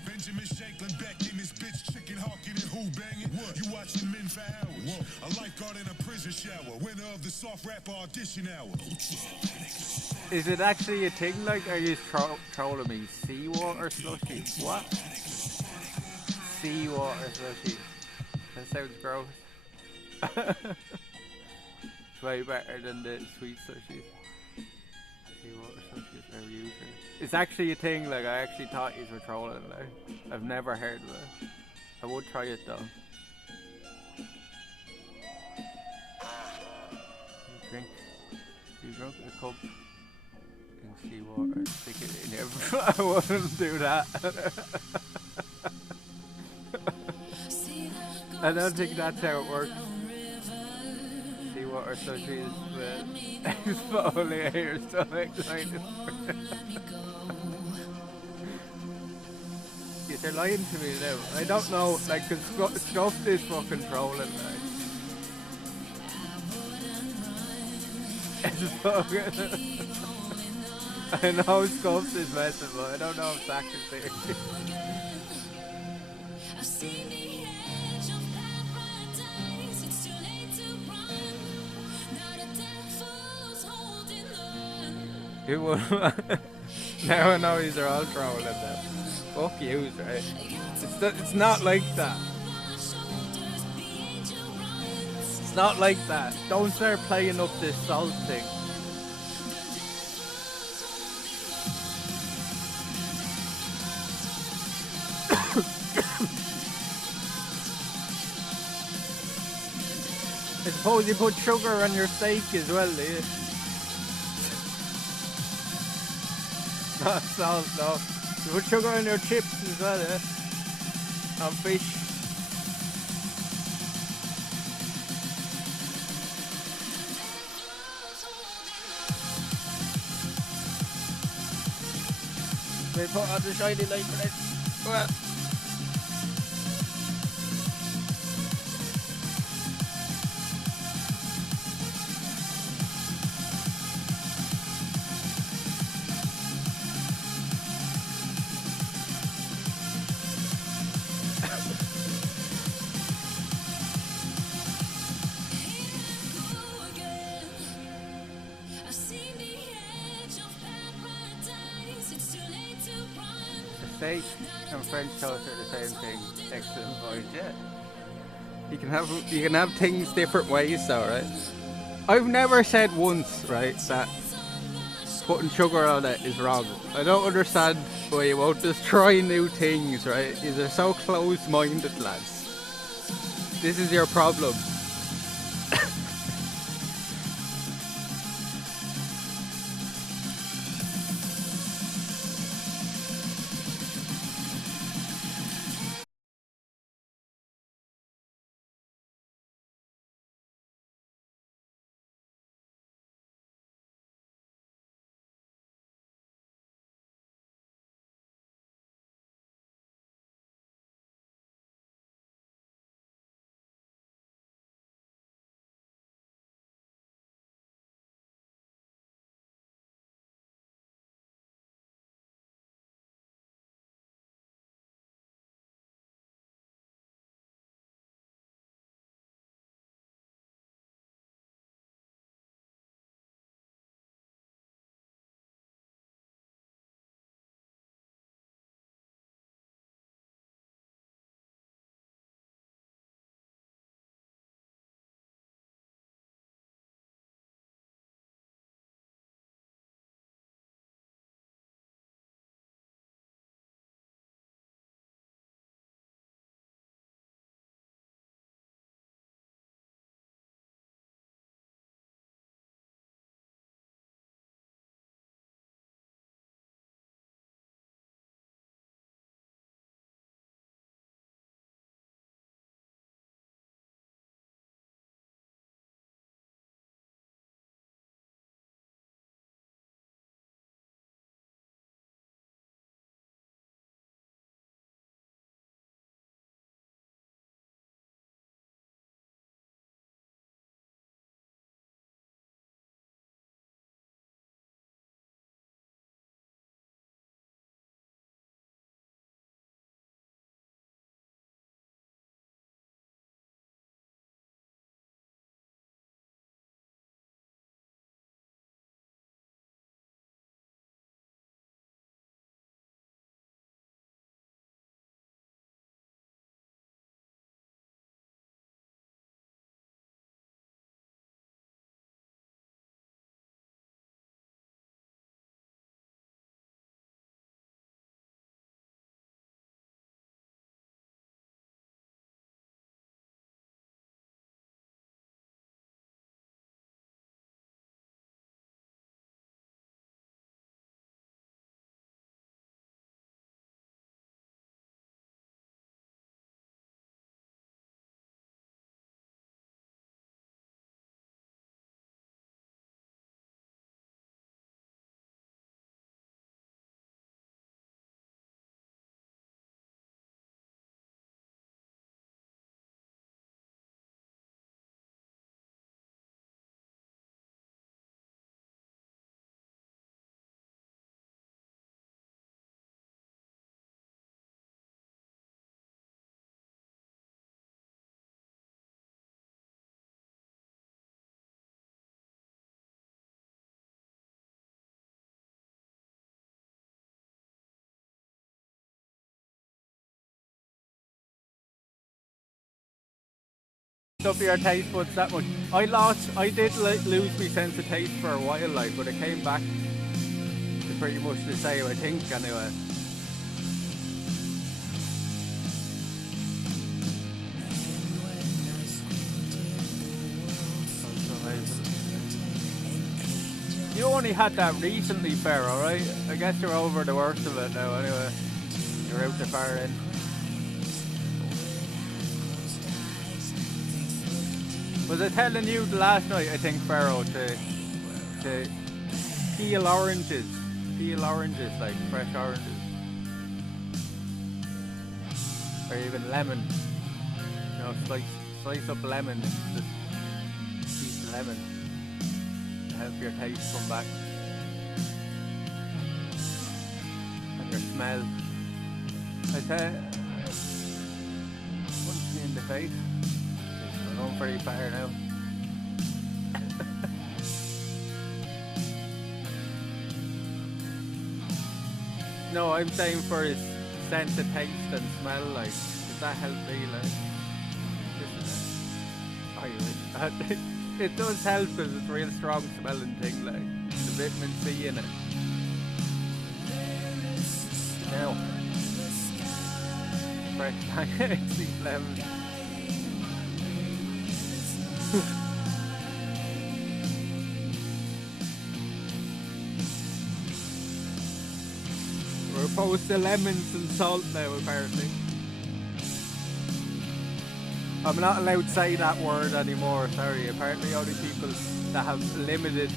Benjamin Shake Franklin Beck in this bitch, chicken hawking and who banging. You watching men for hours. A lifeguard in a prison shower. Winner of the soft rap audition hour. Is it actually a thing? Like, are you trolling me? Seawater slushy? What? Seawater slushy. That sounds gross. It's way better than the sweet slushies. Seawater slushies are usually. It's actually a thing. Like, I actually thought you were trolling. Like, I've never heard of it. I would try it though. You drink a cup in seawater, stick it in your. I wouldn't do that. I don't think that's how it works. Seawater slushies will exfoliate your stomach. Yeah, they're lying to me now. I don't know, like, cause Scuffed is fucking trolling, like. It's fucking. I know Scuffed is messing, but I don't know if Zach is there. Who would? Now I know these are all trolling them. Fuck you, right? It's not like that. It's not like that. Don't start playing up this salt thing. I suppose you put sugar on your steak as well, do you? Not salt, no. You put sugar on your chips as well, yeah? On fish. They put on the shiny light for it. Well. Steak and French toast are the same thing. Excellent point, yeah. You can have things different ways though, right? I've never said once, right, that putting sugar on it is wrong. I don't understand why you won't just try new things, right? You're so close-minded, lads. This is your problem. messed up your taste buds that much. I did lose my sense of taste for a while, like, but it came back to pretty much the same, I think, anyway. You only had that recently, Pharaoh, right? I guess you're over the worst of it now, anyway. You're out the far end. Was I telling you the last night, I think, Pharaoh, to peel oranges, like fresh oranges, or even lemon. You know, slice up lemon, just piece of lemon to help your taste come back and your smell. I tell you, punch me in the face. We're going very far now. No, I'm saying for his sense of taste and smell, like, does that help me, like? It does help because it's a real strong smelling thing, like, the vitamin C in it. Now, fresh pancakes, lemon. We're opposed to lemons and salt now, apparently. I'm not allowed to say that word anymore, sorry. Apparently only people that have limited...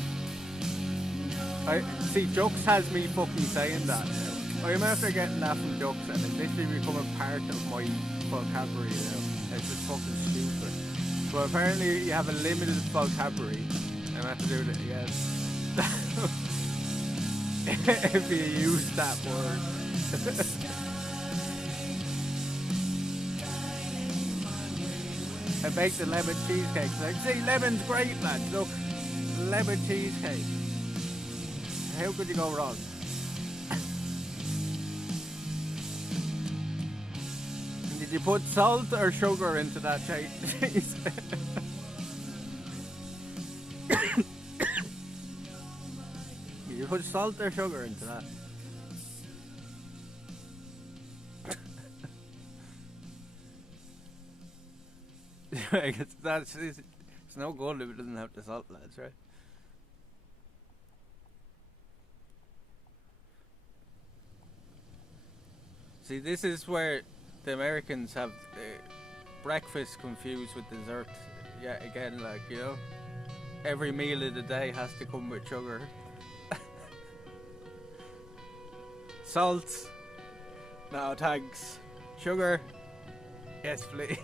See, Jux has me fucking saying that now. I'm after getting that from Jux and it's literally becoming part of my vocabulary now. It's just fucking stupid. But apparently you have a limited vocabulary. I'm have to do it again. If you use that word. I baked the lemon cheesecake. Like, see, lemon's great, lads. Look, lemon cheesecake. How could you go wrong? Did you put salt or sugar into that cheese? Did you put salt or sugar into that? It's no good if it doesn't have the salt, lads, right? See, this is where the Americans have breakfast confused with dessert. Yeah, again, like, you know, every meal of the day has to come with sugar. Salt, no thanks. Sugar, yes please.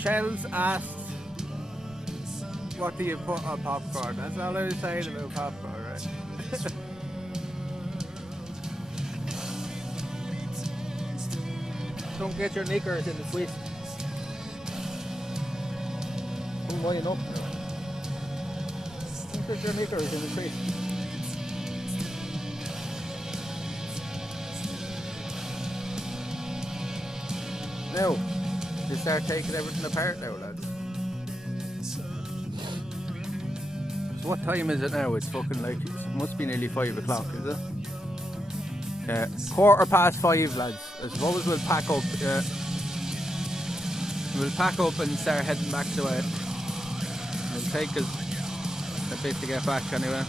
Shells asked, what do you put on popcorn? That's all I was saying about popcorn, right? Don't get your knickers in the twist. Don't line up. Don't get your knickers in the twist. Now, you start taking everything apart now, lads. So what time is it now? It's fucking like, it must be nearly 5 o'clock, is it? 5:15, lads. I suppose we'll pack up. We'll pack up and start heading back to it. It'll take us a bit to get back anyway.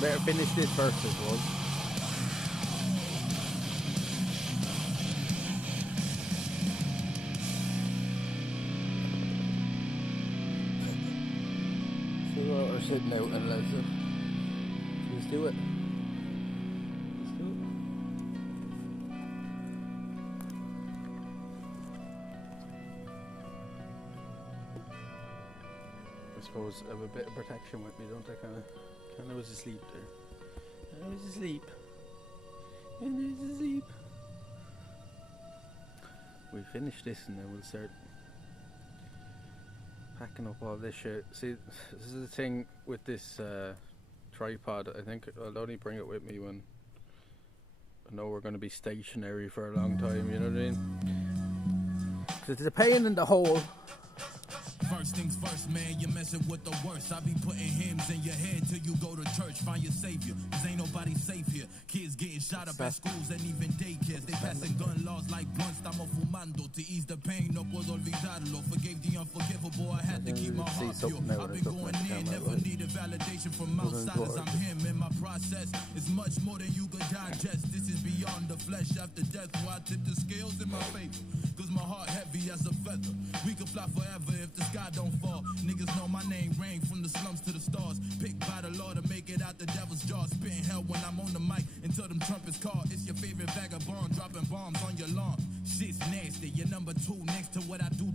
Better finish this first, I suppose. So we're sitting out and let's do it. Let's do it. I suppose I have a bit of protection with me, don't I? Kind of was asleep there. I was asleep. We finish this and then we'll start packing up all this shit. See, this is the thing with this tripod. I think I'll only bring it with me when I know we're going to be stationary for a long time, you know what I mean? 'Cause it's a pain in the hole. First things first, man, you're messing with the worst. I be putting hymns in your head till you go to church. Find your savior, 'cause ain't nobody safe here. Kids getting shot up at schools and even daycares. They passing gun laws like blunts. Estamos fumando to ease the pain. No puedo olvidarlo. Forgave the unforgivable. I had to keep my heart pure. I've been going in, never needed validation from outsiders. I'm him in my process. It's much more than you could digest. This is beyond the flesh. After death, why I tip the scales in my favor? 'Cause my heart heavy as a feather. We could fly forever if the sky don't fall. Niggas know my name, rain from the slums to the stars. Picked by the Lord to make it out the devil's jaws. Spitting hell when I'm on the mic until them trumpets call. It's your favorite vagabond dropping bombs on your lawn. Shit's nasty, you're number 2 next to what I do.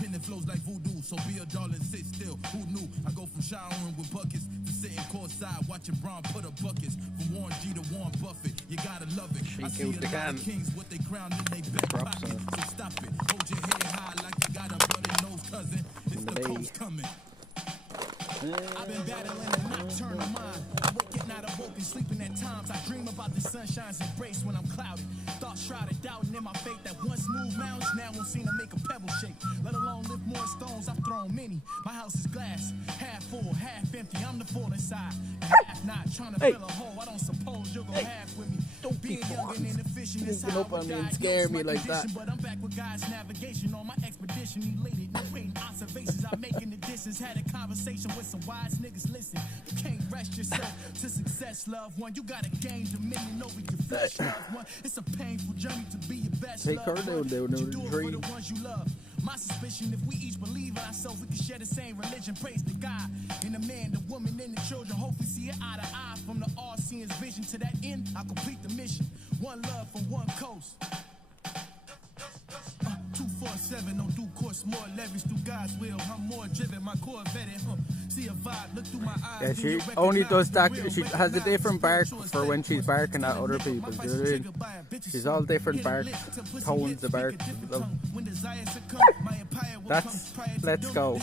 Pinning flows like voodoo, so be a darling, sit still. Who knew? I go from showering with buckets to sitting courtside watching Braun put up buckets. From Warren G to Warren Buffett, you gotta love it. I see a lot of kings with their crown in their back pocket. So stop it, hold your head high like you got a bloody nose, cousin. It's the coast coming. I've been battling a nocturnal mind. I wake at night, awoken, sleeping at times. I dream about the sunshine's embrace when I'm cloudy. Thoughts shrouded, doubting in my faith that once moved mountains, now won't seem to make a pebble shake. Let alone lift more stones, I've thrown many. My house is glass, half full, half empty. I'm the full inside, half not. Trying to fill a hole, I don't suppose you'll go half with me. Don't be young and inefficient. It's how I die. Scare me like that. But I'm back with God's navigation on my expedition. Elated, no waiting observations. I'm making the distance. Had a conversation with some wise niggas. Listen, you can't rest yourself to success, loved one. You gotta gain dominion over your flesh, loved one. It's a painful journey to be your best. Take her down, you do it for the ones you love. My suspicion, if we each believe in ourselves, we can share the same religion. Praise to God. And the man, the woman, and the children. Hopefully see it eye to eye. From the all-seeing vision to that end, I'll complete the mission. One love from one coast. 247, don't do course, more leverage through God's will. I'm more driven, my core vetted. See a vibe, look through my eyes. Yeah, she only does that. She has a different bark for when she's barking at other people. Do you know what I mean? She's all different bark tones of bark. That's let's go.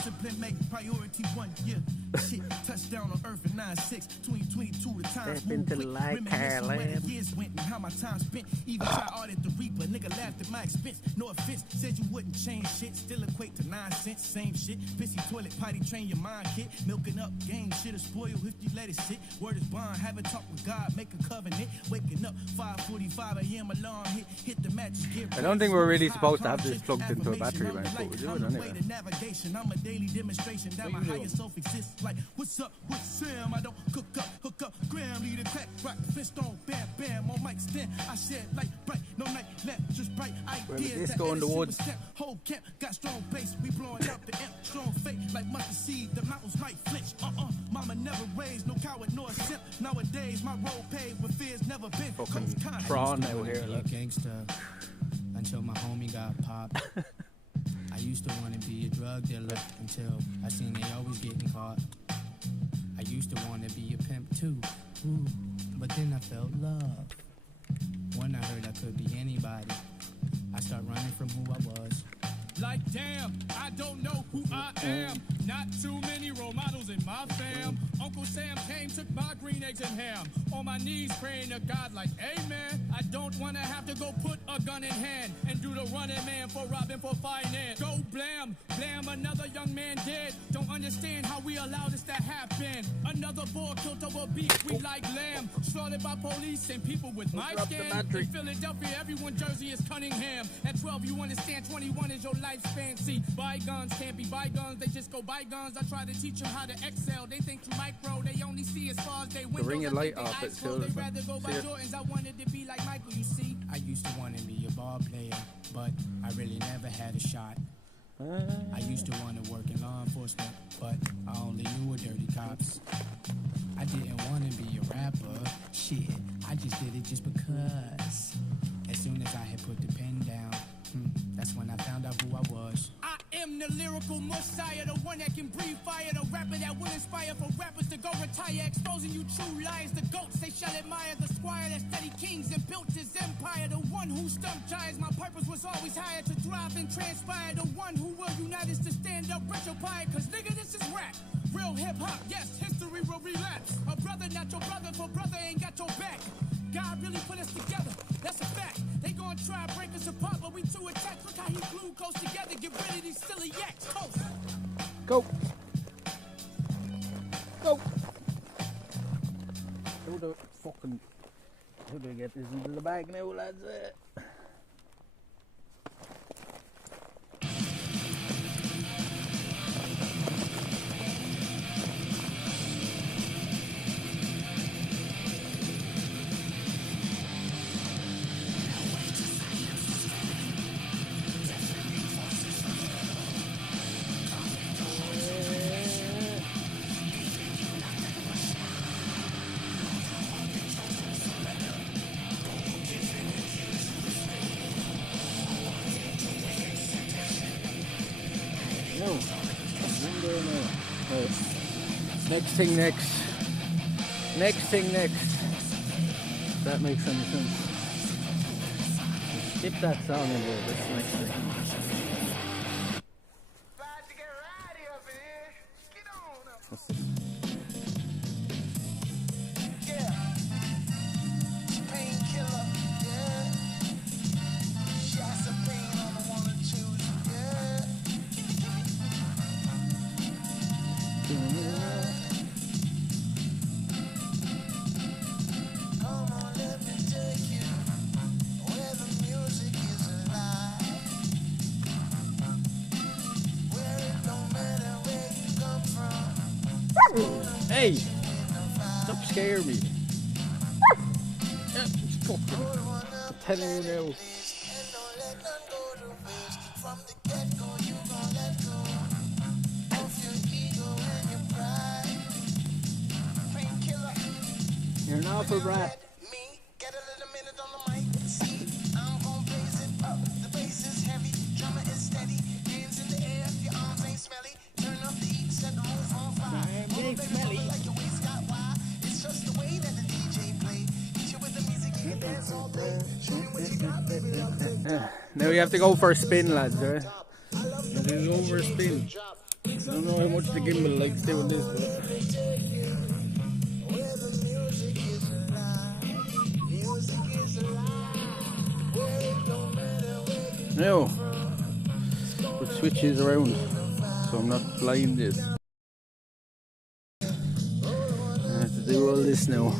Touchdown on earth in 9-6, 2022, the time Step into the light, Caroline. Years went and how my time spent. Even try art at the Reaper, nigga laughed at my expense. No offense, said you wouldn't change shit. Still equate to 9 cents, same shit. Pissy toilet, potty train your mind, kid. Milking up game, shit'll spoil if you let it sit. Word is bond, have a talk with God, make a covenant. Waking up 5:45 a.m. alarm hit the matches. I don't think we're really supposed to have this plugged into a battery, man. But we'll do it anyway. Navigation, I'm a daily demonstration that my higher self exists. Like, what's up with Sam? I don't cook up, hook up, gram, lead a crack, rock, fist on, bam, bam, on mic stand. I shed light bright, no night left, just bright ideas. This go in the woods. Whole camp got strong bass, we blowing out the imp, strong fate, like mustard seed, the mountains might flinch. Mama never raised, no coward nor a simp. Nowadays, my road paved with fears never been. Fucking Tron out here, Be a gangster until my homie got popped. I used to want to be a drug dealer until I seen they always getting caught. I used to want to be a pimp too, ooh, but then I felt love. When I heard I could be anybody, I start running from who I was. Like damn, I don't know who I am. Not too many role models in my fam. Uncle Sam came, took my green eggs and ham. On my knees praying to God like, amen. I don't wanna have to go put a gun in hand and do the running man for robbing for finance. Go blam, blam, another young man dead. Don't understand how we allow this to happen. Another boy killed over beef, we like lamb. Slaughtered by police and people with my skin. In Philadelphia, everyone Jersey is Cunningham. At 12, you understand 21 is your lifespan. See, bygones can't be bygones, they just go bygones. I try to teach them how to excel. They think to micro, they only see as far as they windows. Ring your light off, it's still. They rather go by Jordans. I wanted to be like Michael, you see. I used to want to be a ball player, but I really never had a shot. I used to want to work in law enforcement, but I only knew dirty cops. I didn't want to be a rapper, shit, I just did it just because. As soon as I had put the pen down, that's when I found out who I was. I am the lyrical messiah, the one that can breathe fire, the rapper that will inspire for rappers to go retire, exposing you true liars, the goats they shall admire, the squire that studied kings and built his empire, the one who stumped giants. My purpose was always higher, to thrive and transpire, the one who will unite us to stand up, retro pie, cause nigga this is rap, real hip hop, yes, history will relapse, a brother not your brother, for brother ain't got your back. God really put us together, that's a fact. They gonna try to break us apart, but we too attached. Look how he glued close together, get rid of these silly yaks. Coast. Go. Go. Who the fucking... Who do we get this into the bag now, lads? Next thing next. If that makes any sense. Skip that song and go this next thing. What's this? Hey! Stop scaring me. I'm telling you now. You're an awful rat. Now you have to go for a spin, lads, right? You have to go for a spin. I don't know how much the gimbal likes doing this, but... Now, we'll switch these around so I'm not blinded. I have to do all this now.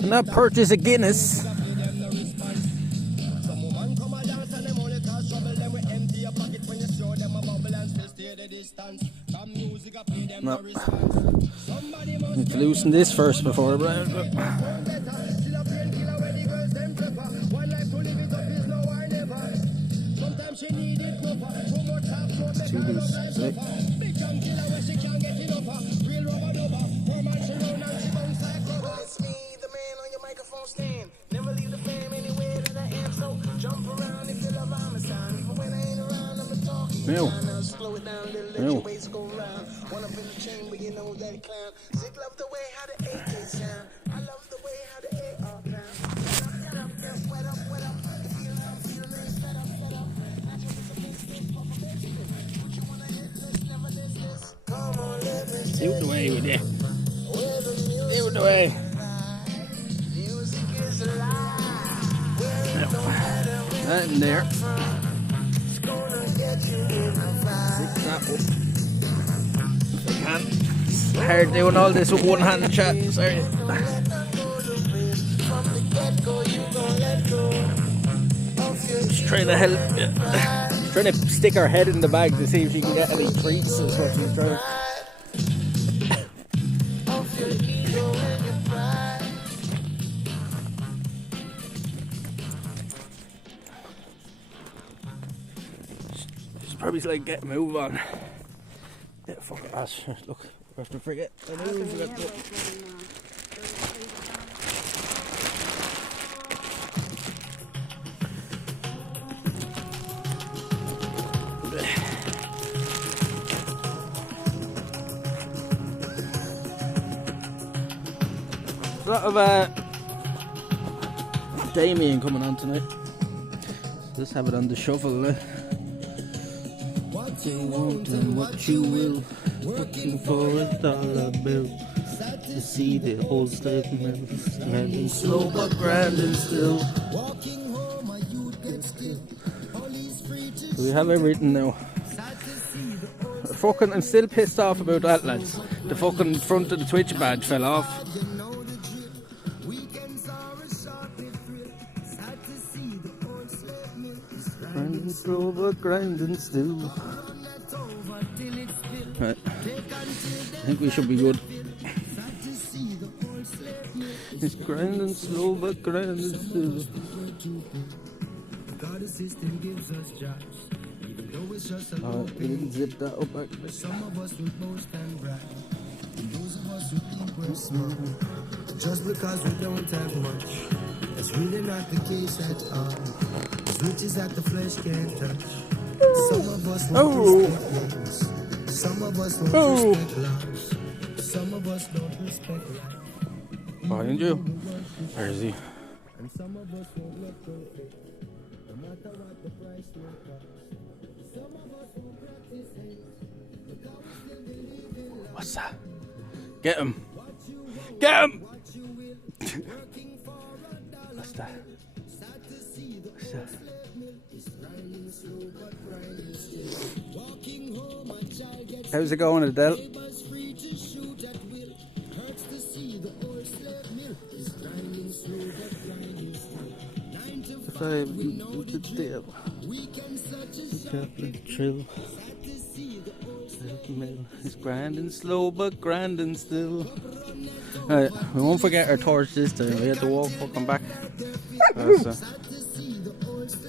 Cannot purchase a Guinness. No. Need to loosen this first before I it's too loose. See? No. No. Out the way with you. Out the way. No. That in there. Fix that up. If I can. It's hard doing all this with one hand chat. Sorry. Just trying to help. Trying to stick her head in the bag to see if she can get any treats. Is what she's trying. Probably like get a move on. Yeah, fuck it, ass. Look, we have to forget the move. A lot of Damien coming on tonight. Let's have it on the shuffle. What you want and what you will, looking for $1 bill to see the whole state grinding slow but grinding still. We have everything now. I'm still pissed off about that, lads. The fucking front of the Twitch badge fell off. Grinding slow but grinding still. Right. I think we should be good. It's grinding slow but grinding still. Alright, we didn't zip that up back. Just because we don't have much, it's really not the case at all. Riches that the flesh can't touch. Some of us won't respect things. Some of us don't respect lives. Some of us don't respect life. Behind you. Where is he? And some of us won't let go faith, no matter what the price will cost. Some of us won't practice hate, because we still believe in life. What's that? Get him. Get him! What's that? What's that? How's it going, Adele? Chill. It's grinding slow but grinding still. Right, we won't forget our torch this time. We had to walk fucking back.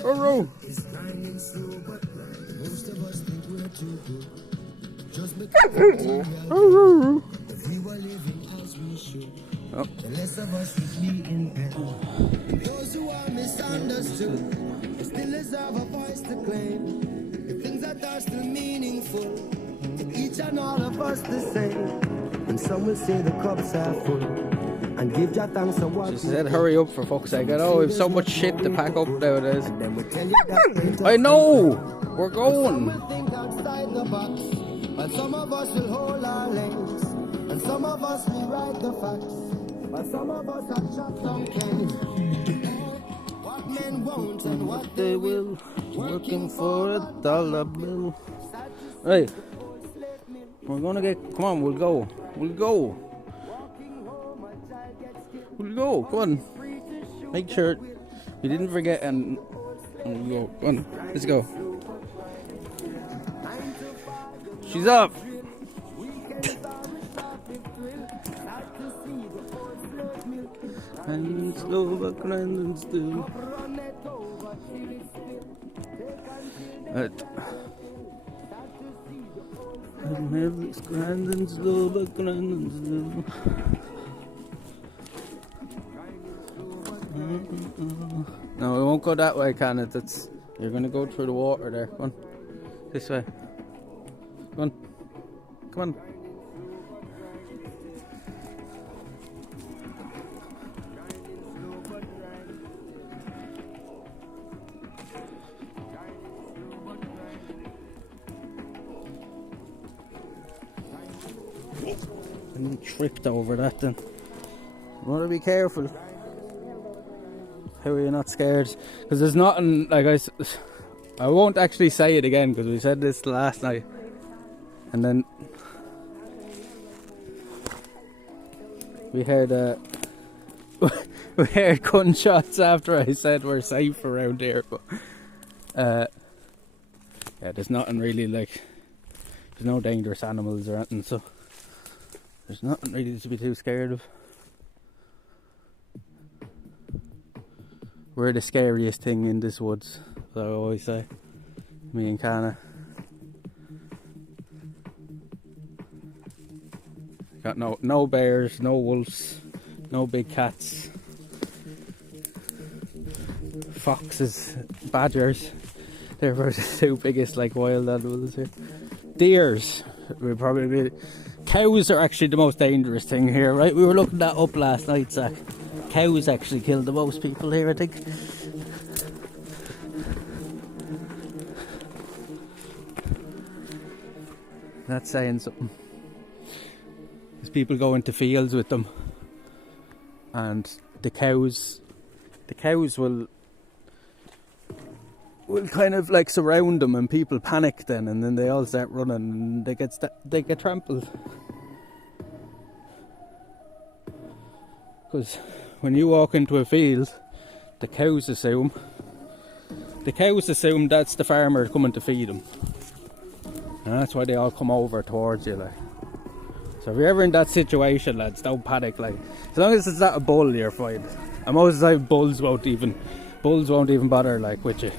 Oh, oh. The less of us would be in pain. Those who are misunderstood still deserve a voice to claim. The things that are still meaningful to each and all of us the same. And some will say the cups are full, and give Jah thanks for what She said, hurry up for fuck's sake. I know, we have so much shit to pack up nowadays. And then we tell you that I know! We're going! will think outside the box, but some of us will hold our lengths, and some of us will write the facts, but some of us have shot some cans. What men won't and what They will, working for $1 bill. Right. We're gonna get, come on, we'll go. We'll go. We'll go, come on. Make sure you didn't forget and we'll go. Come on, let's go. She's up. And slow but grinding still. It's grinding slow but grinding still. No, we won't go that way, can it? That's, you're gonna go through the water there. Come on. This way. Come on. Come on. And tripped over that then. You want to be careful. How are you not scared? Because there's nothing, like I won't actually say it again because we said this last night. And then we heard we heard gunshots after I said we're safe around here, but yeah, there's nothing really, like, there's no dangerous animals or anything, so there's nothing really to be too scared of. We're the scariest thing in this woods, as I always say. Me and Kana. Got no bears, no wolves, no big cats, foxes, badgers. They're the two biggest, like, wild animals here. Deers, we probably. Cows are actually the most dangerous thing here, right? We were looking that up last night, Zach. Cows actually kill the most people here, I think. That's saying something. There's people go into fields with them, and the cows will kind of like surround them, and people panic then, and then they all start running, and they get trampled. Because when you walk into a field, the cows assume that's the farmer coming to feed them, and that's why they all come over towards you, like. So if you're ever in that situation, lads, don't panic. Like, as long as it's not a bull, you're fine. And most of the time, bulls won't even bother, like, with you.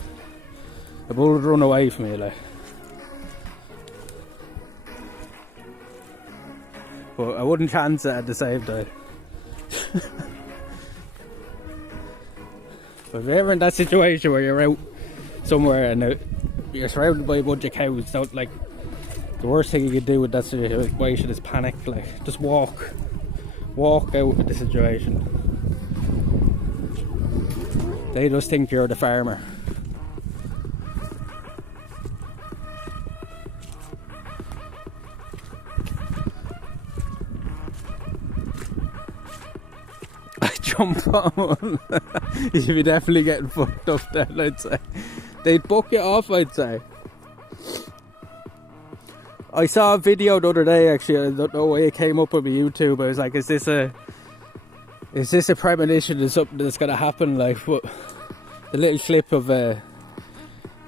The bull would run away from you, like. But I wouldn't chance it at the same time. But if you're ever in that situation where you're out somewhere and you're surrounded by a bunch of cows, don't, like, the worst thing you could do with that situation is panic. Like, just walk out of the situation. They just think you're the farmer. I jump on one. You should be definitely getting fucked up then, I'd say. They'd buck you off, I'd say. I saw a video the other day, actually. I don't know why it came up on my YouTube. I was like, is this a premonition of something that's going to happen? Like, what, the little clip of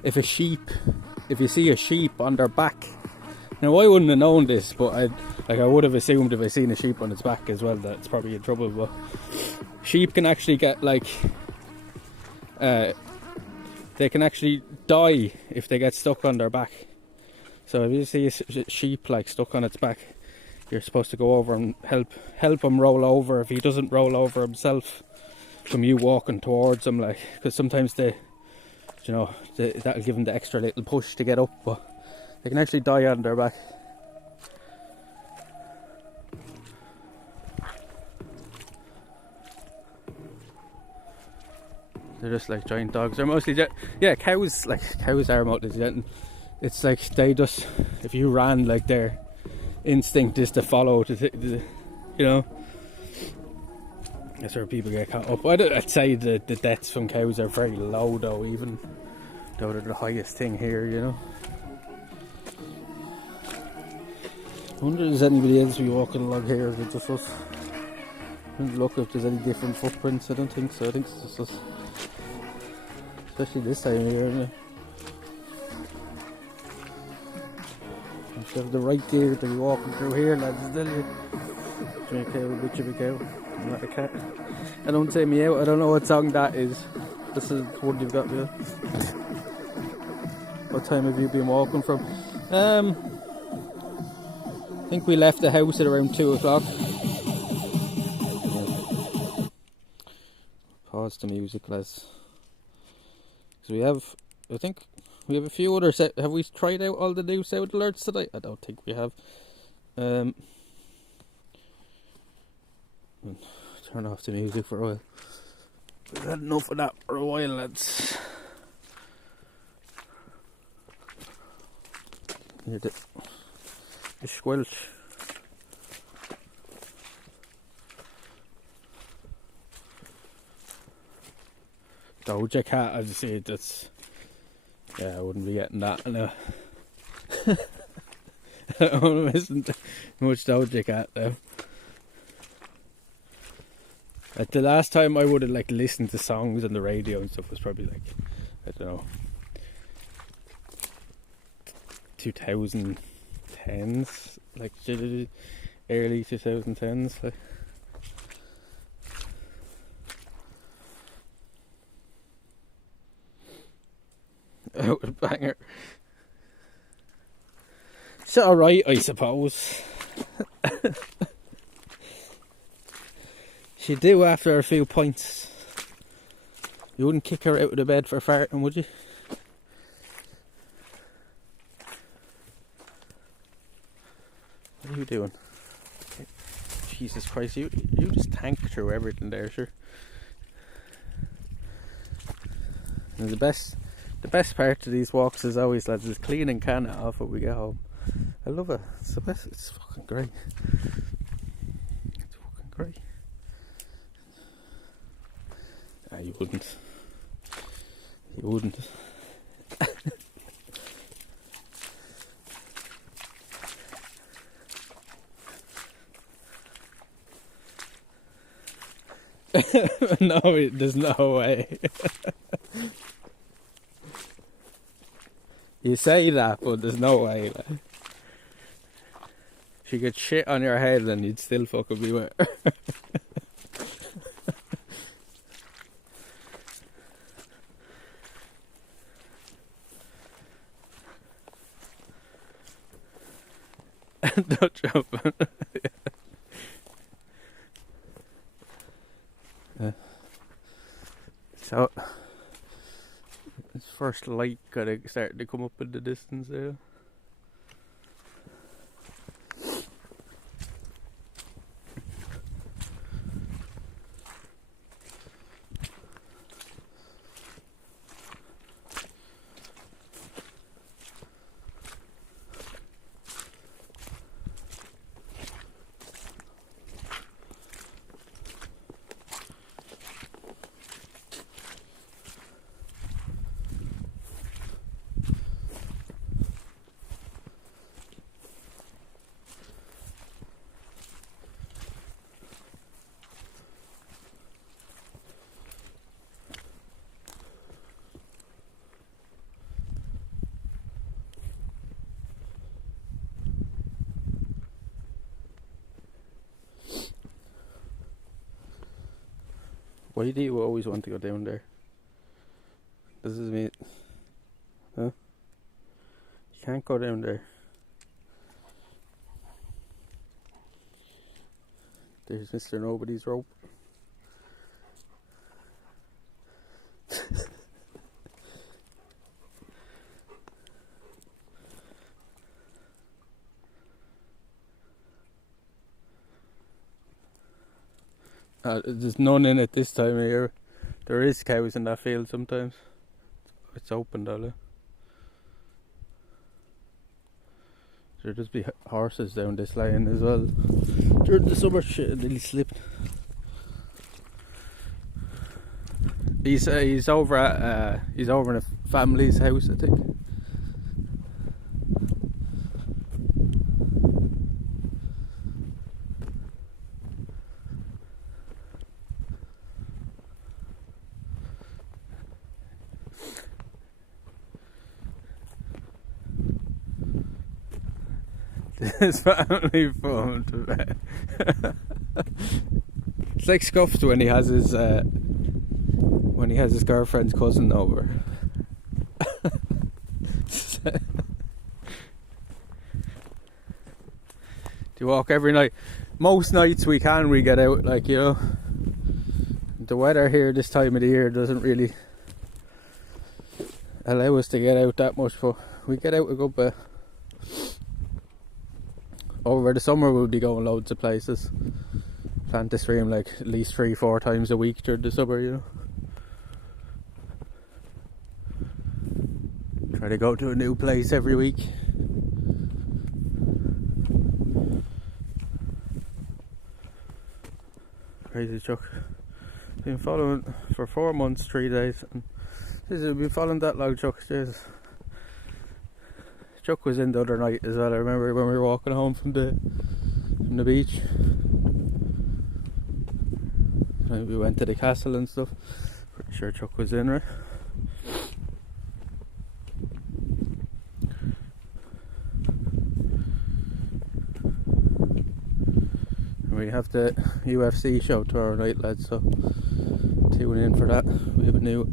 if you see a sheep on their back. Now, I wouldn't have known this, but I would have assumed if I seen a sheep on its back as well that it's probably in trouble. But sheep can actually get, like, they can actually die if they get stuck on their back. So if you see a sheep, like, stuck on its back, you're supposed to go over and help him roll over if he doesn't roll over himself from you walking towards him, like, because sometimes that'll give them the extra little push to get up, but they can actually die on their back. They're just like giant dogs. They're mostly cows. Like cows are mostly gentle. It's like they just, if you ran, like their instinct is to follow. You know. That's where people get caught up. I'd say the deaths from cows are very low though, even though they're the highest thing here, you know. I wonder if there's anybody else be walking along here, or is it just us? Look if there's any different footprints. I don't think so. I think it's just us. Especially this time of year, isn't it? You should have the right gear to be walking through here, lads, tell you. Drink a cow, a bitch of a cow. I'm not a cat. I don't say me out. I don't know what song that is. This is one you've got me. What time have you been walking from? I think we left the house at around 2 o'clock. Pause the music, lads. So we have, I think, we have a few other have we tried out all the new sound alerts today? I don't think we have. Turn off the music for a while. We've had enough of that for a while, lads. The squelch. Doja Cat, I'd say that's. Yeah, I wouldn't be getting that. No. I'm missing much Doja Cat though. Like the last time I would have like listened to songs on the radio and stuff was probably like, I don't know, 2010s, like early 2010s. Like. Oh, a banger. It's alright, I suppose. She'd do after a few pints. You wouldn't kick her out of the bed for farting, would you? What are you doing? Jesus Christ, you just tank through everything there, sure. And the best part of these walks is always, lads, is cleaning can it off when we get home. I love it. It's the best. It's fucking great. It's fucking great. Ah, you wouldn't. You wouldn't. No, there's no way. You say that, but there's no way. Like. If you could shit on your head, then you'd still fucking be with her. Don't jump. So, this first light kind of starting to come up in the distance there. Why do you always want to go down there? This is me. Huh? You can't go down there. There's Mr. Nobody's rope. There's none in it this time of year. There is cows in that field sometimes. It's open though. Look. There'll just be horses down this lane as well. During the summer, shit, nearly slipped. He's over at he's over in a family's house, I think. This family phone to bed. It's like scuffed when he has his girlfriend's cousin over. Do you walk every night? Most nights we get out, like, you know. The weather here this time of the year doesn't really allow us to get out that much, but we get out a good bit. Over the summer we'll be going loads of places. Plan to stream like at least 3-4 times a week during the summer, you know. Try to go to a new place every week. Crazy Chuck. Been following for 4 months, 3 days. And we've been following that long, Chuck. Jesus. Chuck was in the other night as well. I remember when we were walking home from the beach. We went to the castle and stuff. Pretty sure Chuck was in, right? We have the UFC show tomorrow night, lads, so tune in for that. We have a new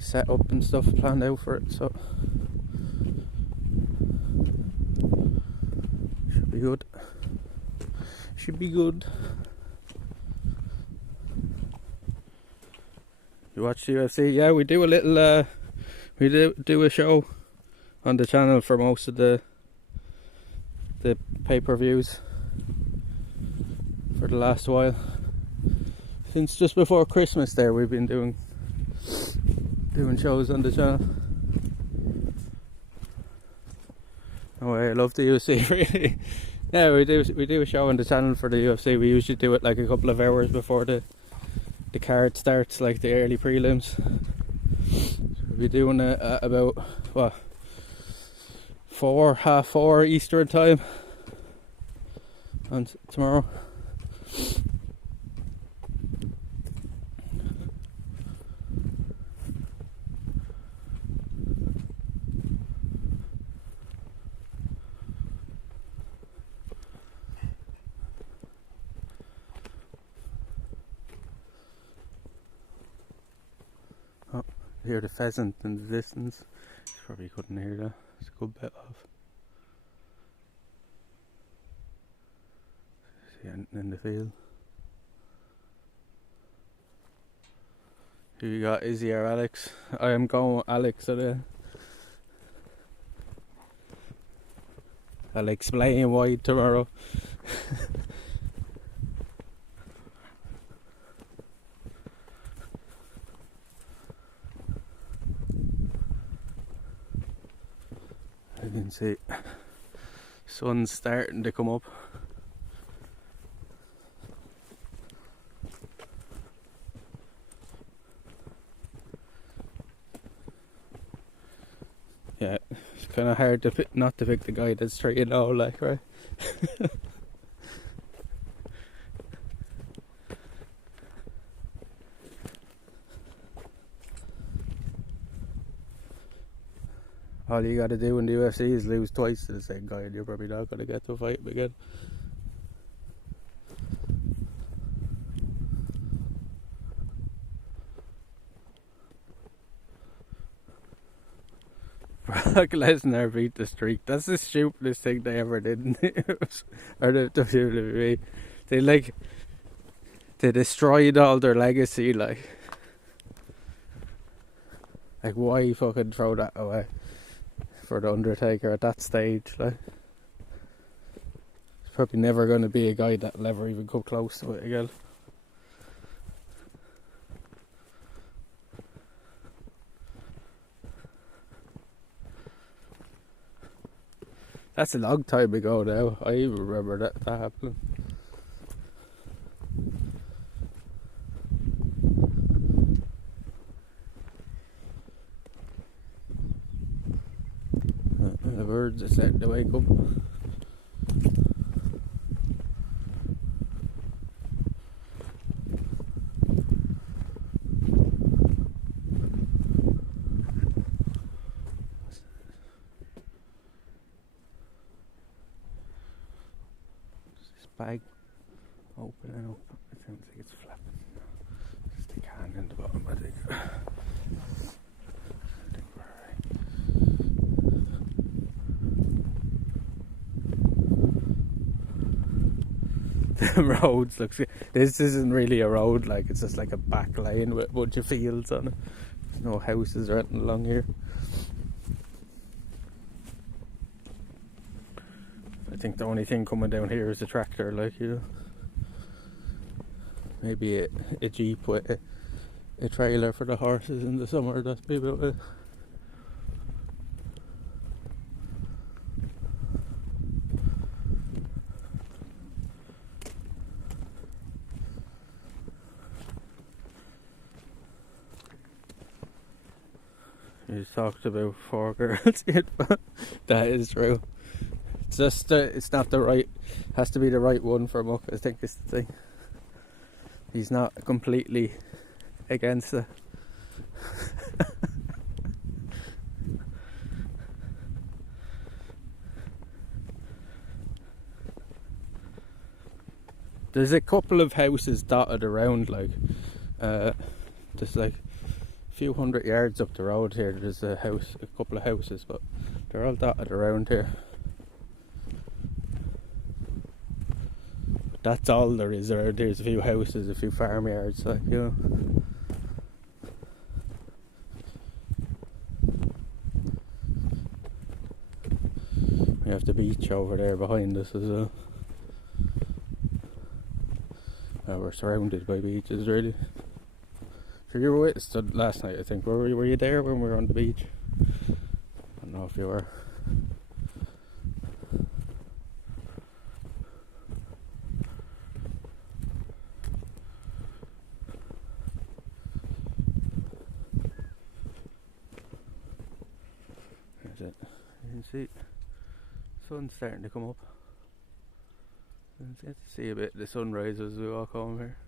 setup and stuff planned out for it, so should be good. Should be good. You watch the UFC? Yeah, we do a little we do a show on the channel for most of the pay-per-views for the last while. Since just before Christmas there we've been doing shows on the channel. Oh, I love the UFC, really. Yeah, we do a show on the channel for the UFC. We usually do it like a couple of hours before the card starts, like the early prelims. So we'll be doing it at about 4:30 Eastern time on tomorrow. Oh, hear the pheasant in the distance. You probably couldn't hear that. It's a good bit off. See anything in the field? Who you got, Izzy or Alex? I am going with Alex today. I'll explain why tomorrow. I can see sun's starting to come up. Yeah, it's kind of hard to not to pick the guy that's 3-0, like, right? All you gotta do in the UFC is lose twice to the same guy and you're probably not gonna get to a fight him again. Brock Lesnar beat the streak. That's the stupidest thing they ever did in the news. Or the WWE. They destroyed all their legacy, like why fucking throw that away for the Undertaker at that stage, like? There's probably never gonna be a guy that'll ever even come close to it again. That's a long time ago now. I even remember that happening. The birds are starting to wake up. Bag opening up. It sounds like it's flapping. Just the can in the bottom, I think. I think we're alright. The roads looks good. This isn't really a road, like it's just like a back lane with a bunch of fields on it. There's no houses or anything along here. I think the only thing coming down here is a tractor, like, you know. Maybe a jeep with a trailer for the horses in the summer. That's maybe about it. You talked about 4 girls. That is true. It's just it's not the right. Has to be the right one for Muck. I think is the thing. He's not completely against it. There's a couple of houses dotted around, like just like a few hundred yards up the road here. There's a couple of houses, but they're all dotted around here. That's all there is around. There's a few houses, a few farmyards, like, you know. We have the beach over there behind us as well. We're surrounded by beaches, really. So you were with us last night, I think. Were you there when we were on the beach? I don't know if you were. There's it. You can see the sun's starting to come up. You can get to see a bit of the sunrise as we walk home here.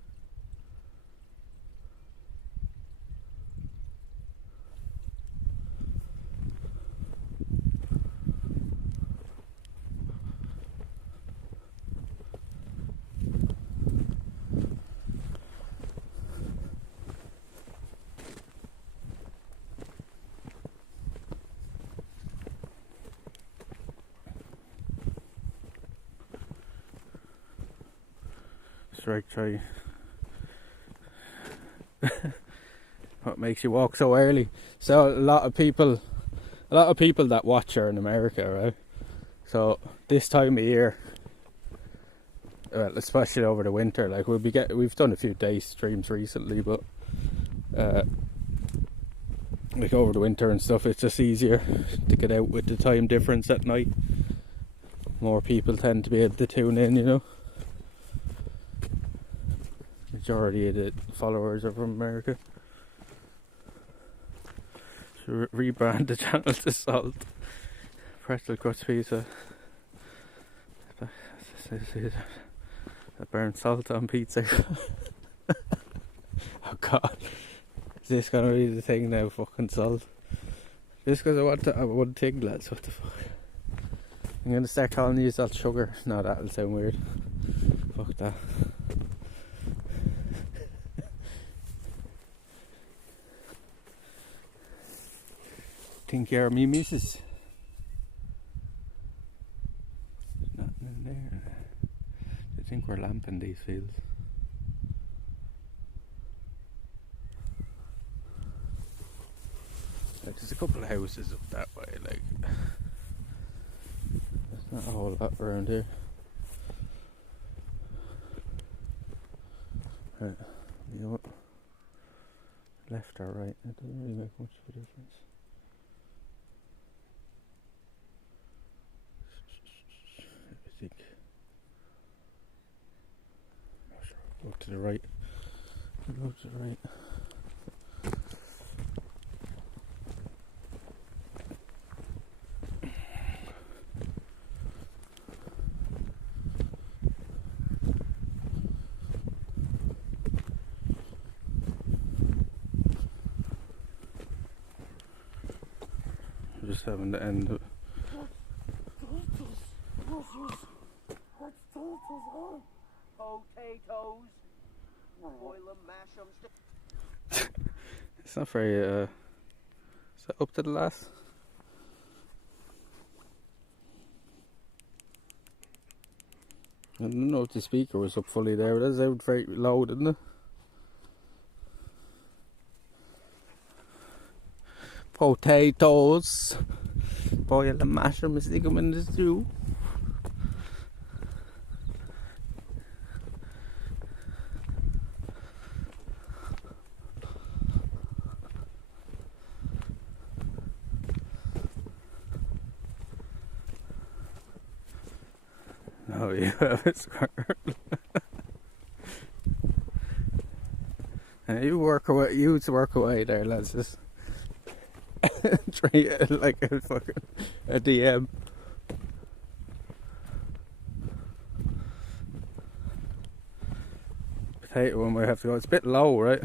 Strike try. What makes you walk so early? So a lot of people that watch are in America, right? So this time of year, well, especially over the winter, like we've done a few day streams recently, but like over the winter and stuff, it's just easier to get out with the time difference at night. More people tend to be able to tune in, you know. Majority of the followers are from America. Should rebrand the channel to Salt. Pretzel crust pizza. That burns salt on pizza. Oh god. Is this gonna be the thing now? Fucking salt. Just because I want one thing, lads. What the fuck? I'm gonna start calling you salt sugar. No, that'll sound weird. Fuck that. Think you're me missus. There's nothing in there. I think we're lamping these fields. Like, there's a couple of houses up that way, like there's not a whole lot around here. Right. You know what? Left or right, it doesn't really make much of a difference. Look to the right. Look to the right. Just having to end it. Potatoes. Boil them, mash them. It's not very, is that up to the last? I don't know if the speaker was up fully there, but that's out very loud, isn't it? Potatoes. Boil and mash them, stick them in the stew. Oh, you have a squirrel. You work away there, lads. Just treat it like a fucking a DM. Potato one might have to go. It's a bit low, right?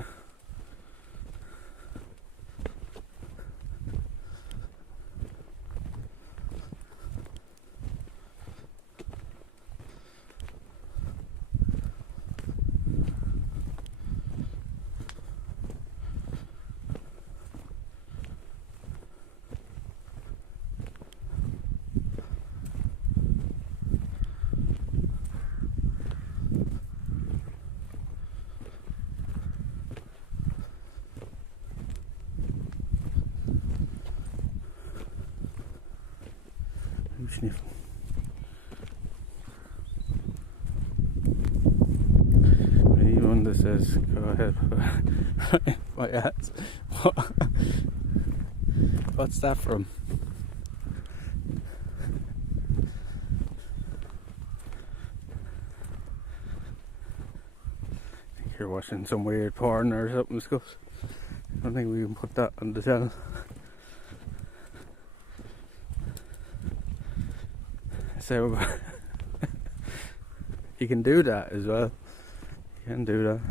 Sniff. Anyone that says go ahead, my ass. What's that from? I think you're watching some weird porn or something, Scott. I don't think we can put that on the channel. So you can do that as well. You can do that.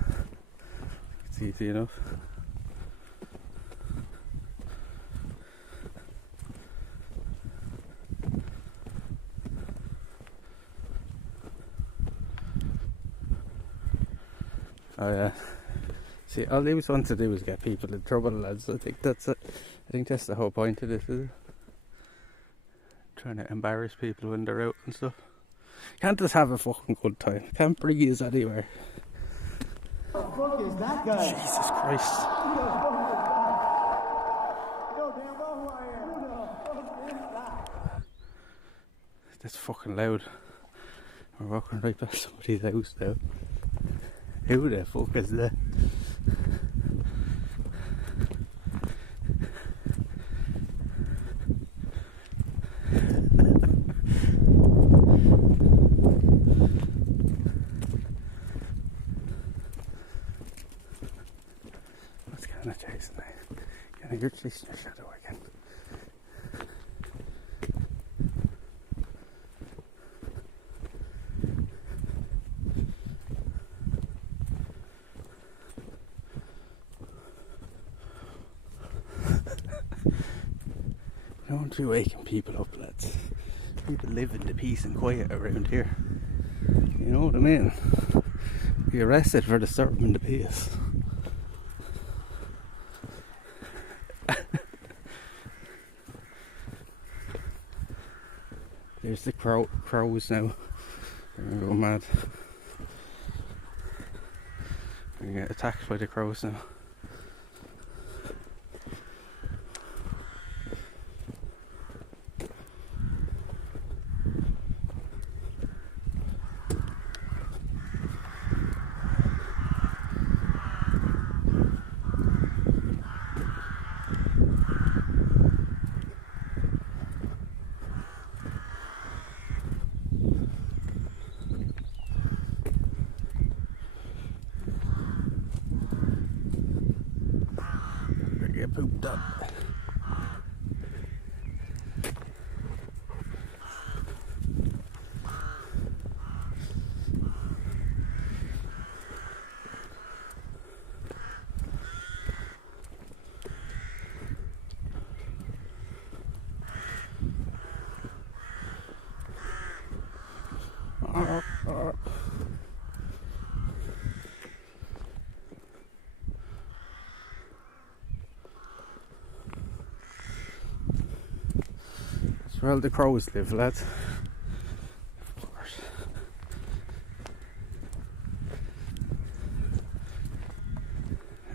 It's easy enough. Oh yeah. See, all they want to do is get people in trouble, lads. I think that's it. I think that's the whole point of this, is it? Trying to embarrass people when they're out and stuff. Can't just have a fucking good time. Can't breathe anywhere. What the fuck is that guy? Jesus Christ. Who the fuck is that? You know damn well who I am. Who the fuck is that? That's fucking loud. We're walking right past somebody's house now. Who the fuck is that? What's kind of chasing me? You're chasing your shadow again. Don't be waking people up, lads. People live in the peace and quiet around here. You know what I mean? Be arrested for disturbing the peace. There's the crows now. They're gonna go mad. We're gonna get attacked by the crows now. get pooped on. That's where all the crows live, lads. Of course.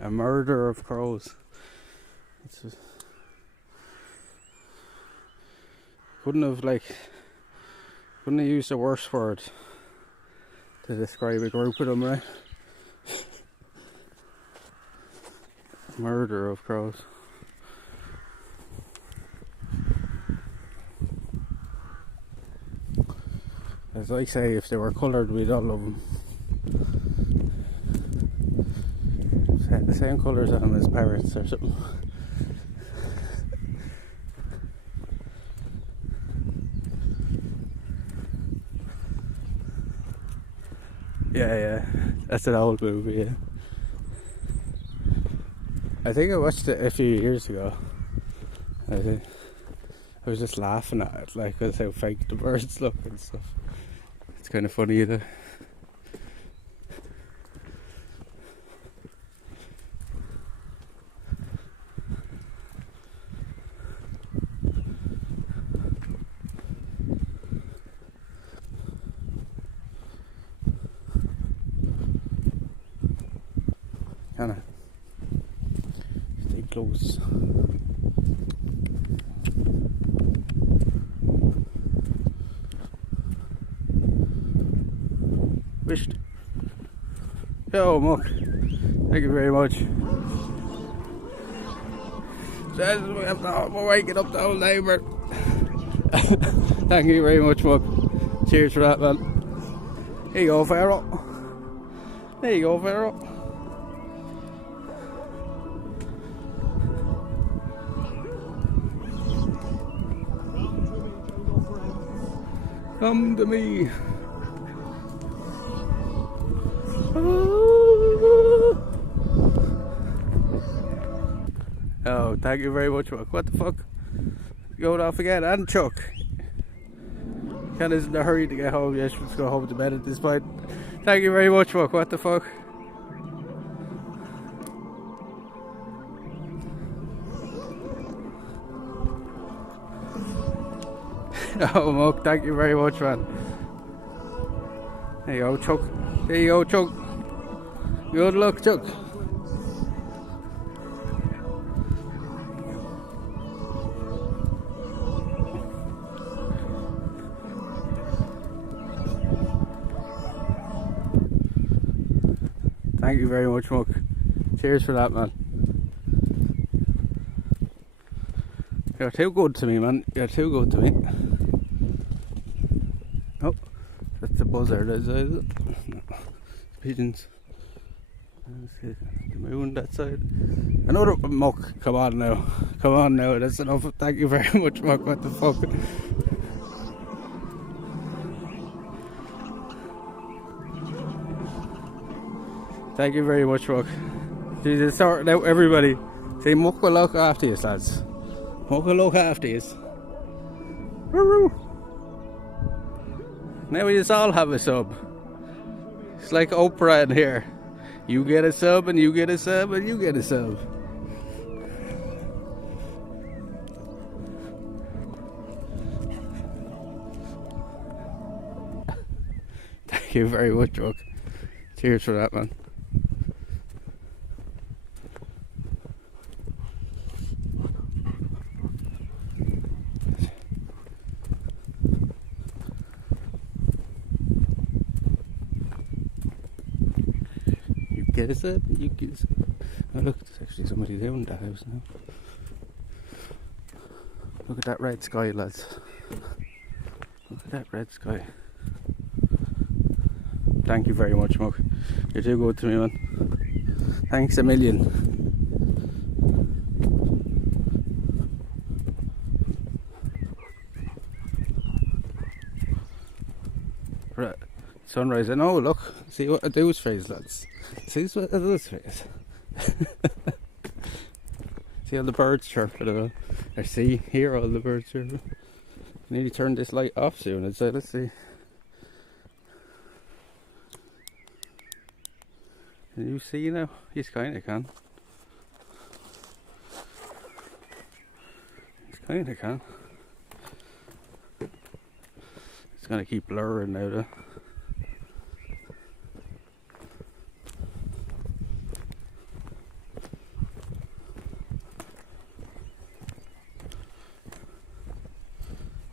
A murder of crows. It's just, couldn't have used a worse word to describe a group of them, right? Murder of crows. As I say, if they were coloured, we'd all love them. The same colours on them as parrots or something. Yeah, that's an old movie, yeah. I think I watched it a few years ago. I was just laughing at it, like, because how fake the birds look and stuff. It's kind of funny, though. Kind of stay close. Wished. Yo, Muck. Thank you very much. Says we're waking up the old neighbour. Thank you very much, Muck. Cheers for that, man. Here you go, Pharaoh. There you go, Pharaoh. Come to me. Oh, thank you very much, Chuck. What the fuck? Going off again, and Chuck. Ken is in a hurry to get home. Yes, let's go home to bed at this point. Thank you very much, Chuck. What the fuck? Oh, Muck, thank you very much, man. There you go, Chuck. There you go, Chuck. Good luck, Chuck. Thank you very much, Muck. Cheers for that, man. You're too good to me, man. You're too good to me. Oh, that's the buzzard, is it? No. Pigeons. The moon that side. Another Muck. Come on now. Come on now. That's enough. Thank you very much, Muck. What the fuck? Thank you very much, Muck. Jesus, sorting out everybody. See, Muck will look after you, lads. Muck will look after you. Now we just all have a sub. It's like Oprah in here. You get a sub, and you get a sub, and you get a sub. Thank you very much, Muck. Cheers for that, man. Get us up, you get us up. Oh look, there's actually somebody there in that house now. Look at that red sky, lads. Look at that red sky. Thank you very much, Muck. You're too good to me, man. Thanks a million. sunrise. And oh look, see what I do's face, lads. See what I do's face. See all the birds chirping about. Or see, hear all the birds chirping. I need to turn this light off soon. I'd say, let's see. Can you see now? You kinda can. Kinda can. It's gonna keep blurring now though.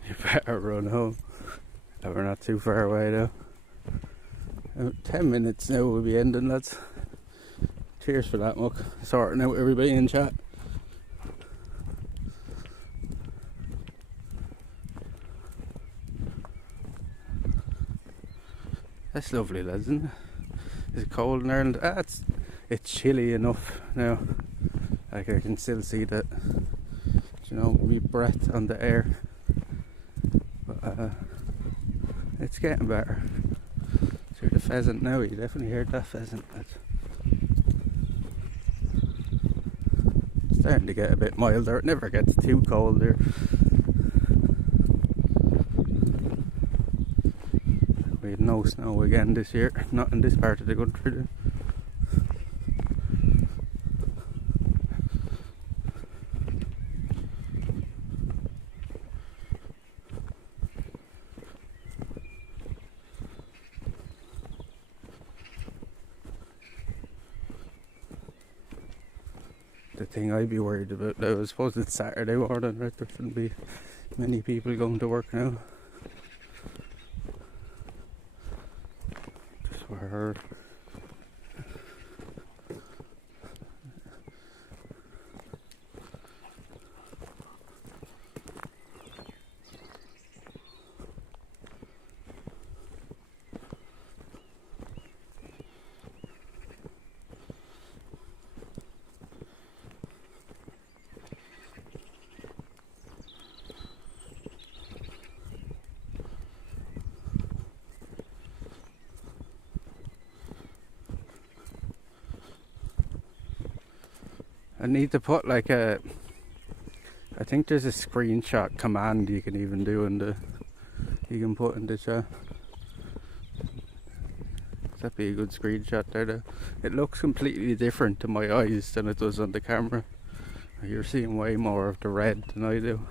You better run home. We're not too far away though. About 10 minutes now we'll be ending, lads. Cheers for that, muck. Sorting out everybody in chat. That's lovely, lads, isn't it? Is it cold in Ireland? It's chilly enough now. Like I can still see that, you know, me breath on the air. But it's getting better. Hear the pheasant now. You definitely heard that pheasant, lads. It's starting to get a bit milder. It never gets too cold here. We had no snow again this year, not in this part of the country. The thing I'd be worried about now, I suppose it's Saturday morning, right? There shouldn't be many people going to work now. Just for her. I need to put like I think there's a screenshot command you can even do you can put in the chat. That'd be a good screenshot there though. It looks completely different to my eyes than it does on the camera. You're seeing way more of the red than I do.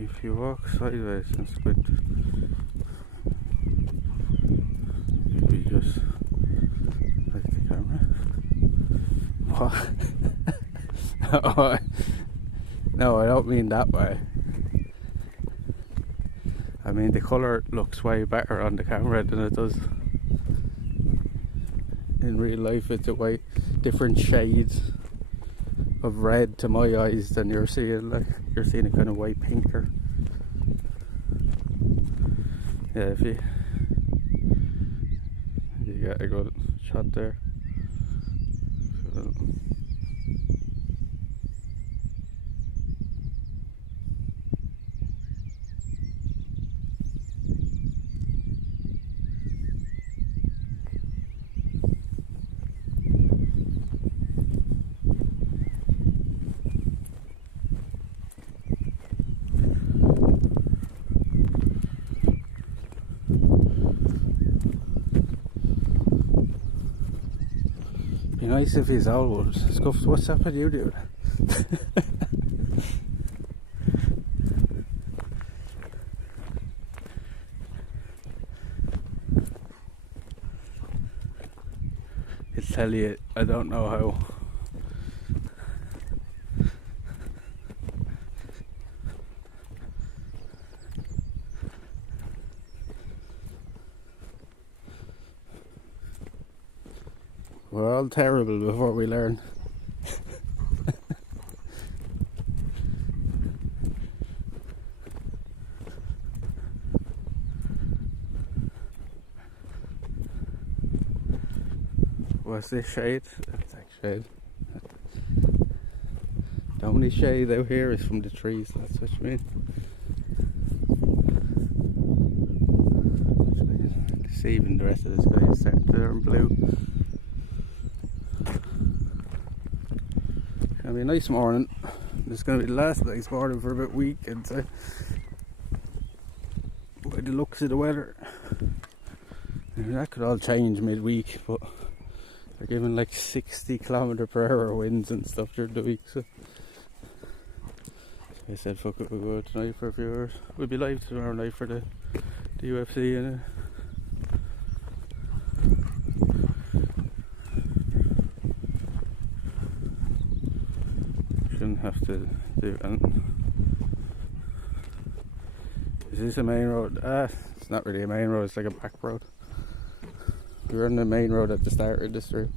If you walk sideways and squint, you'll be just like the camera. What? No, I don't mean that way. I mean the colour looks way better on the camera than it does in real life. It's a way different shades of red to my eyes than you're seeing. Like you're seeing a kind of white pinker. Yeah, if you get a good shot there. Be nice if he's old. Scuffed, what's up with you doing? tell you, I don't know how. We're all terrible before we learn. What's this shade? That's like shade. The only shade out here is from the trees, that's what you mean. See, even the rest of the sky is starting to turn blue. It's gonna be a nice morning. It's gonna be the last nice morning for about a week, I'd say. By the looks of the weather. That could all change midweek, but they're giving like 60km/h winds and stuff during the week, so I said fuck it, we'll go out tonight for a few hours. We'll be live tomorrow night for the UFC and shouldn't have to do anything. Is this a main road? It's not really a main road, it's like a back road. We were on the main road at the start of the street.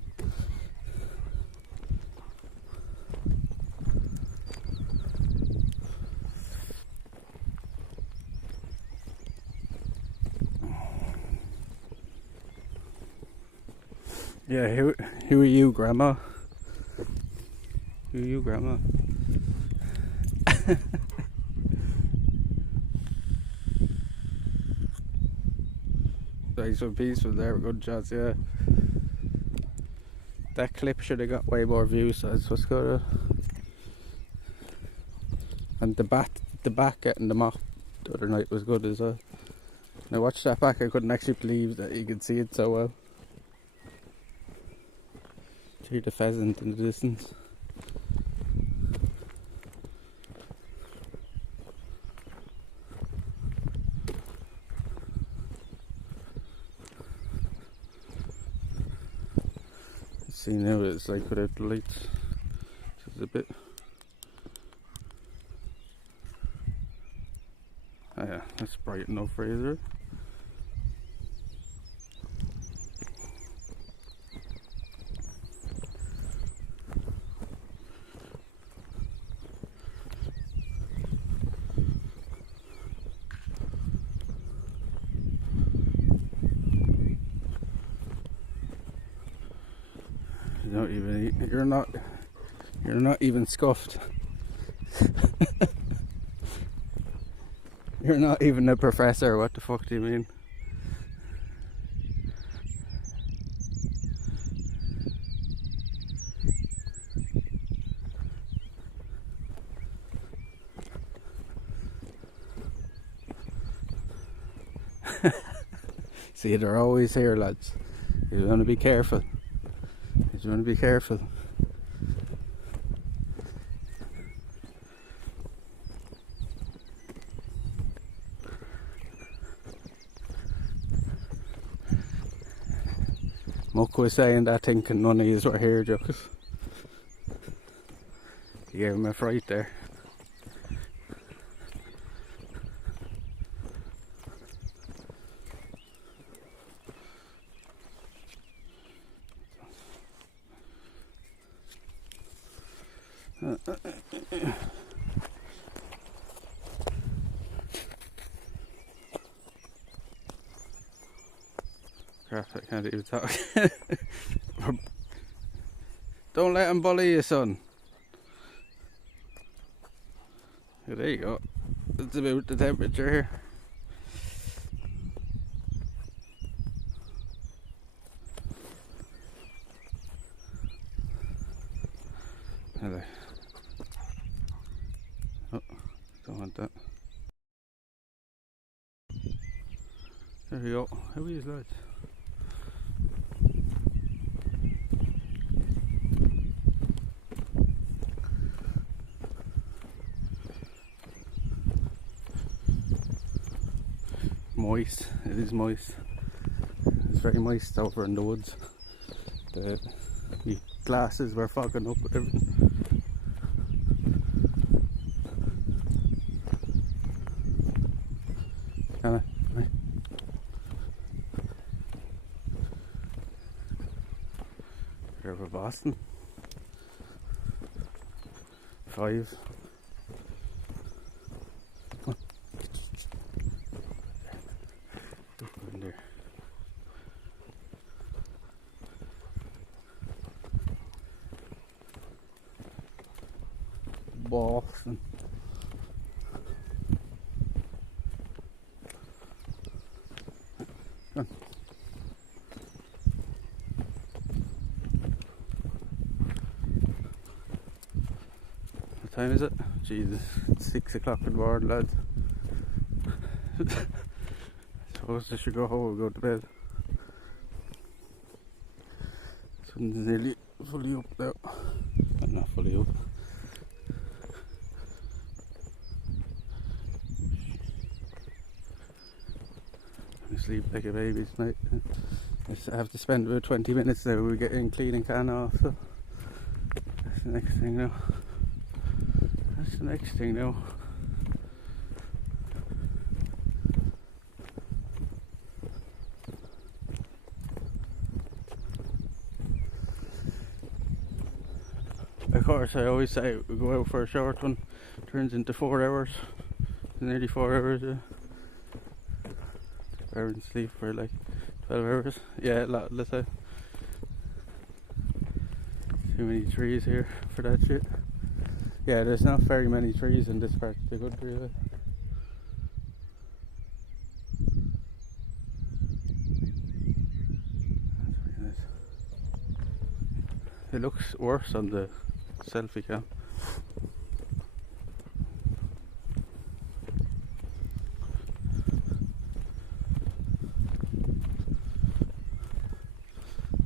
Yeah, who are you, Grandma? Who are you, Grandma? Nice and peaceful there, good shots, yeah. That clip should have got way more views, so that's what's good. And the back getting them off the other night was good as well. When I watched that back, I couldn't actually believe that you could see it so well. See the pheasant in the distance. See now it's like without the lights, it's a bit. Oh yeah, that's bright enough, Fraser. You're not even scuffed. You're not even a professor, what the fuck do you mean? See, they're always here, lads. You want to be careful. You want to be careful. Muck was saying that thinking none of yous were here, jokers. You gave him a fright there. Crap, I can't even talk. Don't let him bully you, son. Yeah, there you go. That's about the temperature here. Hello. Oh, don't want that. There we go. How are you, lads? Moist, it is moist. It's very moist over in the woods. glasses were fogging up with everything. Come on. Here for Boston. 5. Come on. Go in there. Boston. Come on. What time is it? Jesus, it's 6 o'clock in the morning, lads. I suppose I should go home and go to bed. Sun's nearly fully up now. Well, not fully up. I sleep like a baby tonight. I have to spend about 20 minutes now. We get in cleaning can off, so that's the next thing now. That's the next thing now. Of course, I always say we go out for a short one, turns into 4 hours, nearly 4 hours. Parents sleep for like 12 hours. Yeah, let's say. Too many trees here for that shit. Yeah, there's not very many trees in this part of the country. Like. That's very nice. It looks worse on the selfie cam.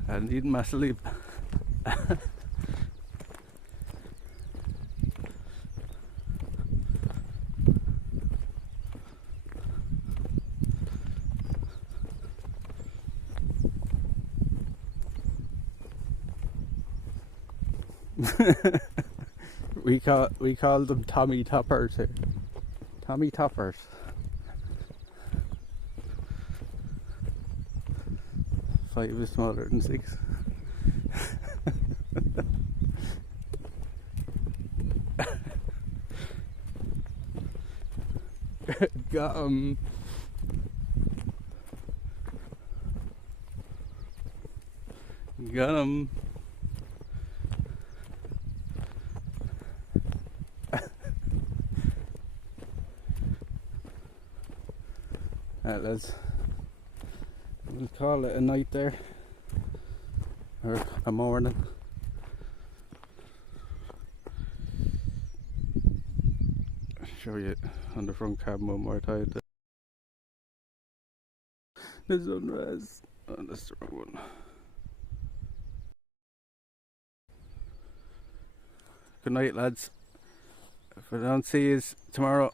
I need my sleep. we call them Tommy Toppers here. Tommy Toppers. Five is smaller than 6. Got 'em. Got 'em. Right, lads. We'll call it a night there, or a morning. I'll show you on the front cab one more time. The sunrise. Oh, that's the wrong one. Good night, lads. If I don't see you tomorrow,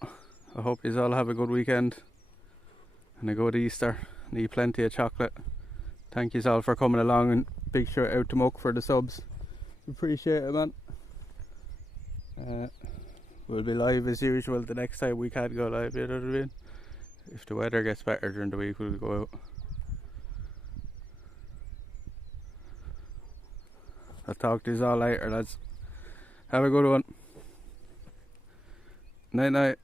I hope you all have a good weekend and a good Easter. Need plenty of chocolate. Thank you all for coming along, and big shout out to Muck for the subs. Appreciate it, man. We'll be live as usual the next time we can't go live, you know what I mean? If the weather gets better during the week, we'll go out. I'll talk to you all later, lads. Have a good one. Night night.